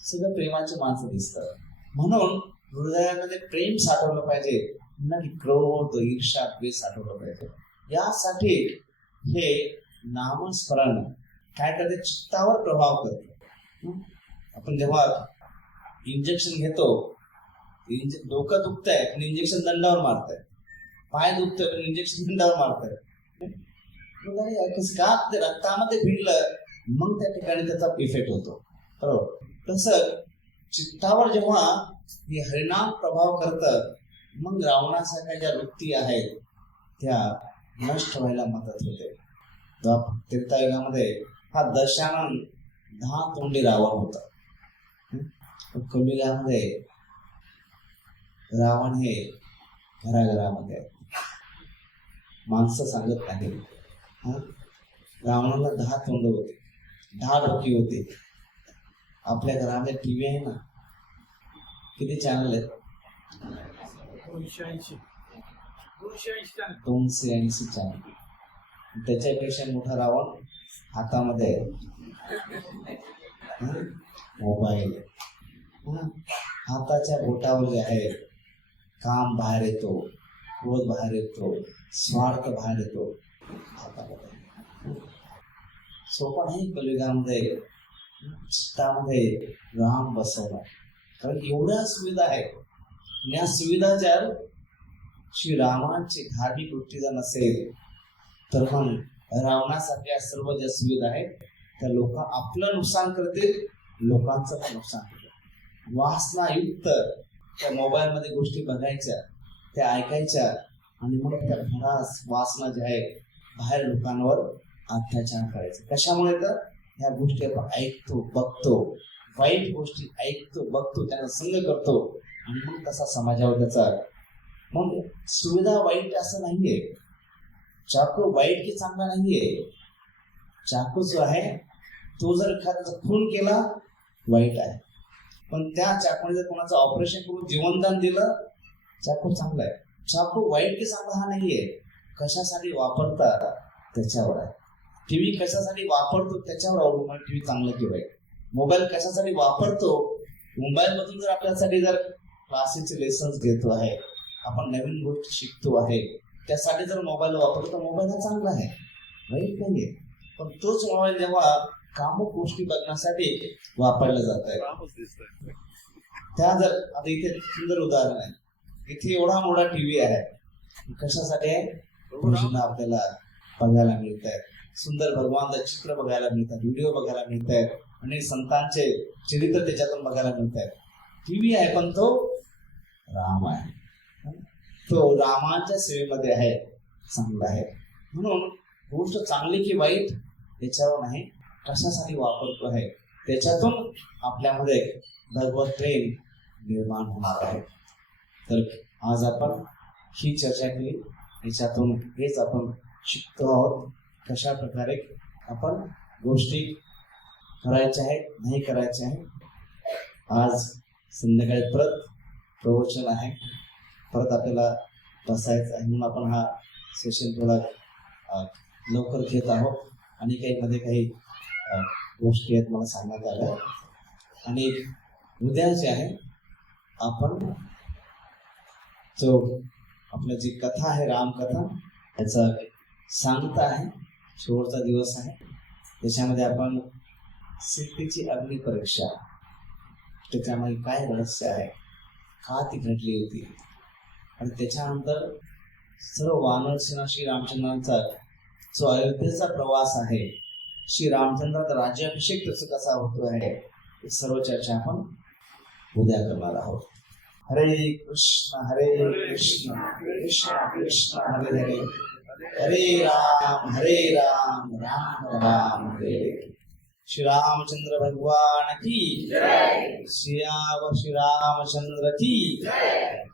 सगळं प्रेमाची माणसं दिसतात. म्हणून हृदयामध्ये प्रेम साठवलं पाहिजे, न की क्रोध ईर्ष्या द्वेष साठवलं पाहिजे. यासाठी हे नामस्मरण काय करते, चित्तावर प्रभाव करते. आपण जेव्हा इंजेक्शन घेतो, डोकं दुखतंय पण इंजेक्शन दंडावर मारतंय, पाय दुखतं इंजेक्शन भिंडावर मारतात. कसं का ते रक्तामध्ये भिडलं मग त्या ठिकाणी त्याचा इफेक्ट होतो. बरोबर. तसं चित्तावर जेव्हा हे हरिनाम प्रभाव करतं मग रावणासारख्या ज्या वृत्ती आहेत त्या नष्ट व्हायला मदत होते. त्रेतायुगामध्ये हा दशानन 10 तोंडी रावण होता. कलियुगामध्ये रावण हे घराघरामध्ये माणसं सांगत नाही. रावणाला 10 तोंड होते, 10 डोकी होते. आपल्या घरामध्ये टीव्ही आहे ना, किती चॅनल आहेत? 280 चॅनल. त्याच्यापेक्षा मोठा रावण हातामध्ये मोबाईल. हाताच्या बोटावर जे आहे काम बाहेर येतो, क्रोध बाहेर येतो, स्वार्थ बाहेर येतो हातामध्ये. सोपा नाही कलियुगामध्ये चित्तामध्ये राम बसवला. कारण एवढ्या सुविधा आहेत. या सुविधा जर श्रीरामांची धार्मिक वृत्ती जर नसेल तर मग रावणासारख्या सर्व ज्या सुविधा आहेत त्या लोक आपलं नुकसान करतील, लोकांचं पण नुकसान करतील. वासनायुक्त त्या मोबाईलमध्ये गोष्टी बघायच्या, त्या ऐकायच्या आणि मग त्या भरास वासना जे आहे बाहेर लोकांवर अत्याचार करायचे. कशामुळे तर ह्या गोष्टी आपण ऐकतो, बघतो, वाईट गोष्टी ऐकतो, बघतो, त्यांना संग करतो आणि मग कसा समाजावर त्याचा. मग सुविधा वाईट असं नाहीये. चाकू वाईट की चांगला नाहीये. चाकू जो आहे तो जर एखाद्याचा खून केला वाईट आहे, पण त्या चाकूने जर कोणाचं ऑपरेशन करून जीवनदान दिलं चाकू चांगला आहे. चाकू वाईट की चांगला हा नाहीये. कशासाठी वापरतात त्याच्यावर आहे. टीव्ही कशासाठी वापरतो त्याच्यावर अवलंबून टीव्ही चांगला की वाईट. मोबाईल कशासाठी वापरतो, मोबाईल मधून जर आपल्यासाठी जर क्लासेसचे लेसन्स घेतो आहे, आपण नवीन गोष्टी शिकतो आहे, त्यासाठी जर मोबाईल वापरतो मोबाईल हा चांगला आहे, वाईट नाहीये. पण तोच मोबाईल जेव्हा कामुक गोष्टी बघण्यासाठी वापरला जात आहे, त्या जर आता इथे सुंदर उदाहरण आहे. इथे एवढा मोठा टीव्ही आहे, कशासाठी आहे? गोष्टी आपल्याला बघायला मिळत आहेत, सुंदर भगवानचं चित्र बघायला मिळतात, व्हिडिओ बघायला मिळत आहेत आणि संतांचे चरित्र त्याच्यातून बघायला मिळत आहेत. टीव्ही आहे पण तो राम आहे, तो रामाच्या सेवेमध्ये आहे, चांगला आहे. म्हणून गोष्ट चांगली की वाईट याच्यावर नाही, कशासाठी वापरतो आहे त्याच्यातून आपल्यामध्ये भगवत प्रेम निर्माण होणार आहे. तर आज आपण ही चर्चा केली, याच्यातून हेच आपण शिकतो आहोत कशा प्रकारे आपण गोष्टी करायच्या आहेत, नाही करायच्या आहेत. आज संध्याकाळी परत प्रवचन आहे, परत आपल्याला बसायचं आहे, म्हणून आपण हा सेशन थोडा लवकर घेत आहोत. आणि काही गोष्टी आहेत मला सांगण्यात आल्या. आणि उद्या जे आहे आपण जो आपला जी कथा आहे रामकथा त्याचा सांगता आहे, शेवटचा दिवस आहे. त्याच्यामध्ये आपण सीतेची अग्निपरीक्षा, त्याच्यामध्ये काय रहस्य आहे, का ती घडली होती, आणि त्याच्यानंतर सर्व वानर सेना श्री रामचंद्रांचा जो अयोध्येचा प्रवास आहे, श्री रामचंद्राचा राज्याभिषेक त्याचा कसा होतो आहे, सर्व चर्चा आपण उद्या करणार आहोत. हरे कृष्ण कृष्ण कृष्ण हरे हरे, हरे राम राम राम हरे हरे. श्री रामचंद्र भगवान की जय. श्री रामचंद्र की जय.